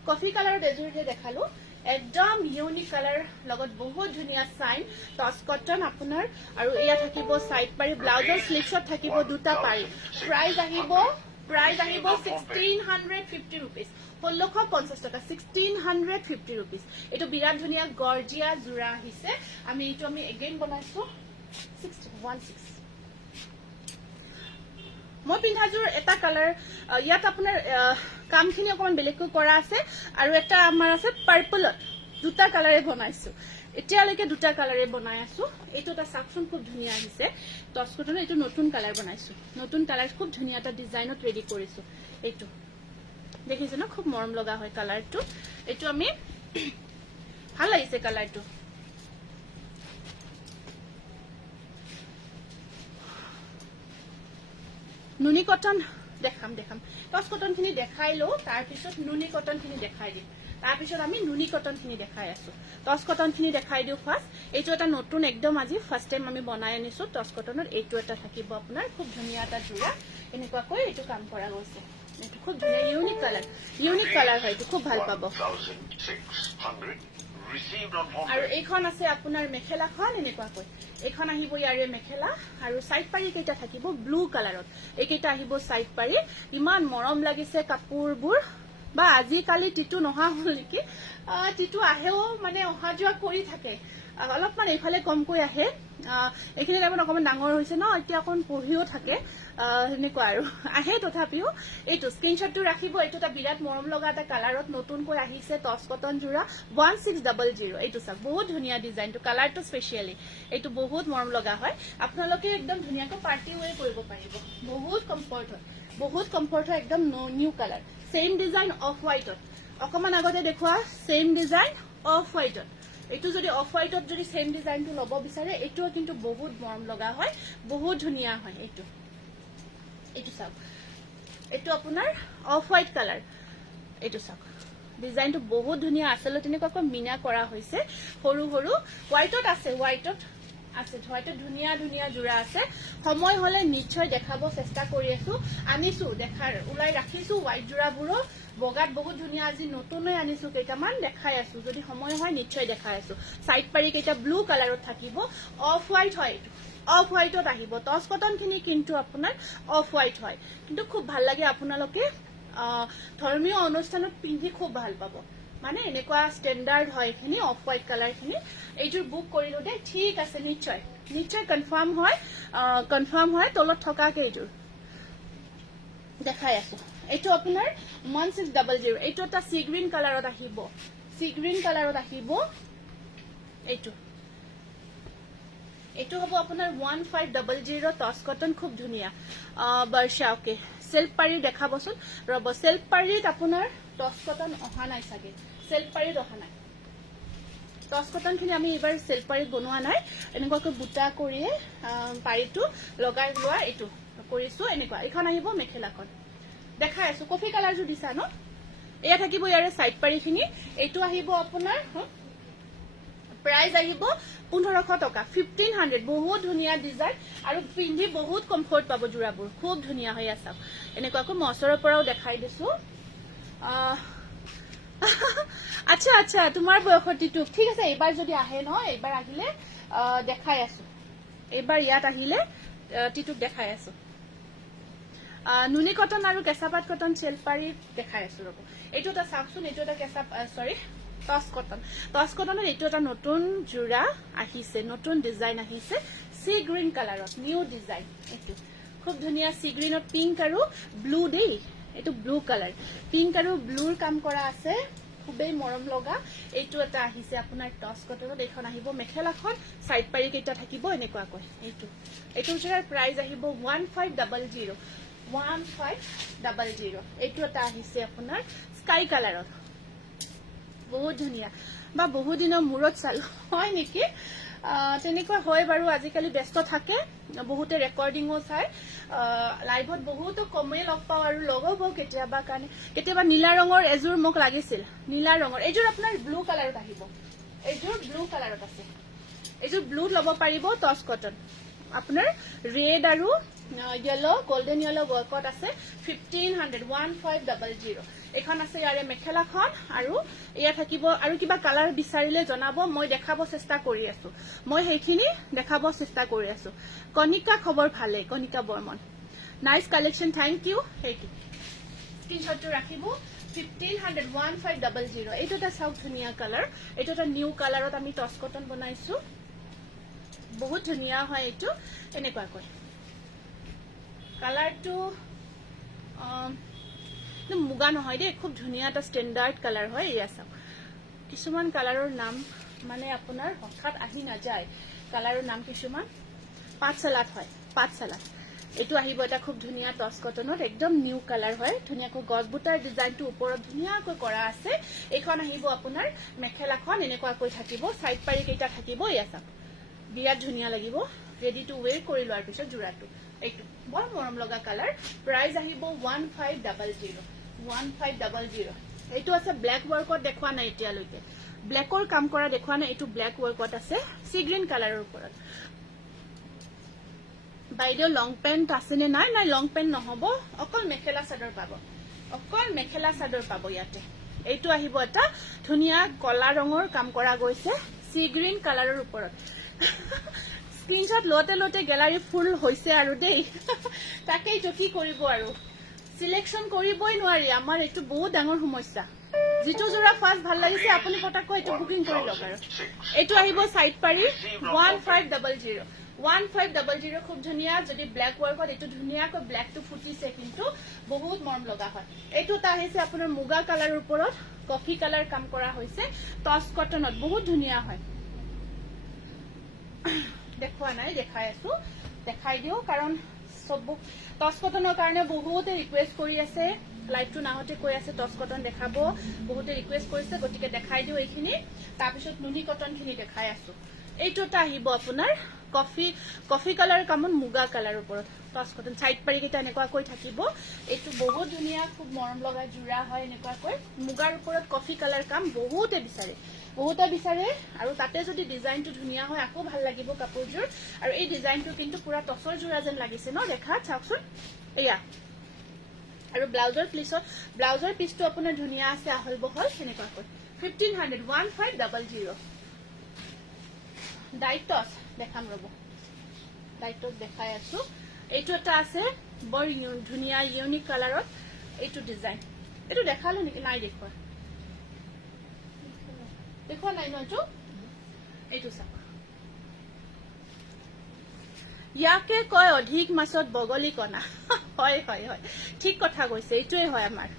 কফি কালাৰত এযোৰ যে দেখালো, একদম ইউনিক কালাৰ লগত বহুত ধুনীয়া চাইন, টচ কটন আপোনাৰ। আৰু এয়া থাকিব চাইড পাৰি, ব্লাউজৰ স্লিভছত থাকিব দুটা পাৰি। প্ৰাইস আহিব 1650 ৰুপিজ, 1650 টকা, 1650 ৰুপিজ। এইটো বিৰাট ধুনীয়া গৰ্জিয়া জোৰা আহিছে। এইটো আমি এগেইন বনাইছো 1616। মই পিন্ধাযোৰ এটা কালাৰ, ইয়াত আপোনাৰ কামখিনি অকমান বেলেগকৈ কৰা আছে। আৰু এটা আমাৰ আছে পাৰ্পলত, দুটা কালাৰে বনাইছো। এতিয়ালৈকে দুটা কালাৰে বনাই আছো। এইটো এটা চাকচোন, খুব ধুনীয়া আহিছে টচ কটন। এইটো নতুন কালাৰ বনাইছো, নতুন কালাৰ, খুব ধুনীয়া এটা ডিজাইনত ৰেডি কৰিছো। এইটো দেখিছে ন, খুব মৰম লগা হয় কালাৰটো। এইটো আমি ভাল লাগিছে কালাৰটো। নুনি কটন দেখাম। টচ কটন খিনি দেখাই লও, তাৰপিছত নুনি কটন খিনি দেখাই দিম। তাৰপিছত আমি নুনি কটন খিনি দেখাই আছো। টচ কটন খিনি দেখাই দিও ফাৰ্ষ্ট। এইটো এটা নতুন একদম আজি ফাৰ্ষ্ট টাইম আমি বনাই আনিছো টচ কটনত। এইটো এটা থাকিব আপোনাৰ খুব ধুনীয়া এটা জোৰা, এনেকুৱাকৈ এইটো কাম কৰা গৈছে। এইটো খুব ধুনীয়া ইউনিক কালাৰ হয়, এইটো খুব ভাল পাব। আৰু এইখন আছে আপোনাৰ মেখেলাখন এনেকুৱাকৈ। এইখন আহিব ইয়াৰে মেখেলা, আৰু চাইড পাৰি কেইটা থাকিব ব্লু কালাৰত। এইকেইটা আহিব চাইড পাৰি। ইমান মৰম লাগিছে কাপোৰবোৰ। বা আজিকালি টিটু নহা হল নেকি, টিটু আহেও, মানে অহা যোৱা কৰি থাকে। অলপমান এইফালে কমকৈ আহে। এইখিনি টাইমত অকমান ডাঙৰ হৈছে ন, এতিয়া অকণ পঢ়িও থাকে, সেনেকুৱা আৰু আহে তথাপিও। এইটো স্ক্ৰীনশ্বটটো ৰাখিব। এইটো এটা বিৰাট মৰম লগা এটা কালাৰত নতুনকৈ আহিছে টচ কটন জোৰা 1600। এইটো চাওক, বহুত ধুনীয়া ডিজাইনটো, কালাৰটো স্পেচিয়েলি। এইটো বহুত মৰম লগা হয়। আপোনালোকে একদম ধুনীয়াকৈ পাৰ্টি ৱেৰ কৰিব পাৰিব। বহুত কমফৰ্ট হয়, একদম new colour. Same design of হোৱাইটত, অকমান আগতে দেখুওৱা সেম ডিজাইন অফ হোৱাইটত। এইটো যদি অফ হোৱাইটত যদি সেম ডিজাইনটো ল'ব বিচাৰে, এইটোও কিন্তু বহুত মৰম লগা হয়, বহুত ধুনীয়া হয়। এইটো চাওক, এইটো আপোনাৰ অফ হোৱাইট কালাৰ। এইটো চাওক, ডিজাইনটো বহুত ধুনীয়া। আচলতে তেনেকুৱাকৈ মিনা কৰা হৈছে, সৰু সৰু হোৱাইটত আছে, হোৱাইটত আছে হয়তো ধুনীয়া ধুনীয়া জোৰা আছে সময় হলে নিশ্চয় দেখাব চেষ্টা কৰি আছো আনিছো দেখাৰ উলাই ৰাখিছো হোৱাইট জোৰাবোৰো বগাত বহুত ধুনীয়া আজি নতুনৈ আনিছো কেইটামান দেখাই আছো যদি সময় হয় নিশ্চয় দেখাই আছো সাইড পাৰি কেইটা ব্লু কালাৰত থাকিব অফ হোৱাইট হয় অফ হোৱাইটত আহিব টচ কটন খিনি কিন্তু আপোনাৰ অফ হোৱাইট হয় কিন্তু খুব ভাল লাগে আপোনালোকে ধৰ্মীয় অনুষ্ঠানত পিন্ধি খুব ভাল পাব মানে এনেকুৱা ষ্টেণ্ডাৰ্ড হয় এখিনি অফ হোৱাইট কালাৰ খিনি এইযোৰ বুক কৰিলো দে ঠিক আছে নিশ্চয় নিশ্চয় কনফাৰ্ম হয় তলত থকা কেইযোৰ দেখাই আছো এইটো আপোনাৰ 1600 এইটো এটা সি গ্ৰীণ কালাৰত আহিব এইটো হ'ব আপোনাৰ 1500 টচ কটন খুব ধুনীয়া বৰ্ষা ওকে সেলফ পাৰি দেখাবচোন ৰব সেলফ পাৰিত আপোনাৰ টচ কটন অহা নাই সাগে সেলফ পাৰিত অহা নাই টচ কটন খিনি আমি এবাৰ সেলফ পাৰিত বনোৱা নাই এনেকুৱাকৈ বুটা কৰিয়ে পাৰিটো লগাই লোৱা এইটো কৰিছো এনেকুৱা এখন আহিব মেখেলাখন দেখাই আছো কফি কালাৰ জু দিছা ন এয়া থাকিব ইয়াৰে সাইড পাৰি খিনি এইটো আহিব আপোনাৰ প্ৰাইস আহিব 1500 টকা 1500 বহুত ধুনীয়া ডিজাইন আৰু পিন্ধি বহুত কমফৰ্ট পাব জোৰাবোৰ খুব ধুনীয়া হৈ আছে এনেকুৱাকৈ মছৰৰ পৰাও দেখাই দিছো আচ্ছা আচ্ছা তোমাৰ বয়সটিটো ঠিক আছে এবাৰ যদি আহে ন এবাৰ আহিলে দেখাই আছো এবাৰ ইয়াত আহিলে টিটুক দেখাই আছো নুনি কটন আৰু কেঁচাপাত কটন চেলপাৰি দেখাই আছো ৰব এইটো এটা চাওকচোন এইটো এটা কেঁচা সৰি টচ কটনৰ এইটো এটা নতুন জোৰা আহিছে নতুন ডিজাইন আহিছে সি গ্ৰীণ কালাৰত নিউ ডিজাইন এইটো খুব ধুনীয়া সি গ্ৰীণত পিংক আৰু ব্লু দেই এইটো ব্লু কালাৰ পিংক আৰু ব্লুৰ কাম কৰা আছে খুবেই মৰম লগা এইটো এটা আহিছে আপোনাৰ টচ কটনত এখন আহিব মেখেলাখন সাইড পাৰি কেইটা থাকিব এনেকুৱাকৈ এইটো জোৰাৰ প্ৰাইস আহিব 1500 এইটো এটা আহিছে আপোনাৰ স্কাই কালাৰত বহুত ধুনীয়া বা বহু দিনৰ মূৰত চাল হয় নেকি তেনেকুৱা হয় বাৰু আজিকালি ব্যস্ত থাকে বহুতে ৰেকৰ্ডিংও চাই লাইভত বহুতো কমেই লগ পাও আৰু লগব কেতিয়াবা কাৰণে কেতিয়াবা নীলা ৰঙৰ এজোৰ মোক লাগিছিল নীলা ৰঙৰ এজোৰ আপোনাৰ ব্লু কালাৰত আহিব এজোৰ ব্লু কালাৰত আছে এজোৰ ব্লু লব পাৰিব টচ কটন আপোনাৰ ৰেড আৰু yellow golden yellow workot আছে 1500 এখন আছে ইয়াৰে মেখেলাখন আৰু ইয়া থাকিব আৰু কিবা কালাৰ বিচাৰিলে জনাব মই দেখাব চেষ্টা কৰি আছো মই হেখিনি দেখাব চেষ্টা কৰি আছো কনিকা খবৰ ভালে Kanika Barman nice collection thank you হেকি স্ক্ৰিনশটটো ৰাখিব 1500 এইটো এটা সাউথ ধুনীয়া কালাৰ এইটো এটা নিউ কালাৰত আমি টচ কটন বনাইছো বহুত ধুনীয়া হয় এইটো এনেকুৱাকৈ কালাৰটো মুগা নহয় দে খুব ধুনীয়া এটা ষ্টেণ্ডাৰ্ড কালাৰ হয় এয়া চাওক কিছুমান কালাৰৰ নাম মানে আপোনাৰ হঠাৎ আহি নাযায় কালাৰৰ নাম কিছুমান পাঁচ সালাত হয় পাঁচ সালাত এইটো আহিব এটা খুব ধুনীয়া টচ কটনত একদম নিউ কালাৰ হয় ধুনীয়াকৈ গছবুটাৰ ডিজাইনটো ওপৰত ধুনীয়াকৈ কৰা আছে এইখন আহিব আপোনাৰ মেখেলাখন এনেকুৱাকৈ থাকিব সাইড পাৰি কেইটা থাকিব এয়া চাওক বিৰাট ধুনীয়া লাগিব ৰেডি টু ওয়েৰ কৰি লোৱাৰ পিছত জোৰাটো এইটো বৰ মৰম লগা কালাৰ প্ৰাইস আহিব 1500 এইটো আছে ব্ল্যাক ওয়াৰ্কত দেখুৱা নাই এতিয়ালৈকে ব্ল্যাকৰ কাম কৰা দেখুৱা নাই এইটো ব্ল্যাক ওয়াৰ্কত আছে সি গ্ৰীণ কালাৰৰ ওপৰত বাইদেউ লং পেন্ট আছে নে নাই নাই লং পেন্ট নহব অকল মেখেলা চাদৰ পাব ইয়াতে এইটো আহিব এটা ধুনীয়া কলা ৰঙৰ কাম কৰা গৈছে সি গ্ৰীণ কালাৰৰ ওপৰত স্ক্ৰিনশট লতে গ্যালাৰি ফুল হইছে আৰু দেই তাকেই তো কি কৰিব আৰু সিলেকশন কৰিবই নোৱাৰি আমাৰ এটো বহুত ডাঙৰ সমস্যা যেটো জোৰা ফাৰ্স্ট ভাল লাগিছে আপুনি পটাকৈ এটো বুকিং কৰি লওক আৰু এটো আহিব সাইড পাৰি 1500 খুব ধুনীয়া যদি ব্ল্যাক ওয়াৰ্কত এটো ধুনীয়াকৈ ব্ল্যাক টু ফুটিছে কিন্তু বহুত মৰম লগা হয় এটো তা আহিছে আপোনাৰ মুগা কালাৰৰ ওপৰত কফি কালাৰ কাম কৰা হৈছে টচ কটনত বহুত ধুনীয়া হয় দেখুৱা নাই দেখাই আছো দেখাই দিও কাৰণ সব টচ কটনৰ কাৰণে বহুতে ৰিকুৱেষ্ট কৰি আছে লাইভটো নাহতে কৈ আছে টচ কটন দেখাব বহুতে ৰিকুৱেষ্ট কৰিছে গতিকে দেখাই দিও এইখিনি তাৰ পিছত নুনি কটন খিনি দেখাই আছো এইটো এটা আহিব আপোনাৰ কফি কালাৰ কামত মুগা কালাৰৰ ওপৰত টচ কটন সাইড পাৰি কেইটা এনেকুৱাকৈ থাকিব এইটো বহুত ধুনীয়া খুব মৰম লগা জোৰা হয় এনেকুৱাকৈ মুগাৰ ওপৰত কফি কালাৰ কাম বহুতে বিচাৰে আৰু তাতে যদি ডিজাইনটো ধুনীয়া হয় আকৌ ভাল লাগিব কাপোৰযোৰ আৰু এই ডিজাইনটো কিন্তু পুৰা টচৰ জোৰা যেন লাগিছে ন দেখা চাওকচোন এয়া আৰু ব্লাউজৰ পিছটো আপোনাৰ ধুনীয়া আছে আহল বহল এনেকুৱাকৈ 1500 ডাইটছ দেখাম ৰব ডাইটছ দেখাই আছো এইটো এটা আছে বৰ ধুনীয়া ইউনিক কালাৰত এইটো ডিজাইন এইটো দেখালো নেকি নাই দেখুৱা নাই ন এইটো চাওক ইয়াকে কয় অধিক মাছত বগলী কণা হয় ঠিক কথা কৈছে এইটোৱে হয় আমাৰ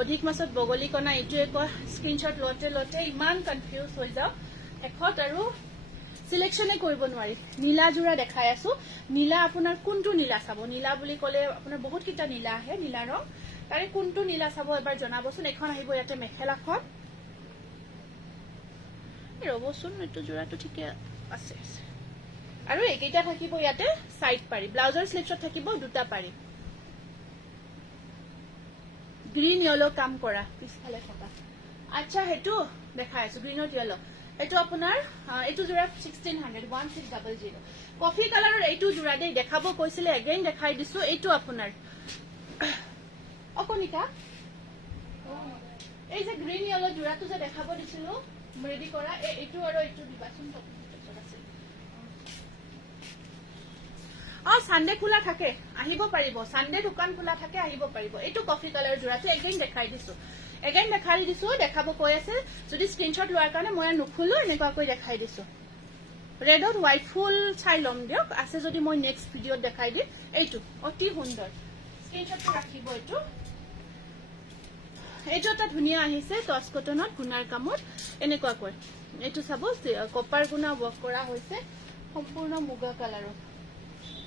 অধিক মাছত বগলী কণা এইটোৱে কয় স্ক্ৰীনশ্বট লতে ইমান কনফিউজ হৈ যাও শেষত আৰু সিলেকশনে কৰিব নোৱাৰি নীলা জোৰা দেখাই আছো নীলা আপোনাৰ কোনটো নীলা চাব নীলা বুলি ক'লে আপোনাৰ বহুত কিটা নীলা আহে নীলা ৰং তাৰে কোনটো নীলা চাব এবাৰ জনাবচোন এখন আহিব ইয়াতে মেখেলাখন ৰবচোন এইটো জোৰাটো ঠিকে আছে আৰু এইকেইটা থাকিব ইয়াতে সাইড পাৰি ব্লাউজৰ স্লিপছত থাকিব দুটা পাৰি গ্ৰীন ইয়েলো কাম কৰা পিছফালে থকা আচ্ছা হেতু দেখাই আছো গ্ৰীনত ইয়েলো এটো আপোনাৰ এটো জোৰা 1600 কফি কালাৰৰ এইটো জোৰা দেই দেখাব কৈছিলে এগেইন দেখাই দিছো এইটো আপোনাৰ অকনিকা এই যে গ্ৰীন ইয়েলো জোৰাটো যে দেখাব দিছিলো ৰেডি কৰা এইটো আৰু এইটো দিবাচোন সানডে খোলা থাকে আহিব পাৰিব সানডে দোকান খোলা থাকে আহিব পাৰিব এইটো কফি কালাৰ জোৰাটো এগেইন দেখাই দিছো দেখাব কৈ আছে যদি স্ক্ৰীনশ্বট লোৱাৰ কাৰণে মই নুখুলো এনেকুৱাকৈ দেখাই দিছো ৰেডত হোৱাইট ফুল চাই লম দিয়ক আছে যদি মই নেক্সট ভিডিঅ'ত দেখাই দিম এইটো অতি সুন্দৰ স্ক্ৰীনশ্বটটো ৰাখিব এইটো এটা ধুনীয়া আহিছে টচ কটনত গুণাৰ কামত এনেকুৱাকৈ এইটো চাব কপাৰ গুণা ৱৰ্ক কৰা হৈছে সম্পূৰ্ণ মুগা কালাৰত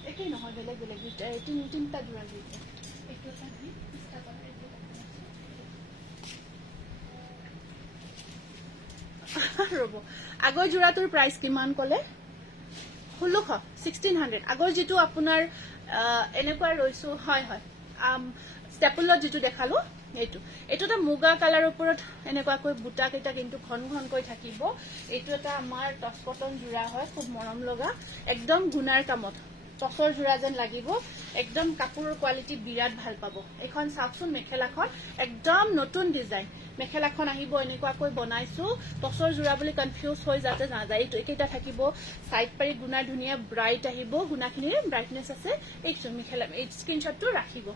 একেই নহয় বেলেগ দুটা তিনিটা জোৰা দিছে এইটো এটা ৰব আগৰ জোৰাটোৰ প্ৰাইস কিমান ক'লে 1600 আগৰ যেটো আপোনাৰ এনেকুৱা ৰৈছো হয় ষ্টেপলত যেটো দেখালো এইটোটা মুগা কালাৰৰ ওপৰত এনেকুৱাকৈ বুটা কেইটা কিন্তু ঘনকৈ থাকিব এইটো এটা আমাৰ টচ কটন জোৰা হয় খুব মৰম লগা একদম গুণাৰ কামত টচৰ জোৰা যেন লাগিব একদম কাপোৰৰ কোৱালিটি বিৰাট ভাল পাব এখন চাওকচোন মেখেলাখন একদম নতুন ডিজাইন মেখেলাখন আহিব এনেকুৱাকৈ বনাইছো টচৰ জোৰা বুলি কনফিউজ হৈ যাতে না যায় এইটো একেটা থাকিব সাইড পাৰি গুণা ধুনীয়া ব্ৰাইট আহিব গুণাখিনিৰ ব্ৰাইটনেস আছে এইটো মেখেলা এই স্ক্ৰীনশ্বটটো ৰাখিব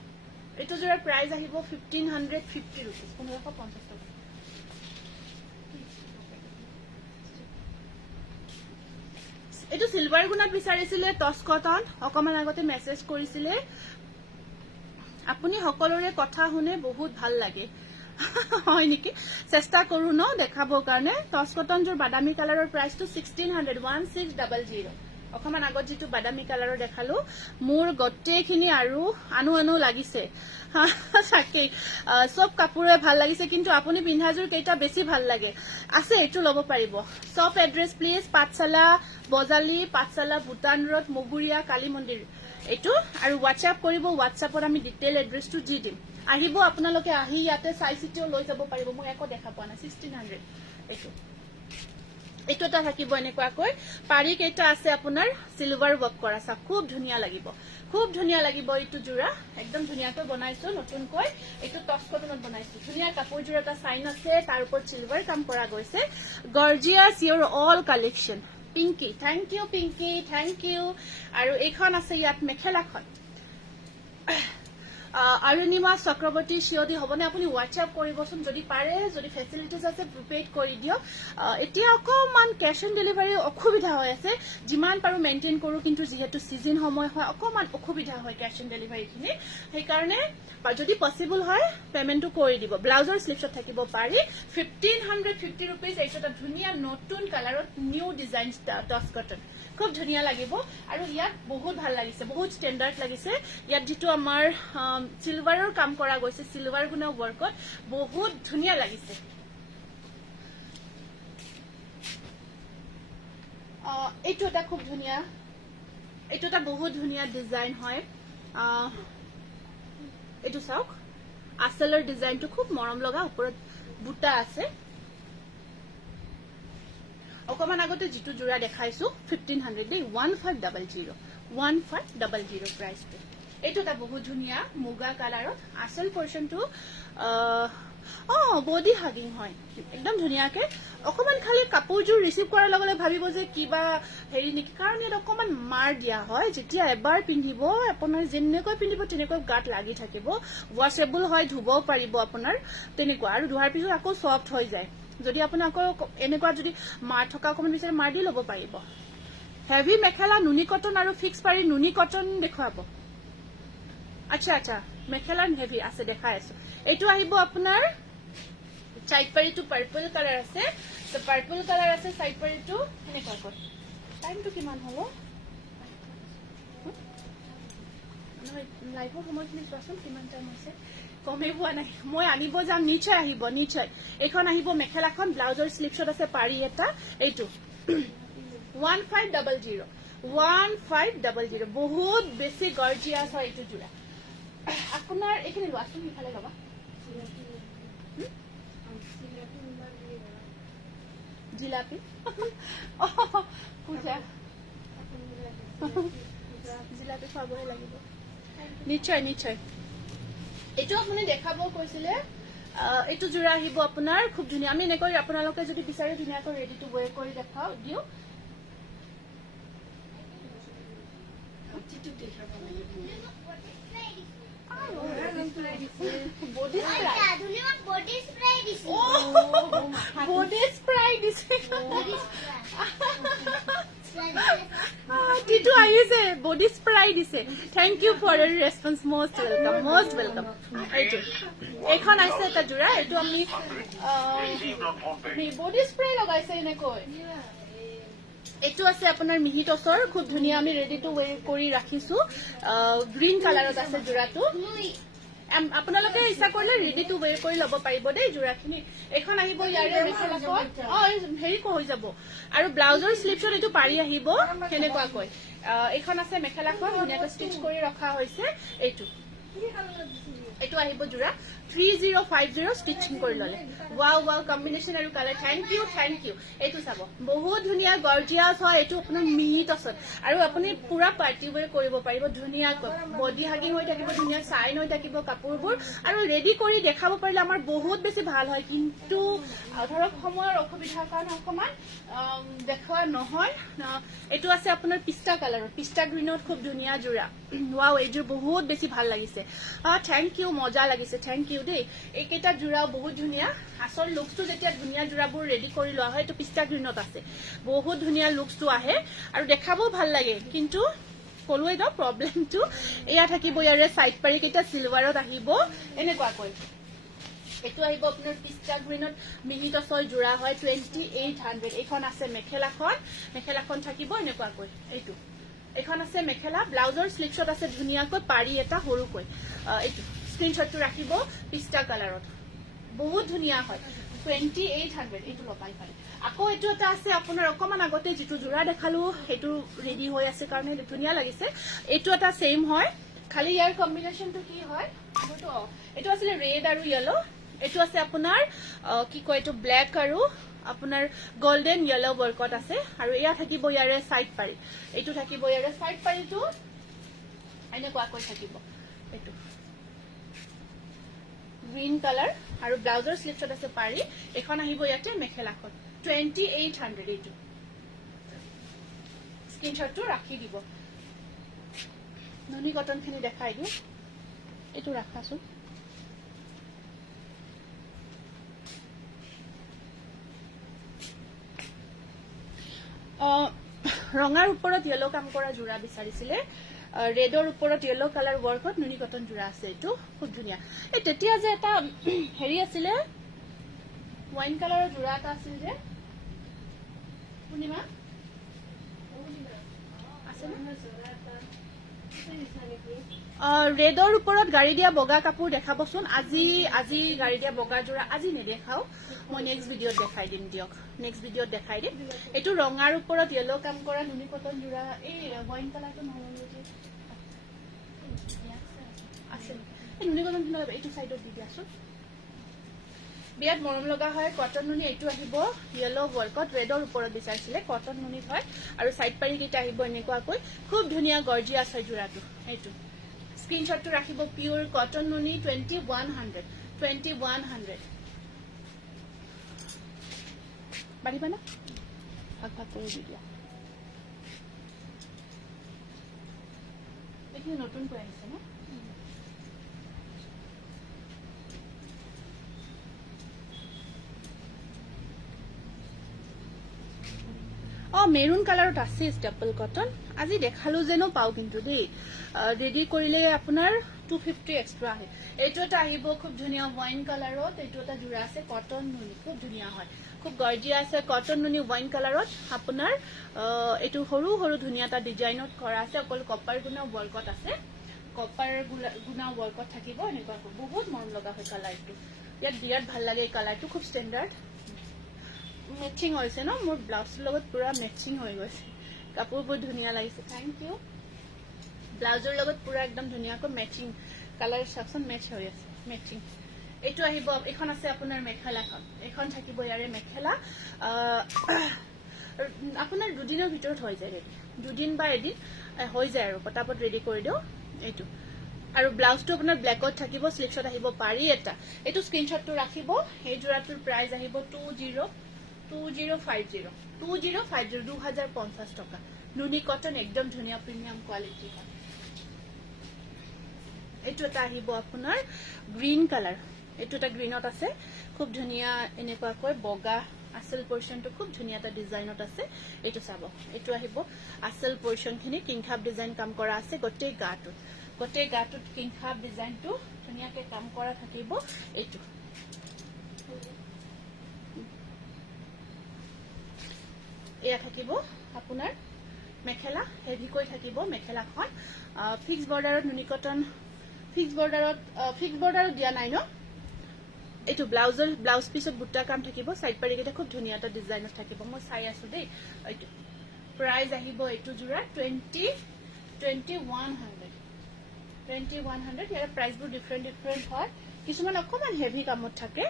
এইটো জোৰাৰ প্ৰাইস আহিব 1550 रुपीस 1550 টকা এইটো সিলভাৰ গুণাত বিচাৰিছিলে টচ কটন অকমান আগতে মেসেজ কৰিছিলে আপুনি সকলোৰে কথা শুনে বহুত ভাল লাগে হয় নেকি চেষ্টা কৰো ন দেখাবৰ কাৰণে টচ কটন জোৰ বাদামী কালাৰৰ প্ৰাইসটো 1600 অকমান আগত যেটো বাদামী কালাৰৰ দেখালো মোৰ গটেখিনি আৰু আনু লাগিছে সাকে সব কাপোৰে ভাল লাগিছে কিন্তু আপুনি পিন্ধাজুৰ কেইটা বেছি ভাল লাগে আছে এটো লব পাৰিব সব address please Pathsala Bajali Pathsala Bhutan road Maguria Kali Mandir এটো আৰু WhatsApp কৰিব WhatsAppত আমি ডিটেইল এড্ৰেছটো দি দিম আহিব আপোনালোকে আহি ইয়াতে চাই চিটিও লৈ যাব পাৰিব মই একো দেখা পোৱা না 1600 এইটো এটা থাকিব এনেকুৱাকৈ পাৰি কেইটা আছে আপোনাৰ সিলভাৰ ৱৰ্ক কৰা সব খুব ধুনীয়া লাগিব এইটো জোৰা একদম ধুনীয়াকৈ বনাইছো নতুনকৈ এইটো টচ কটনত বনাইছো ধুনীয়া কাপোৰ জোৰা এটা সাইন আছে তাৰ ওপৰত সিলভাৰ কাম কৰা গৈছে gorgeous your all collection Pinky thank you আৰু এইখন আছে ইয়াত মেখেলাখন অৰুণিমা চক্ৰৱৰ্তী শিয়দি হবনে আপুনি WhatsApp কৰিবচোন যদি পাৰে যদি ফেসিলিটিজ আছে প্ৰিপেইড কৰি দিও এতিয়া অকমান ক্যাশ অন ডেলিভাৰী অসুবিধা হৈ আছে যিমান পাৰো মেইনটেইন কৰো কিন্তু যেহেতু সিজন সময় হয় অকমান অসুবিধা হয় ক্যাশ অন ডেলিভাৰী খিনি সেই কাৰণে যদি পসিবল হয় পেমেন্টটো কৰি দিব ব্লাউজৰ স্লিপছত থাকিব পাৰি 1550 रुपीस এইটা ধুনীয়া নতুন কালাৰত নিউ ডিজাইন টচ কটন খুব ধুনীয়া লাগিব আৰু ইয়াত বহুত ভাল লাগিছে বহুত ষ্টেণ্ডাৰ্ড লাগিছে ইয়াত যেটো আমাৰ সিলভাৰৰ কাম কৰা গৈছে সিলভাৰ গুণা ৱৰ্কত বহুত ধুনীয়া লাগিছে এইটো এটা খুব ধুনীয়া, এইটো এটা বহুত ধুনীয়া ডিজাইন হয়। এইটো চাওক, আঁচলৰ ডিজাইনটো খুব মৰম লগা, ওপৰত বুটা আছে। অকমান আগতে যিটো যোৰা দেখাইছো 1500 দেই, 1500 প্ৰাইচটো। এইটো এটা বহুত ধুনীয়া মুগা কালাৰত, আচল পৰ্চনটো বডি হাগিং হয় একদম ধুনীয়াকে। অকমান খালি কাপোৰযোৰ ৰিচিভ কৰাৰ লগে লগে ভাবিব যে কিবা হেৰি নেকি, কাৰণ ইয়াত অকমান মাৰ দিয়া হয়। যেতিয়া এবাৰ পিন্ধিব আপোনাৰ যেনেকৈ পিন্ধিব তেনেকৈ গাত লাগি থাকিব। ৱাশ্বেবল হয়, ধুবও পাৰিব আপোনাৰ তেনেকুৱা, আৰু ধোৱাৰ পিছত আকৌ চফ্ট হৈ যায়। যদি আপোনাৰ আকৌ এনেকুৱা যদি মাৰ থকা অকমান বিচাৰে মাৰ দি ল'ব পাৰিব। হেভি মেখেলা নুনি কটন আৰু ফিক্স পাৰি নুনি কটন দেখুৱাব। আচ্ছা মেখেলা হেভি আছে, দেখাই আছো। এইটো আহিব আপোনাৰ চাইড পাৰিটো পাৰ্পল কালাৰ আছে, পাৰ্পল কালাৰ আছে চাইড পাৰিটো এনেকুৱাকৈ। টাইমটো কিমান হ'ব? লাইভৰ সময়খিনি চোৱাচোন কিমান টাইম হৈছে, কমেই পোৱা নাই। মই আনিব যাম, নিশ্চয় আহিব, নিশ্চয়। এইখন আহিব মেখেলাখন, ব্লাউজৰ শ্লিপছত আছে পাৰি এটা। এইটো 1500 বহুত বেছি গৰ্জিয়াছ হয় এইটো যোৰা। আপোনাৰ এইখিনি লোৱাচোন, সিফালে ল'বা। জিলাপি পূজা জিলাপি খুৱাবই লাগিব, নিশ্চয় নিশ্চয়। এইটো আপুনি দেখাব কৈছিলে, এইটো যোৰা আহিব আপোনাৰ খুব ধুনীয়া। আমি এনেকৈ আপোনালোকে যদি বিচাৰে ধুনীয়াকৈ ৰেডি টু ৱেৰ কৰি দেখাও দিওঁ। বডি স্প্ৰাই দিছে, টিটু আহিছে, বডি স্প্ৰাই দিছে। Thank you for your response, most welcome, most welcome. এইটো এইখন আছে এটা যোৰা, এইটো আমি বডি স্প্ৰে লগাইছে এনেকৈ। এইটো আছে আপোনাৰ মিহি টচৰ, খুব ধুনীয়া, আমি ৰেডি টু ৱেৰ কৰি ৰাখিছো। গ্ৰীণ কালাৰত আছে যোৰাটো। আপোনালোকে ইচ্ছা কৰিলে ৰেডি টু ৱেৰ কৰি ল'ব পাৰিব দেই যোৰাখিনি। এইখন আহিব ইয়াৰে মেখেলাখন, হেৰি হৈ যাব। আৰু ব্লাউজৰ শ্লিপছত এইটো পাৰি আহিব সেনেকুৱাকৈ। এইখন আছে মেখেলাখন, ধুনীয়াকৈ ষ্টিচ কৰি ৰখা হৈছে। এইটো আহিব যোৰা 3050 ষ্টিচিং কৰি ল'লে। ৱাও কম্বিনেশ্যন আৰু কালাৰ, থেংক ইউ। এইটো চাব, বহুত ধুনীয়া গৰ্জিয়াছ হয়। এইটো আপোনাৰ মিহি টচত, আৰু আপুনি পুৰা পাৰ্টি ৱেৰ কৰিব পাৰিব ধুনীয়াকৈ। বডি হাগিং হৈ থাকিব, ধুনীয়া চাইন হৈ থাকিব কাপোৰবোৰ, আৰু ৰেডি কৰি দেখাব পাৰিলে আমাৰ বহুত বেছি ভাল হয়। কিন্তু ধৰক সময়ৰ অসুবিধাৰ কাৰণে অকমান দেখুওৱা নহয়। এইটো আছে আপোনাৰ পিষ্টা কালাৰত, পিষ্টা গ্ৰীণত, খুব ধুনীয়া যোৰা। ৱাও, এইযোৰ বহুত বেছি ভাল লাগিছে। থেংক ইউ, মজা লাগিছে, থেংক ইউ দেই। এইকেইটা যোৰাও বহুত ধুনীয়া। আচল লুকছটো যেতিয়া ধুনীয়া যোৰাবোৰ ৰেডি কৰি লোৱা হয়, এইটো পিষ্টা গ্ৰীণত আছে, বহুত ধুনীয়া লুকছটো আহে আৰু দেখাবও ভাল লাগে। কিন্তু ক'লোৱে ন প্ৰব্লেমটো, এয়া থাকিব ইয়াৰে চাইড পাৰি কেইটা চিলভাৰত আহিব এনেকুৱাকৈ। এইটো আহিব আপোনাৰ পিষ্টা গ্ৰীণত, মিহি টচৰ যোৰা হয়, 2800। এইখন আছে মেখেলাখন থাকিব এনেকুৱাকৈ। এইখন আছে মেখেলা, ব্লাউজৰ শ্লিপছত আছে ধুনীয়াকৈ পাৰি এটা সৰুকৈ। এইটো স্ক্ৰীনশ্বটটো ৰাখিব, পিষ্টা কালাৰত, বহুত ধুনীয়া হয়, 2800। এইটো লগাই পাৰি। আকৌ এইটো এটা আছে আপোনাৰ অকমান আগতে যিটো যোৰা দেখালো, সেইটো ৰেডি হৈ আছে কাৰণে ধুনীয়া লাগিছে। এইটো এটা ছেইম হয়, খালি ইয়াৰ কম্বিনেশ্যনটো কি হয়, এইটো আছিলে ৰেড আৰু য়েলো। এইটো আছে আপোনাৰ কি কয়, এইটো ব্লেক আৰু আপোনাৰ গল্ডেন য়েলো ৱৰ্কত আছে। আৰু এয়া থাকিব ইয়াৰে চাইড পাৰি, এইটো থাকিব ইয়াৰে চাইড পাৰিটো এনেকুৱাকৈ থাকিব। এইটো গ্ৰীণ কালাৰ আৰু ব্লাউজৰ শ্লিপছত আছে পাৰি। এখন আহিব ইয়াতে মেখেলাখন, 2800। এইটো স্ক্ৰীনশ্বটটো ৰাখি দিব। নুনি কটনখিনি দেখাই দিওঁ, এইটো ৰাখাচোন। ৰঙাৰ ওপৰত য়েলো কাম কৰা যোৰা বিচাৰিছিলে, ৰেডৰ ওপৰত য়েলো কালাৰ ৱৰ্কত নুনি কটন যোৰা আছে। এইটো খুব ধুনীয়া। এই তেতিয়া যে এটা হেৰি আছিলে, ৱাইন কালাৰৰ যোৰা এটা আছিল যে, পূৰ্ণিমা আছে ৰেডৰ ওপৰত গাড়ী দিয়া বগা কাপোৰ দেখাবচোন আজি গাড়ী দিয়া বগা যোৰা আজি নেদেখাও মই নেক্সট ভিডিঅ'ত দেখাই দিম দিয়ক নেক্সট ভিডিঅ'ত দেখাই দিম এইটো ৰঙাৰ ওপৰত য়েলো কাম কৰা নুনি কটন যোৰা এই ওয়াইন কালাৰটো নহ'লে আছে এই নুনি কটন এইটো সাইডত দি দিয়াচোন বিয়াত মৰম লগা হয় কটন নুনি এইটো আহিব য়েলো ওয়াৰ্কত ৰেডৰ ওপৰত বিচাৰিছিলে কটন নুনি হয় আৰু সাইড পাৰি কিটা আহিব এনেকুৱাকৈ খুব ধুনীয়া গৰ্জিয়াছ হয় যোৰাটো এইটো স্ক্ৰিনশ্বটটো ৰাখিব পিওৰ কটন নুনি 2100 বাঢ়িবা না ভাগ কৰি দি দিয়া এইখিনি নতুনকৈ আহিছে ন মেৰুন কালাৰত আছে ষ্টেপল কটন আজি দেখালো যেনো পাও কিন্তু দেই ৰেডি কৰিলে আপোনাৰ 250 এক্সট্ৰা আহে এইটো এটা আহিব খুব ধুনীয়া ওয়াইন কালাৰত এইটো এটা জোৰা আছে কটন নুনি খুব ধুনীয়া হয় খুব গৰ্জিয়া আছে কটন নুনি ওয়াইন কালাৰত আপোনাৰ এইটো সৰু সৰু ধুনীয়া এটা ডিজাইনত কৰা আছে অকল কপাৰ গুণা ওয়াৰ্কত আছে কপাৰ গুণা ওয়াৰ্কত থাকিব এনেকুৱা বহুত মৰম লগা হয় কালাৰটো ইয়াত বিৰাট ভাল লাগে এই কালাৰটো খুব ষ্টেণ্ডাৰ্ড মেচিং হৈছে ন মোৰ ব্লাউজৰ লগত পুৰা মেচিং হৈ গৈছে কাপোৰ বহুত ধুনীয়া লাগিছে থ্যাংক ইউ ব্লাউজৰ লগত পুৰা একদম ধুনীয়াকৈ মেচিং কালাৰ সেকশন মেচ হৈ আছে মেচিং এইটো আহিব এখন আছে আপোনাৰ মেখেলাখন এখন থাকিব ইয়াৰে মেখেলা আপোনাৰ দুদিনৰ ভিতৰত হৈ যায় ৰেডি দুদিন বা এদিন হৈ যায় আৰু পটাপট ৰেডি কৰি দিও এইটো আৰু ব্লাউজটো আপোনাৰ ব্ল্যাকত থাকিব স্লিভছত আহিব পাৰি এটা এইটো স্ক্ৰিনশ্বটটো ৰাখিব এই জোৰাটোৰ প্ৰাইস আহিব 2050 টকা নুনি কটন একদম ধুনীয়া প্ৰিমিয়াম কোৱালিটি হয় এইটো এটা আহিব আপোনাৰ গ্ৰীন কালাৰ এইটো এটা গ্ৰীনত আছে খুব ধুনীয়া এনেকুৱাকৈ বগা আসল পোৰ্শনটো খুব ধুনীয়া এটা ডিজাইনত আছে এইটো চাব এইটো আহিব আসল পোৰ্শনখিনি কিংখাব ডিজাইন কাম কৰা আছে গোটেই গাটোত কিংখাব ডিজাইনটো ধুনীয়াকৈ কাম কৰা থাকিব এইটো এয়া থাকিব আপোনাৰ মেখেলা হেভিকৈ থাকিব মেখেলাখন ফিক্স বৰ্ডাৰত নুনি কটন ফিক্স বৰ্ডাৰত দিয়া নাই ন এইটো ব্লাউজ পিছত বুটা কাম থাকিব সাইড পাৰি কেটা খুব ধুনীয়া এটা ডিজাইনত থাকিব মই চাই আছো দেই এইটো প্ৰাইস আহিব এইটো জোৰা 2100 ইয়াৰ প্ৰাইসবোৰ ডিফাৰেন্ট হয় কিছুমান অকমান হেভি কামত থাকে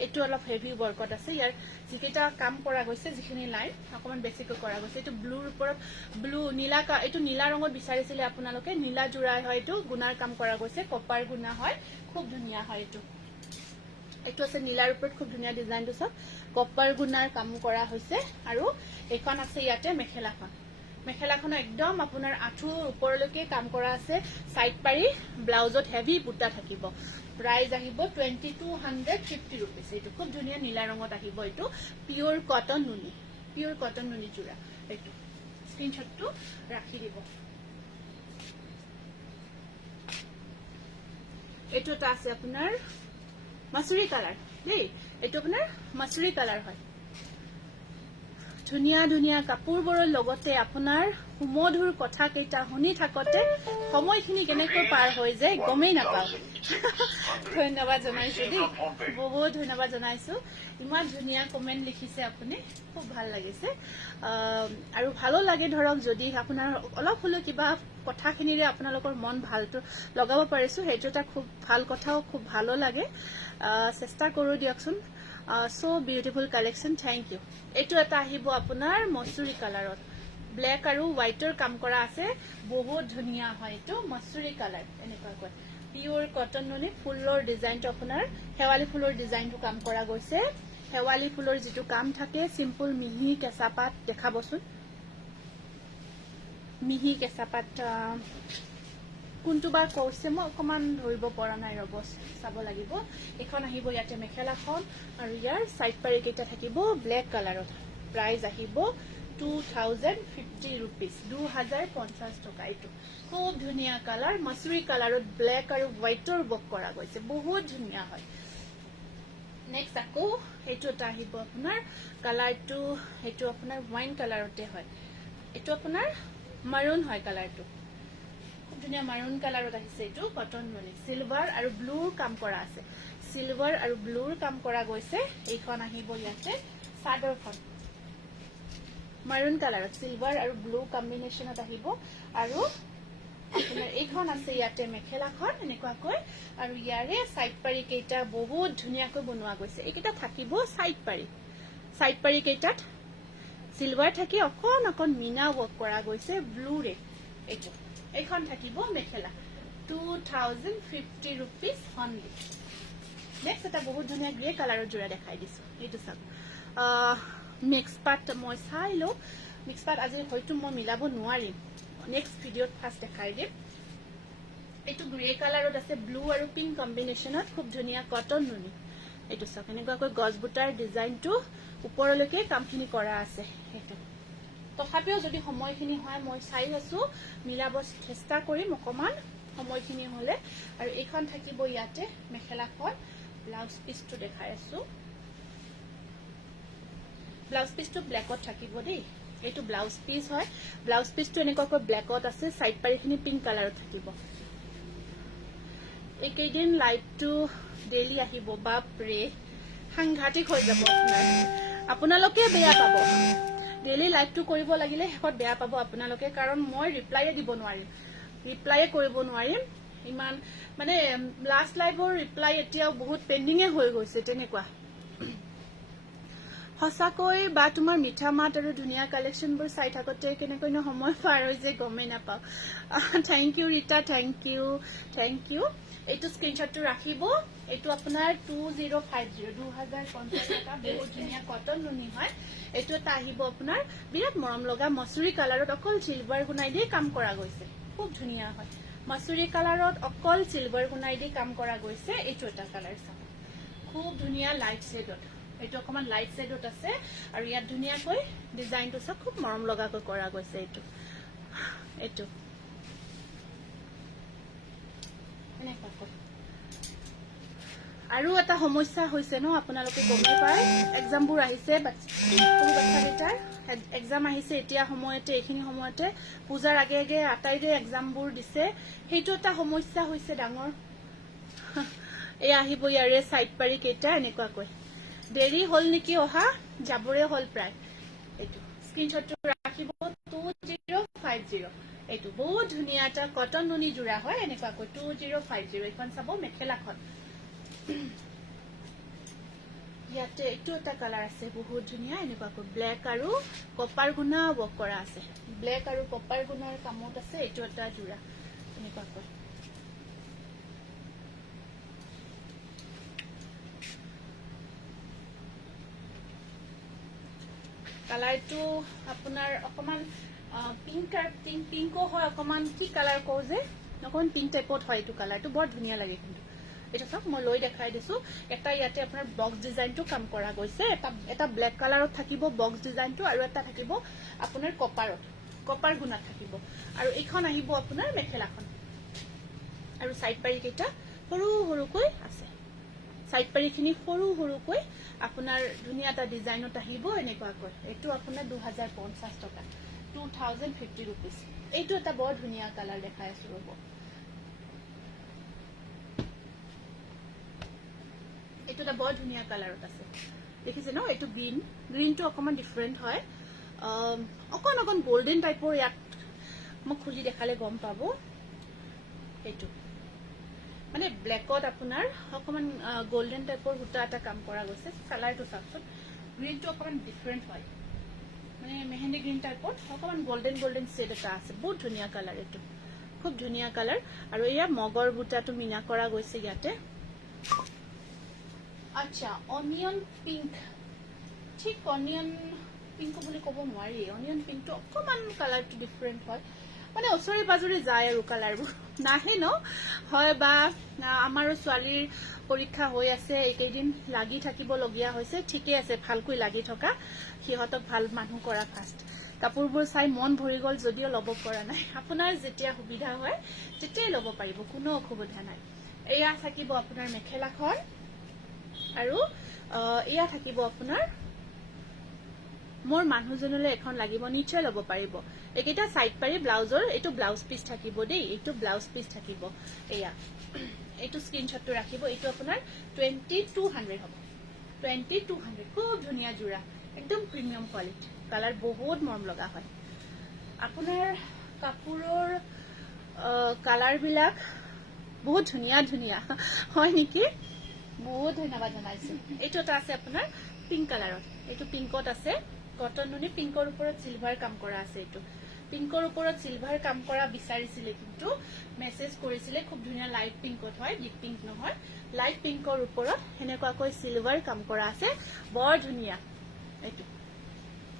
এইটো অলপ হেভি ওয়াৰ্কত আছে ইয়াৰ যিকেটা কাম কৰা গৈছে যিখিনি লাইন অকমান বেছিকৈ কৰা গৈছে এইটো ব্লুৰ ওপৰত ব্লু নীলা এইটো নীলা ৰঙত বিচাৰিছিলে আপোনালোকে নীলা জোৰা হয় এইটো গুণাৰ কাম কৰা গৈছে কপাৰ গুণা হয় খুব ধুনীয়া হয় এইটো আছে নীলাৰ ওপৰত খুব ধুনীয়া ডিজাইনটো সব কপাৰ গুণাৰ কাম কৰা হৈছে আৰু এখন আছে ইয়াতে মেখেলাখন একদম আপোনাৰ আঁঠুৰ ওপৰলৈকে কাম কৰা আছে সাইড পাৰি ব্লাউজত হেভি বুটা থাকিব প্ৰাইস আহিব 2250 रुपीस এইটো খুব ধুনীয়া নীলা ৰঙত আহিব এইটো পিওৰ কটন নুনি জোৰা এইটো স্ক্ৰিনশ্বটটো ৰাখি দিব এইটো এটা আছে আপোনাৰ মাছুৰী কালাৰ দেই এইটো আপোনাৰ মাছুৰী কালাৰ হয় ধুনীয়া কাপোৰবোৰৰ লগতে আপোনাৰ সুমধুৰ কথা কেইটা শুনি থাকতে সময়খিনি কেনেকৈ পাৰ হৈ যায় গমেই নাপাও ধন্যবাদ জনাইছো দেই বহুত ধন্যবাদ জনাইছো ইমান ধুনীয়া কমেন্ট লিখিছে আপুনি খুব ভাল লাগিছে আৰু ভালো লাগে ধৰক যদি আপোনাৰ অলপ হলো কিবা কথাখিনিৰে আপোনালোকৰ মন ভালটো লগাব পাৰিছো সেইটো এটা খুব ভাল কথাও খুব ভালো লাগে চেষ্টা কৰো দিয়কচোন so beautiful collection thank you এইটো এটা আহিব আপোনাৰ মছুৰী কালাৰত ব্ল্যাক আৰু হোৱাইটৰ কাম কৰা আছে বহুত ধুনীয়া হয় এইটো মছুৰী কালাৰ এনেকুৱাকৈ পিওৰ কটন নুনি ফুলৰ ডিজাইনটো আপোনাৰ হেৱালি ফুলৰ ডিজাইনটো কাম কৰা গৈছে হেৱালি ফুলৰ যেটো কাম থাকে সিম্পল মিহি কেঁচাপাত দেখাবচোন মিহি কেঁচাপাত কোনটো বাৰ কৈছে মই অকমান ধৰিব পৰা নাই ৰব চাব লাগিব এখন আহিব ইয়াতে মেখেলাখন আৰু ইয়াৰ সাইড পাৰি কেইটা থাকিব ব্ল্যাক কালাৰত প্ৰাইস আহিব 2050 रुपीस 2050 টকা এইটো খুব ধুনীয়া কালাৰ মছুৰী কালাৰত ব্ল্যাক আৰু হোৱাইটৰ বক কৰা গৈছে বহুত ধুনীয়া হয় নেক্সট আকৌ এইটো এটা আহিব আপোনাৰ কালাৰটো এইটো আপোনাৰ ওয়াইন কালাৰতে হয় এইটো আপোনাৰ মাৰুন হয় কালাৰটো খুব ধুনীয়া মাৰুন কালাৰত আহিছে এইটো কটন নুনি সিলভাৰ আৰু ব্লুৰ কাম কৰা আছে সিলভাৰ আৰু ব্লুৰ কাম কৰা গৈছে এইখন আহিব ইয়াতে চাদৰখন মাৰুন কালাৰত সিলভাৰ আৰু ব্লু কম্বিনেশনত আহিব আৰু আপোনাৰ এইখন আছে ইয়াতে মেখেলাখন এনেকুৱাকৈ আৰু ইয়াৰে সাইড পাৰি কেইটা বহুত ধুনীয়াকৈ বনোৱা গৈছে এইকেইটা থাকিব সাইড পাৰি কেইটাত সিলভাৰ থাকি অকণ অকণ মিনা ৱৰ্ক কৰা গৈছে ব্লু ৰে এইটো এইখন থাকিব মেখেলা 2050 rupees only নেক্সট এটা বহুত ধুনীয়া গ্ৰে কালাৰৰ জোৰা দেখাই দিছো এইটো চাওক মিক্স পাট মই চাই লো মিক্স পাট আজি হয়তো মই মিলাব নোৱাৰিম নেক্সট ভিডিঅ'ত ফাৰ্ষ্ট দেখাই দিম এইটো গ্ৰে কালাৰত আছে ব্লু আৰু পিংক কম্বিনেশনত খুব ধুনীয়া কটন নুনি এইটো চাওক এনেকুৱাকৈ গছ বুটাৰ ডিজাইনটো ওপৰলৈকে কামখিনি কৰা আছে এইটো তথাপিও যদি সময়খিনি হয় মই চাই আছো মিলাব চেষ্টা কৰিম অকমান সময়খিনি হলে আৰু এইখন থাকিব ইয়াতে মেখেলাখন ব্লাউজ পিসটো দেখাই আছো ব্লাউজ পিসটো ব্ল্যাকত থাকিব দেই এইটো ব্লাউজ পিস হয় ব্লাউজ পিসটো এনেকুৱাকৈ ব্ল্যাকত আছে সাইড পাৰিখিনি পিংক কালাৰত থাকিব এইকেইদিন লাইটটো ডেইলি আহিব বাপৰে সাংঘাতিক হৈ যাব আপোনালোকে বেয়া পাব ডেইলি লাইভটো কৰিব লাগিলে শেষত বেয়া পাব আপোনালোকে কাৰণ মই ৰিপ্লাই দিব নোৱাৰিম ইমান মানে লাষ্ট লাইভৰ ৰিপ্লাই এতিয়াও বহুত পেন্ডিঙে হৈ গৈছে তেনেকুৱা হসাকৈ বা তোমাৰ মিঠা মাত আৰু ধুনীয়া কালেকশনবোৰ চাই থাকতে কেনেকৈ ন সময় পাৰ হৈ যে গমে নাপাও thank you Rita thank you এইটো স্ক্ৰিনশ্বটটো ৰাখিব এইটো আপোনাৰ 2050 টকা বহুত ধুনীয়া কটন নুনি হয় এইটো এটা আহিব আপোনাৰ বিৰাট মৰম লগা মসুৰী কালাৰত অকল সিলভাৰ গুণাই দি কাম কৰা গৈছে খুব ধুনীয়া হয় মসুৰী কালাৰত অকল সিলভাৰ গুণাই দি কাম কৰা গৈছে এইটো এটা কালাৰ চাওক খুব ধুনীয়া লাইট শেডত এইটো অকমান লাইট শেডত আছে আৰু ইয়াত ধুনীয়াকৈ ডিজাইনটো চাওক খুব মৰম লগাকৈ কৰা গৈছে এইটো আৰু এটা সমস্যা হৈছে ন আপোনালোকে গমে পায় এক্সামবোৰ আহিছে বাচ্চাকেইটাৰ এক্সাম আহিছে এতিয়া সময়তে এইখিনি সময়তে পূজাৰ আগে আগে আটাইৰে এক্সামবোৰ দিছে সেইটো এটা সমস্যা হৈছে ডাঙৰ এই আহিব ইয়াৰে সাইড পাৰি কেইটা এনেকুৱাকৈ দেৰি হল নেকি অহা যাবৰে হল প্ৰায় এইটো স্ক্ৰিনশ্বটটো ৰাখিব 2050 এইটো বহুত ধুনীয়া এটা কটন নুনি জোৰা হয় এনেকুৱাকৈ 2050 এইখন চাব মেখেলাখন ইয়াতে এইটো এটা কালাৰ আছে বহুত ধুনীয়া এনেকুৱাকৈ ব্ল্যাক আৰু কপাৰ গুণা ৱৰ্ক কৰা আছে ব্ল্যাক আৰু কপাৰ গুণাৰ কামত আছে এইটো এটা জোৰা এনেকুৱাকৈ কালাৰটো আপোনাৰ অকমান পিংকো হয় অকমান কি কালাৰ কও যে অকমান পিংক টাইপত হয় এইটো কালাৰটো বৰ ধুনীয়া লাগে কিন্তু এটা চাওক মই লৈ দেখাই দিছো এটা ইয়াতে আপোনাৰ বক্স ডিজাইনটো কাম কৰা গৈছে এটা ব্ল্যাক কালাৰত থাকিব বক্স ডিজাইনটো আৰু এটা থাকিব আপোনাৰ কপাৰ গুণাত থাকিব আৰু এইখন আহিব আপোনাৰ মেখেলাখন আৰু সাইড পাৰি কেইটা সৰু সৰুকৈ আছে সাইড পাৰিখিনি সৰু সৰুকৈ আপোনাৰ ধুনীয়া এটা ডিজাইনত আহিব এনেকুৱাকৈ এইটো আপোনাৰ 2050 টকা 2050 rupees এইটো এটা বৰ ধুনীয়া কালাৰ দেখাই আছো ৰব এইটো এটা বৰ ধুনীয়া কালাৰত আছে দেখিছে ন এইটো গ্ৰীনটো অকমান ডিফাৰেন্ট হয় অকন অকন গোল্ডেন টাইপৰ ইয়াত মই খুলি দেখালে গম পাব এইটো মানে ব্ল্যাকত আপোনাৰ অকমান গোল্ডেন টাইপৰ হুটা এটা কাম কৰা গৈছে কালাৰটো চাওকচোন গ্ৰীনটো অকমান ডিফাৰেন্ট হয় মানে মেহেন্দি গ্ৰীন টাইপত অকমান গোল্ডেন শেড এটা আছে বহুত ধুনীয়া কালাৰ এইটো খুব ধুনীয়া কালাৰ আৰু এয়া মগৰ বুটাটো মিনা কৰা গৈছে ইয়াতে আচ্ছা অনিয়ন পিংক ঠিক অনিয়ন পিংক বুলি ক'ব নোৱাৰি অনিয়ন পিংকটো অকমান কালাৰটো ডিফাৰেন্ট হয় মানে ওচৰে পাজৰে যায় আৰু কালাৰবোৰ নাহে ন হয় বা আমাৰো ছোৱালীৰ পৰীক্ষা হৈ আছে এইকেইদিন লাগি থাকিব লগিয়া হৈছে ঠিকে আছে ভালকৈ লাগি থকা সিহঁতক ভাল মানুহ কৰা ফাৰ্ষ্ট কাপোৰবোৰ চাই মন ভৰি গল যদিও ল'ব পৰা নাই আপোনাৰ যেতিয়া সুবিধা হয় তেতিয়াই ল'ব পাৰিব কোনো অসুবিধা নাই এয়া থাকিব আপোনাৰ মেখেলাখন আৰু এয়া থাকিব আপোনাৰ মোৰ মানুহজনলৈ এখন লাগিব নিশ্চয় ল'ব পাৰিব এইকেইটা সাইড পাৰি ব্লাউজৰ এইটো ব্লাউজ পিস থাকিব দেই এইটো ব্লাউজ পিস থাকিব এয়া এইটো স্ক্ৰিনশ্বটটো ৰাখিব এইটো আপোনাৰ 2200 হ'ব 2200 খুব ধুনীয়া জোৰা একদম প্ৰিমিয়াম কোৱালিটি কালাৰ বহুত মৰম লগা হয় আপোনাৰ কাপোৰৰ কালাৰ বিলাক বহুত ধুনীয়া ধুনীয়া হয় নেকি বহুত ধন্যবাদ জনাইছো এইটো এটা আছে আপোনাৰ পিংক কালাৰত এইটো পিংকত আছে কটন নুনি পিংকৰ ওপৰত সিলভাৰ কাম কৰা আছে এইটো পিংকৰ ওপৰত সিলভাৰ কাম কৰা বিচাৰিছিলে কিন্তু মেসেজ কৰিছিলে খুব ধুনীয়া লাইট পিংকত হয় ডিপ পিংক নহয় লাইট পিংকৰ ওপৰত হেনেকুৱাকৈ সিলভাৰ কাম কৰা আছে বৰ ধুনীয়া এইটো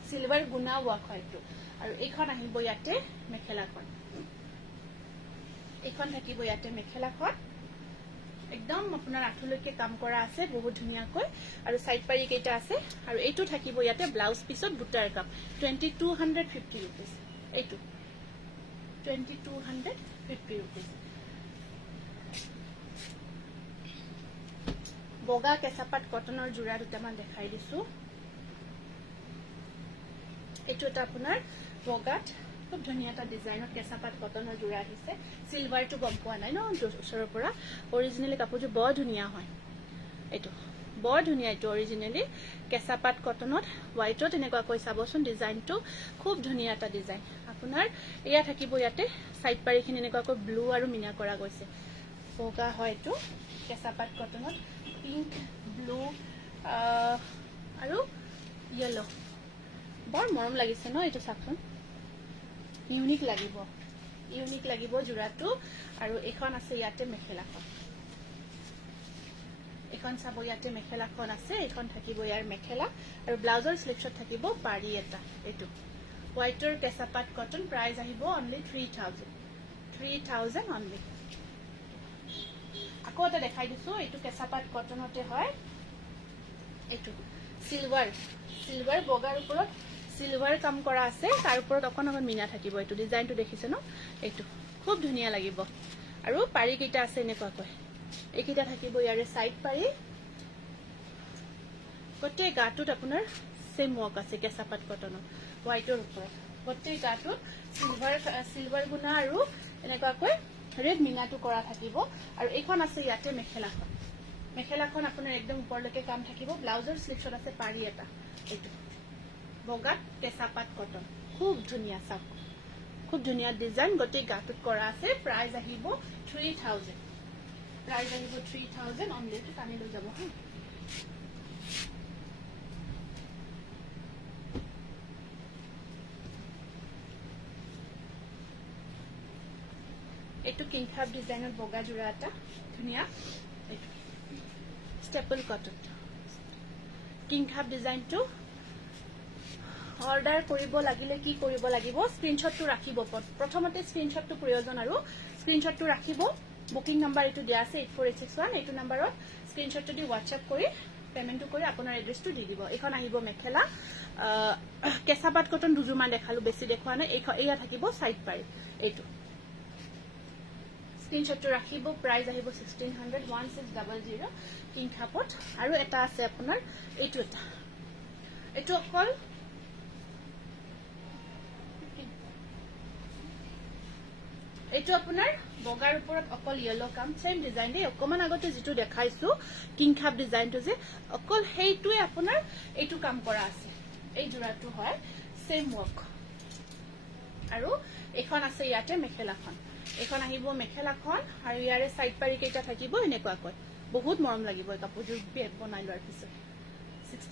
সিলভাৰ গুনা ওয়াৰ্ক হয় এইটো আৰু এইখন আহিব ইয়াতে মেখেলাখন এইখন থাকিব ইয়াতে মেখেলাখন একদম আপোনাৰ আঠলৈকে কাম কৰা আছে বহুত ধুনীয়াকৈ আৰু সাইড পাৰি কেইটা আছে আৰু এইটো থাকিব ইয়াতে ব্লাউজ পিছত বুটাৰ কাম 2250 रुपीस এইটো 2250 रुपीस বগা কেঁচাপাত কটনৰ জোৰা দুটামান দেখাই দিছো এইটো এটা আপোনাৰ বগাত খুব ধুনীয়া এটা ডিজাইনত কেঁচাপাত কটনৰ জোৰা আহিছে সিলভাৰটো গম পোৱা নাই ন ওচৰৰ পৰা অৰিজিনালি কাপোৰটো বৰ ধুনীয়া হয় এইটো বৰ ধুনীয়া এইটো অৰিজিনালি কেঁচাপাত কটনত হোৱাইটত এনেকুৱাকৈ চাবচোন ডিজাইনটো খুব ধুনীয়া এটা ডিজাইন আপোনাৰ এয়া থাকিব ইয়াতে সাইড পাৰিখিনি এনেকুৱাকৈ ব্লু আৰু মিনা কৰা গৈছে বগা হয় এইটো কেঁচাপাত কটনত পিংক ব্লু আৰু ইয়েলো বৰ মৰম লাগিছে ন এইটো চাকচোন ইউনিক লাগিব জোৰাটো আৰু এখন আছে ইয়াতে মেখেলাখন এখন চাব ইয়াতে মেখেলাখন আছে এখন থাকিব ইয়াৰ মেখেলা আৰু ব্লাউজৰ স্লিপছত থাকিব পাৰি এটা এইটো হোৱাইটৰ কেঁচাপাত কটন প্ৰাইস আহিব অনলি 3000 অনলি আকৌ এটা দেখাই দিছো এইটো কেঁচাপাত কটনতে হয় এইটো সিলভাৰ বগাৰ ওপৰত সিলভাৰ কাম কৰা আছে তাৰ ওপৰত অকন মিনা থাকিব এইটো ডিজাইনটো দেখিছে ন এইটো খুব ধুনীয়া লাগিব আৰু পাৰি কেইটা আছে এনেকুৱাকৈ এইকেইটা থাকিব ইয়াৰে সাইড পাৰি গোটেই গাটোত আপোনাৰ সেম ওয়াৰ্ক আছে কেঁচাপাত কটনৰ হোৱাইটৰ ওপৰত গোটেই গাটোত সিলভাৰ গুণা আৰু এনেকুৱাকৈ ৰেড মিনাটো কৰা থাকিব আৰু এইখন আছে ইয়াতে মেখেলাখন আপোনাৰ একদম ওপৰলৈকে কাম থাকিব ব্লাউজৰ স্লিপছত আছে পাৰি এটা এইটো বগাত কেঁচাপাত কটন খুব ধুনীয়া চাওক খুব ধুনীয়া ডিজাইন গোটেই গাটোত কৰা আছে প্ৰাইস আহিব 3000 অনলি টানি লৈ যাব হা এইটো কিংখাব ডিজাইনত বগা জোৰা এটা ধুনীয়া এইটো স্টেপল কটন কিংখাব ডিজাইনটো অৰ্ডাৰ কৰিব লাগিলে কি কৰিব লাগিব স্ক্ৰিনশ্বটটো ৰাখিব প্ৰথমতে স্ক্ৰিনশ্বটটো প্ৰয়োজন আৰু স্ক্ৰিনশ্বটটো ৰাখিব বুকিং নাম্বাৰ এইটো দিয়া আছে 84861 এইটো নাম্বাৰত স্ক্ৰিনশ্বটটো দি WhatsApp কৰি পেমেন্টটো কৰি আপোনাৰ এড্ৰেছটো দি দিব এখন আহিব মেখেলা কেঁচাপাত কটন দুজুমান দেখালো বেছি দেখুৱা নাই এইয়া থাকিব সাইড পাৰি এইটো স্ক্ৰিনশ্বটটো ৰাখিব প্ৰাইস আহিব 1600 কিংখাপত আৰু এটা আছে আপোনাৰ এইটো অকল এইটো আপোনাৰ বগাৰ ওপৰত অকল ইয়েলো কাম সেম ডিজাইন দেই অকমান আগতে যেটো দেখাইছো কিংখাব ডিজাইনটো যে অকল হেইটোৱে আপোনাৰ এইটো কাম কৰা আছে এই জোৰাটো হয় সেম ওয়াৰ্ক আৰু এখন আছে ইয়াতে মেখেলাখন এখন আহিব মেখেলাখন আৰু ইয়াৰে সাইড পাৰি কেইটা থাকিব এনেকুৱাকৈ বহুত মৰম লাগিব এই কাপোৰযোৰ বনাই লোৱাৰ পিছত 1600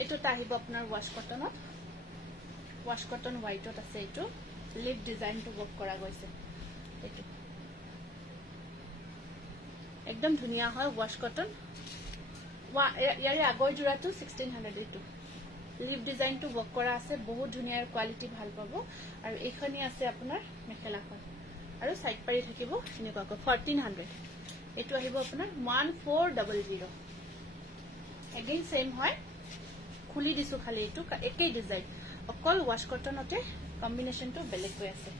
এইটো আহিব আপোনাৰ ওয়াশ কটন হোৱাইটত আছে এইটো লিপ ডিজাইনটো ওয়াৰ্ক কৰা গৈছে এইটো একদম ধুনীয়া হয় ওয়াশ কটন ইয়াৰে আগৰ জোৰাটো 1600 এইটো লিপ ডিজাইনটো ওয়াৰ্ক কৰা আছে বহুত ধুনীয়া কোৱালিটি ভাল পাব আৰু এইখনি আছে আপোনাৰ মেখেলাখন আৰু সাইড পাৰি থাকিব এনেকুৱাকৈ 1400 এইটো আহিব আপোনাৰ 1400 এগেইন সেম হয় খুলি দিছো খালি এইটো একেই ডিজাইন অকল ওয়াশ কটনতে কম্বিনেশনটো বেলেগ হৈ আছে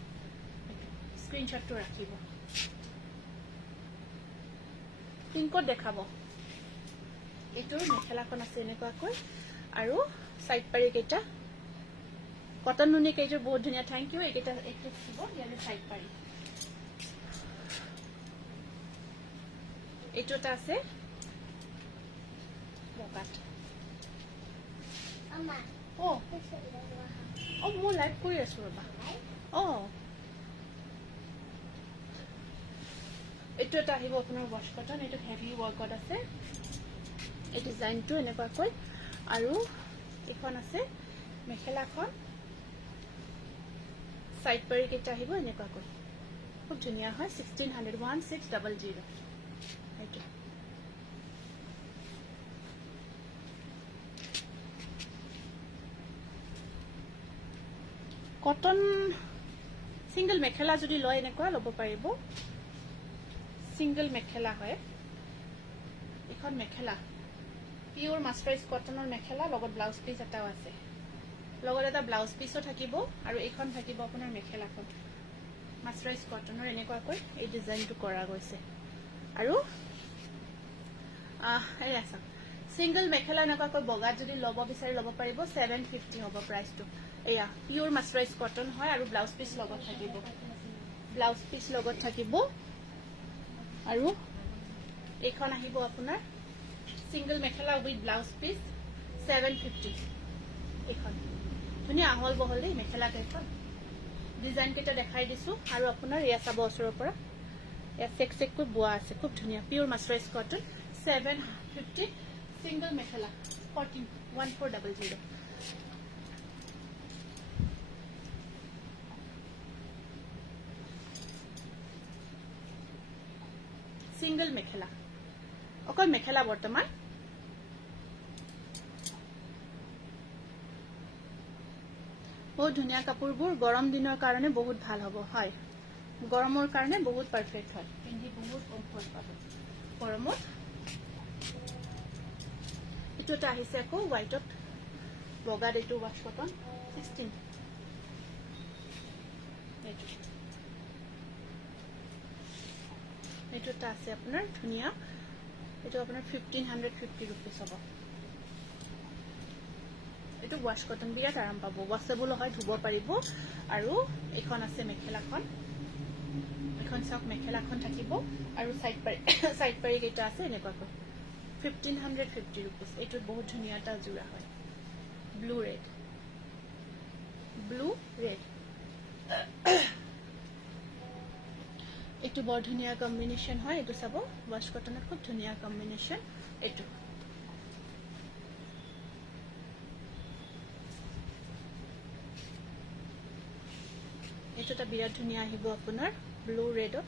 স্ক্ৰিনশ্বটটো ৰাখিব পিংকত দেখাব এইটোৰ মেখেলাখন আছে এনেকুৱাকৈ আৰু সাইড পাৰি কেইটা কটন নুনি কেইযোৰ বহুত ধুনীয়া থ্যাংক ইউ এইকেইটা এইটো দিব ইয়ালে সাইড পাৰি এইটো এটা আছে বগাত Amma. O This is the ও মই লাইভ কৰি আছো ৰবা ও এইটো এটা আহিব আপোনাৰ ৱাশ কটন এইটো হেভি ৱৰ্কত আছে এই ডিজাইনটো এনেকুৱাকৈ আৰু এখন আছে মেখেলাখন সাইড পাৰি কেইটা আহিব এনেকুৱাকৈ খুব ধুনীয়া হয় 1600 এইটো কটন সিঙ্গল মেখেলা যদি লয় এনেকুৱা ল'ব পাৰিব সিঙ্গল মেখেলা হয় এখন মেখেলা পিওৰ মাস্টাৰাইজ কটনৰ মেখেলা লগত ব্লাউজ পিস এটাও আছে লগত এটা ব্লাউজ পিসও থাকিব আৰু এইখন থাকিব আপোনাৰ মেখেলাখন মাস্টাৰাইজ কটনৰ এনেকুৱাকৈ এই ডিজাইনটো কৰা গৈছে আৰু এই আছে সিঙ্গল মেখেলা এনেকুৱাকৈ বগাত যদি ল'ব বিচাৰি ল'ব পাৰিব 750 হ'ব প্ৰাইসটো এয়া পিওৰ মাস্টাৰাইজ কটন হয় আৰু ব্লাউজ পিস লগত থাকিব ব্লাউজ পিস লগত থাকিব আৰু এইখন আহিব আপোনাৰ single mekhela with blouse piece 750 এইখন ধুনীয়া আহল বহল এই মেখেলা কেইখন ডিজাইন কেইটা দেখাই দিছো আৰু আপোনাৰ এয়া চাব ওচৰৰ পৰা এয়া চেক চেককৈ বোৱা আছে খুব ধুনীয়া পিওৰ মাস্টাৰাইজ কটন 750 সিঙ্গল মেখেলা 1400 সিঙ্গল মেখেলা অকল মেখেলা বৰ্তমান বহুত ধুনীয়া কাপোৰবোৰ গৰম দিনৰ কাৰণে বহুত ভাল হ'ব হয় গৰমৰ কাৰণে বহুত পাৰফেক্ট হয় পিন্ধি বহুত কমফৰ্ট পাব গৰমত এইটো এটা আহিছে আকৌ হোৱাইটত বগাত এইটো ৱাশ কটন 16 এইটো এটা আছে আপোনাৰ ধুনীয়া এইটো আপোনাৰ 1550 रुपीस হ'ব এইটো ৱাশ কটন বিৰাট আৰাম পাব ৱাশেবল হয় ধুব পাৰিব আৰু এখন আছে মেখেলাখন এখন সক মেখেলাখন থাকিব আৰু সাইড পাৰি কেইটা আছে এনেকুৱাকৈ 1550 रुपीस এইটো বহুত ধুনীয়া এটা জোৰা হয় ব্লু ৰেড এইটো বৰ ধুনীয়া কম্বিনেশন হয় এইটো চাব ৱাশ কটনত খুব ধুনীয়া কম্বিনেশন এইটো এইটো এটা বিৰাট ধুনীয়া আহিব আপোনাৰ ব্লু ৰেডত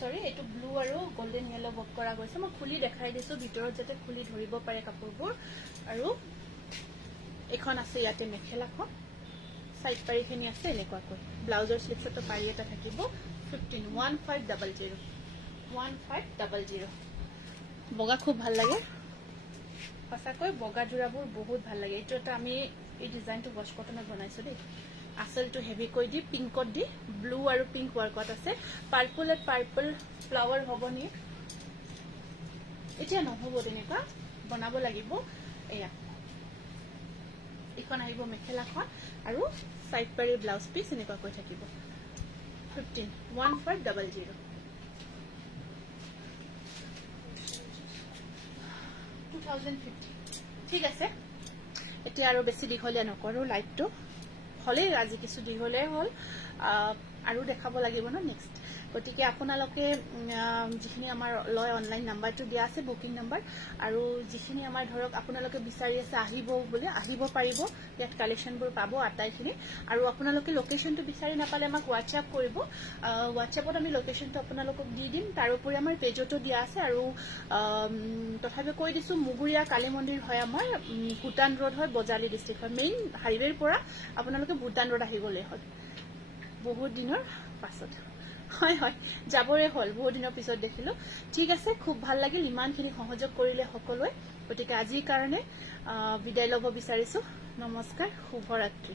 সৰি এইটো ব্লু আৰু গোল্ডেন ইয়েলো ৱৰ্ক কৰা গৈছে মই খুলি দেখাই দিছো ভিতৰত যাতে খুলি ধৰিব পাৰে কাপোৰবোৰ আৰু এখন আছে ইয়াতে মেখেলাখন সাইড পাৰিখিনি আছে এনেকুৱাকৈ ব্লাউজৰ স্লিপছটো পাৰি এটা থাকিব 1500 বগা খুব ভাল লাগে সঁচাকৈ বগা জোৰাবোৰ বহুত ভাল লাগে এইটো এটা আমি এই ডিজাইনটো ৱাশ কটনত বনাইছো দেই আসলটো হেভি কৈ দি পিংকত দি ব্লু আৰু পিংক ৱৰ্কত আছে পাৰ্পল এট পাৰ্পল ফ্লাৱাৰ হ'ব নি এতিয়া নহ'ব তেনেকুৱা বনাব লাগিব এয়া এখন আহিব মেখেলাখন আৰু সাইড পাৰি ব্লাউজ পিস এনেকুৱাকৈ থাকিব 1500 ঠিক আছে এতিয়া আৰু বেছি দীঘলীয়া নকৰো লাইভটো হলে আজি কিছু দীঘলে হল আৰু দেখাব লাগিব ন নেক্সট গতিকে আপোনালোকে যিখিনি আমাৰ লয় অনলাইন নাম্বাৰটো দিয়া আছে বুকিং নাম্বাৰ আৰু যিখিনি আমাৰ ধৰক আপোনালোকে বিচাৰি আছে আহিব বুলি আহিব পাৰিব ইয়াত কালেকশনবোৰ পাব আটাইখিনি আৰু আপোনালোকে লোকেশনটো বিচাৰি নাপালে আমাক হোৱাটছআপ কৰিব হোৱাটছআপত আমি লোকেশনটো আপোনালোকক দি দিম তাৰ উপৰি আমাৰ পেজতো দিয়া আছে আৰু তথাপি কৈ দিছো মুগুৰিয়া কালী মন্দিৰ হয় আমাৰ ভুটান ৰোড হয় বজালি ডিস্ট্ৰিক্ট হয় মেইন হাইৱেৰ পৰা আপোনালোকে ভুটান ৰোড আহিবলৈ হ'ল বহুত দিনৰ পাছত হয় হয় যাবৰে হ'ল বহুত দিনৰ পিছত দেখিলো ঠিক আছে খুব ভাল লাগিল ইমানখিনি সহযোগ কৰিলে সকলোৱে গতিকে আজিৰ কাৰণে বিদায় ল'ব বিচাৰিছো নমস্কাৰ শুভৰাত্ৰি